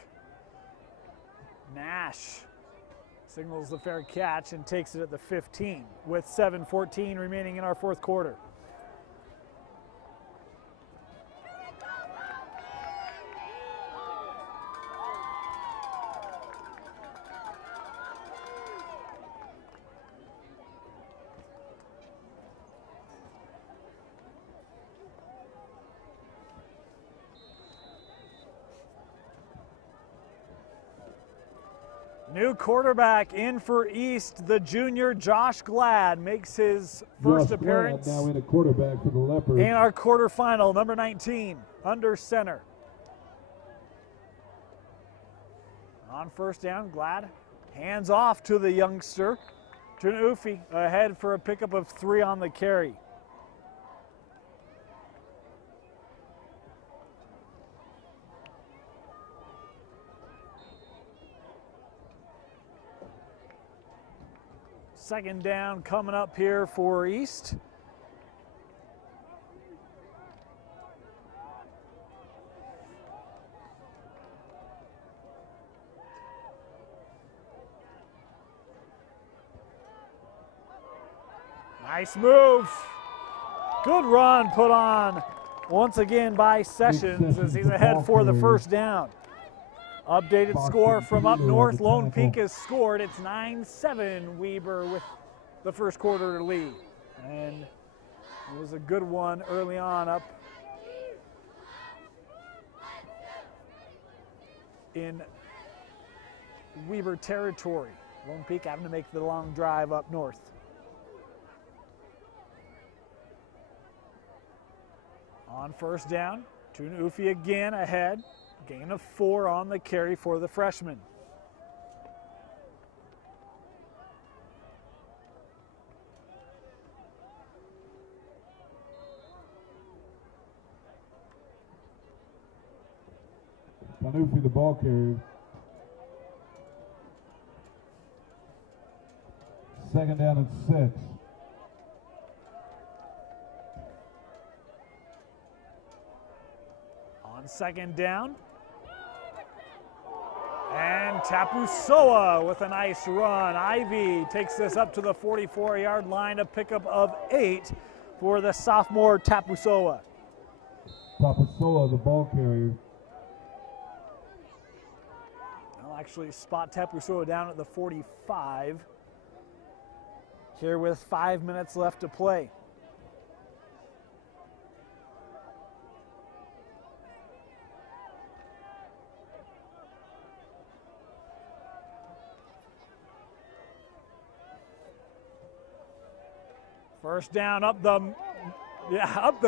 Nash signals the fair catch and takes it at the 15 with 7:14 remaining in our fourth quarter. New quarterback in for East, the junior Josh Glad makes his first appearance now in a quarterback for the Leopards. In our quarterfinal, number 19, under center. On first down, Glad hands off to the youngster, to Ufi, ahead for a pickup of 3 on the carry. Second down coming up here for East. Nice move. Good run put on once again by Sessions as he's ahead for the first down. Updated score from up north. Lone Peak has scored. It's 9-7. Weber with the first quarter lead. And it was a good one early on up in Weber territory. Lone Peak having to make the long drive up north. On first down, Tunuufi again ahead. Gain of 4 on the carry for the freshman. Tunuufi, the ball carrier. Second down and 6. On second down. And Tapusoa with a nice run. Ivy takes this up to the 44-yard line, a pickup of 8 for the sophomore Tapusoa. Tapusoa, the ball carrier. I'll actually spot Tapusoa down at the 45 here with 5 minutes left to play. First down up the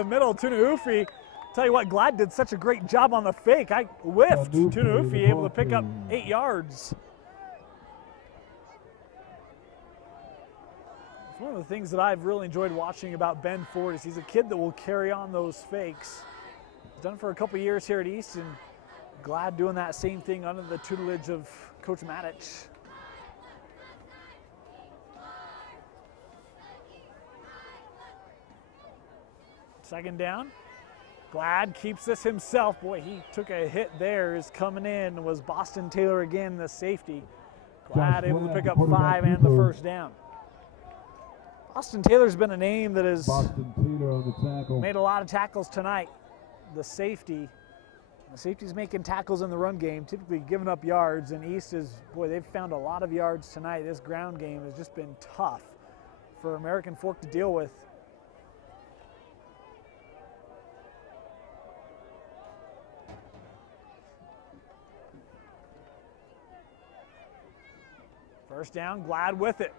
middle. Tunuufi. Tell you what, Glad did such a great job on the fake. I whiffed. Tunuufi able to pick up 8 yards. It's one of the things that I've really enjoyed watching about Ben Ford is he's a kid that will carry on those fakes. He's done it for a couple years here at East, and Glad doing that same thing under the tutelage of Coach Matich. Second down. Glad keeps this himself. Boy, he took a hit there. Is coming in was Boston Taylor again, the safety. Glad able to pick up 5 and the first down. Boston Taylor's been a name that has made a lot of tackles tonight. The safety's making tackles in the run game, typically giving up yards, and East is, boy, they've found a lot of yards tonight. This ground game has just been tough for American Fork to deal with. First down, Glad with it.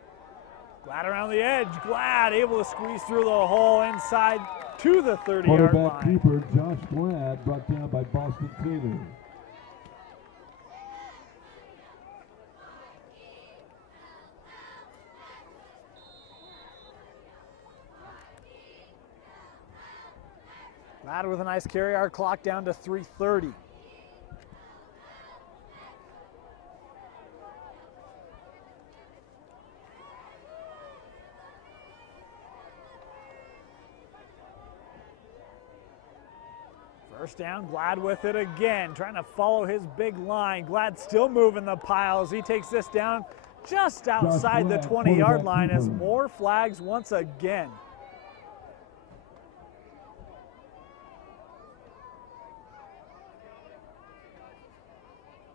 Glad around the edge. Glad able to squeeze through the hole inside to the 30-yard line. Quarterback keeper Josh Glad brought down by Boston Taylor. Glad with a nice carry. Our clock down to 3:30. First down, Glad with it again, trying to follow his big line. Glad still moving the piles. He takes this down just outside the 20-yard line as more flags once again.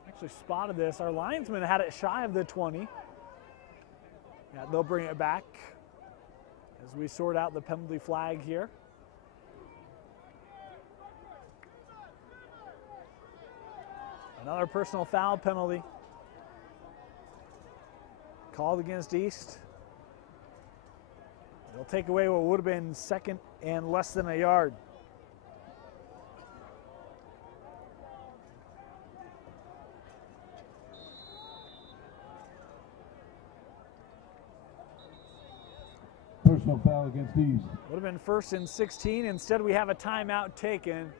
Actually spotted this. Our linesman had it shy of the 20. Yeah, they'll bring it back as we sort out the penalty flag here. Another personal foul penalty called against East. They'll take away what would have been second and less than a yard. Personal foul against East. Would have been 1st and 16. Instead, we have a timeout taken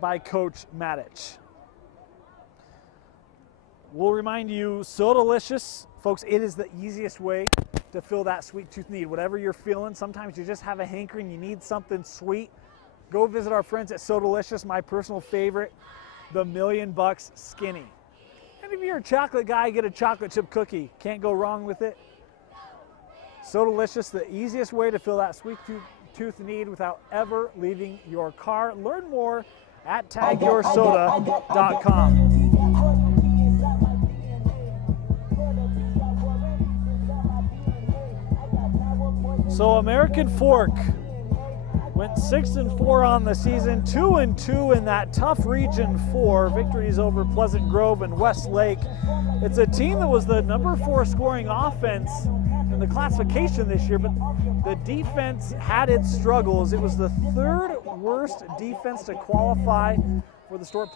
by Coach Matich. We'll remind you, So Delicious, folks, it is the easiest way to fill that sweet tooth need. Whatever you're feeling, sometimes you just have a hankering, you need something sweet. Go visit our friends at So Delicious, my personal favorite, the $1,000,000 Skinny. And if you're a chocolate guy, get a chocolate chip cookie. Can't go wrong with it. So delicious, the easiest way to fill that sweet tooth need without ever leaving your car. Learn more at tagyoursoda.com. So American Fork went 6-4 on the season, 2-2 in that tough Region 4. Victories over Pleasant Grove and Westlake. It's a team that was the number 4 scoring offense in the classification this year, but the defense had its struggles. It was the 3rd worst defense to qualify for the state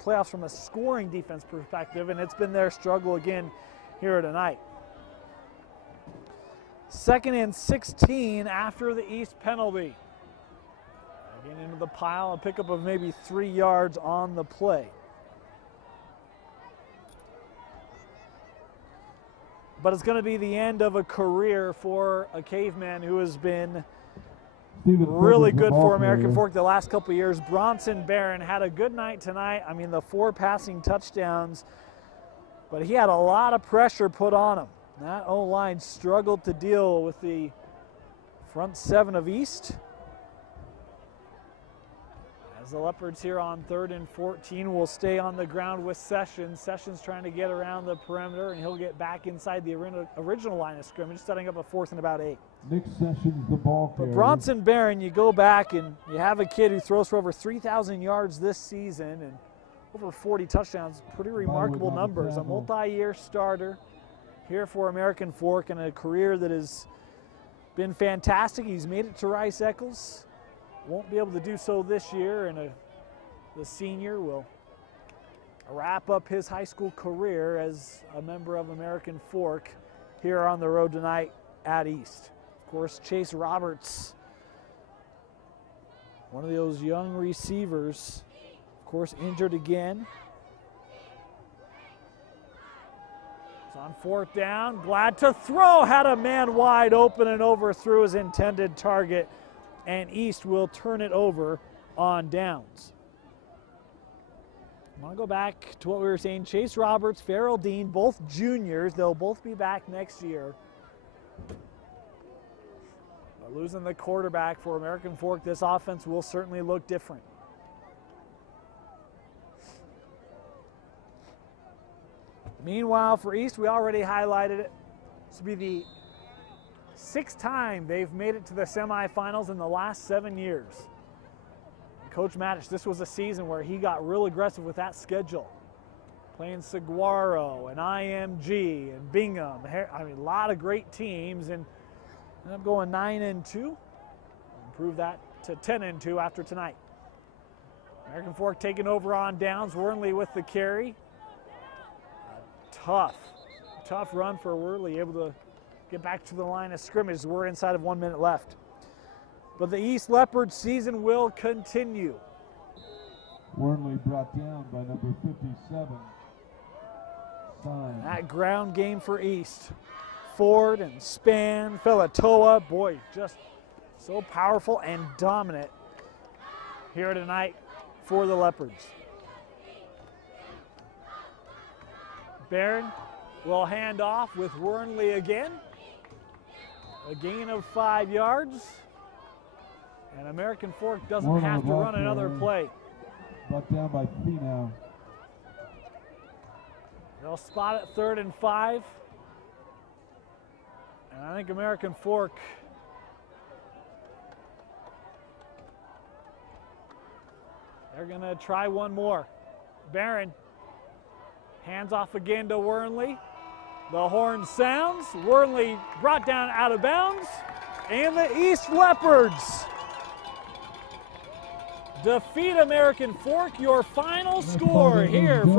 playoffs from a scoring defense perspective, and it's been their struggle again here tonight. 2nd and 16 after the East penalty. Again into the pile, a pickup of maybe 3 yards on the play. But it's going to be the end of a career for a caveman who has been really good for American Fork the last couple of years. Bronson Barron had a good night tonight. I mean, the 4 passing touchdowns, but he had a lot of pressure put on him. That O-line struggled to deal with the front 7 of East. As the Leopards here on 3rd and 14 will stay on the ground with Sessions. Sessions trying to get around the perimeter, and he'll get back inside the original line of scrimmage, setting up a 4th and about 8. Nick Sessions, the ball carrier. But Bronson Barron, you go back and you have a kid who throws for over 3,000 yards this season and over 40 touchdowns. Pretty remarkable numbers. A multi-year starter here for American Fork in a career that has been fantastic. He's made it to Rice Eccles. Won't be able to do so this year, and the senior will wrap up his high school career as a member of American Fork here on the road tonight at East. Of course, Chase Roberts, one of those young receivers, of course, injured again. On 4th down, glad to throw, had a man wide open and overthrew his intended target, and East will turn it over on downs. I want to go back to what we were saying. Chase Roberts, Farrell Dean, both juniors. They'll both be back next year. But losing the quarterback for American Fork, this offense will certainly look different. Meanwhile, for East, we already highlighted it. This will be the 6th time they've made it to the semifinals in the last 7 years. Coach Mattich, this was a season where he got real aggressive with that schedule. Playing Saguaro and IMG and Bingham. I mean, a lot of great teams, and ended up going 9-2. Improve that to 10-2 after tonight. American Fork taking over on downs. Wornley with the carry. Tough run for Worley, able to get back to the line of scrimmage. We're inside of 1 minute left. But the East Leopards season will continue. Wornley brought down by number 57. Sign. That ground game for East. Ford and Span, Felatoa, boy, just so powerful and dominant here tonight for the Leopards. Barron will hand off with Wornley again. A gain of 5 yards. And American Fork doesn't have to run another play. Brought down by Finau. They'll spot it 3rd and 5. And I think American Fork they're going to try one more. Barron hands off again to Wornley. The horn sounds. Wornley brought down out of bounds. And the East Leopards defeat American Fork. Your final score here from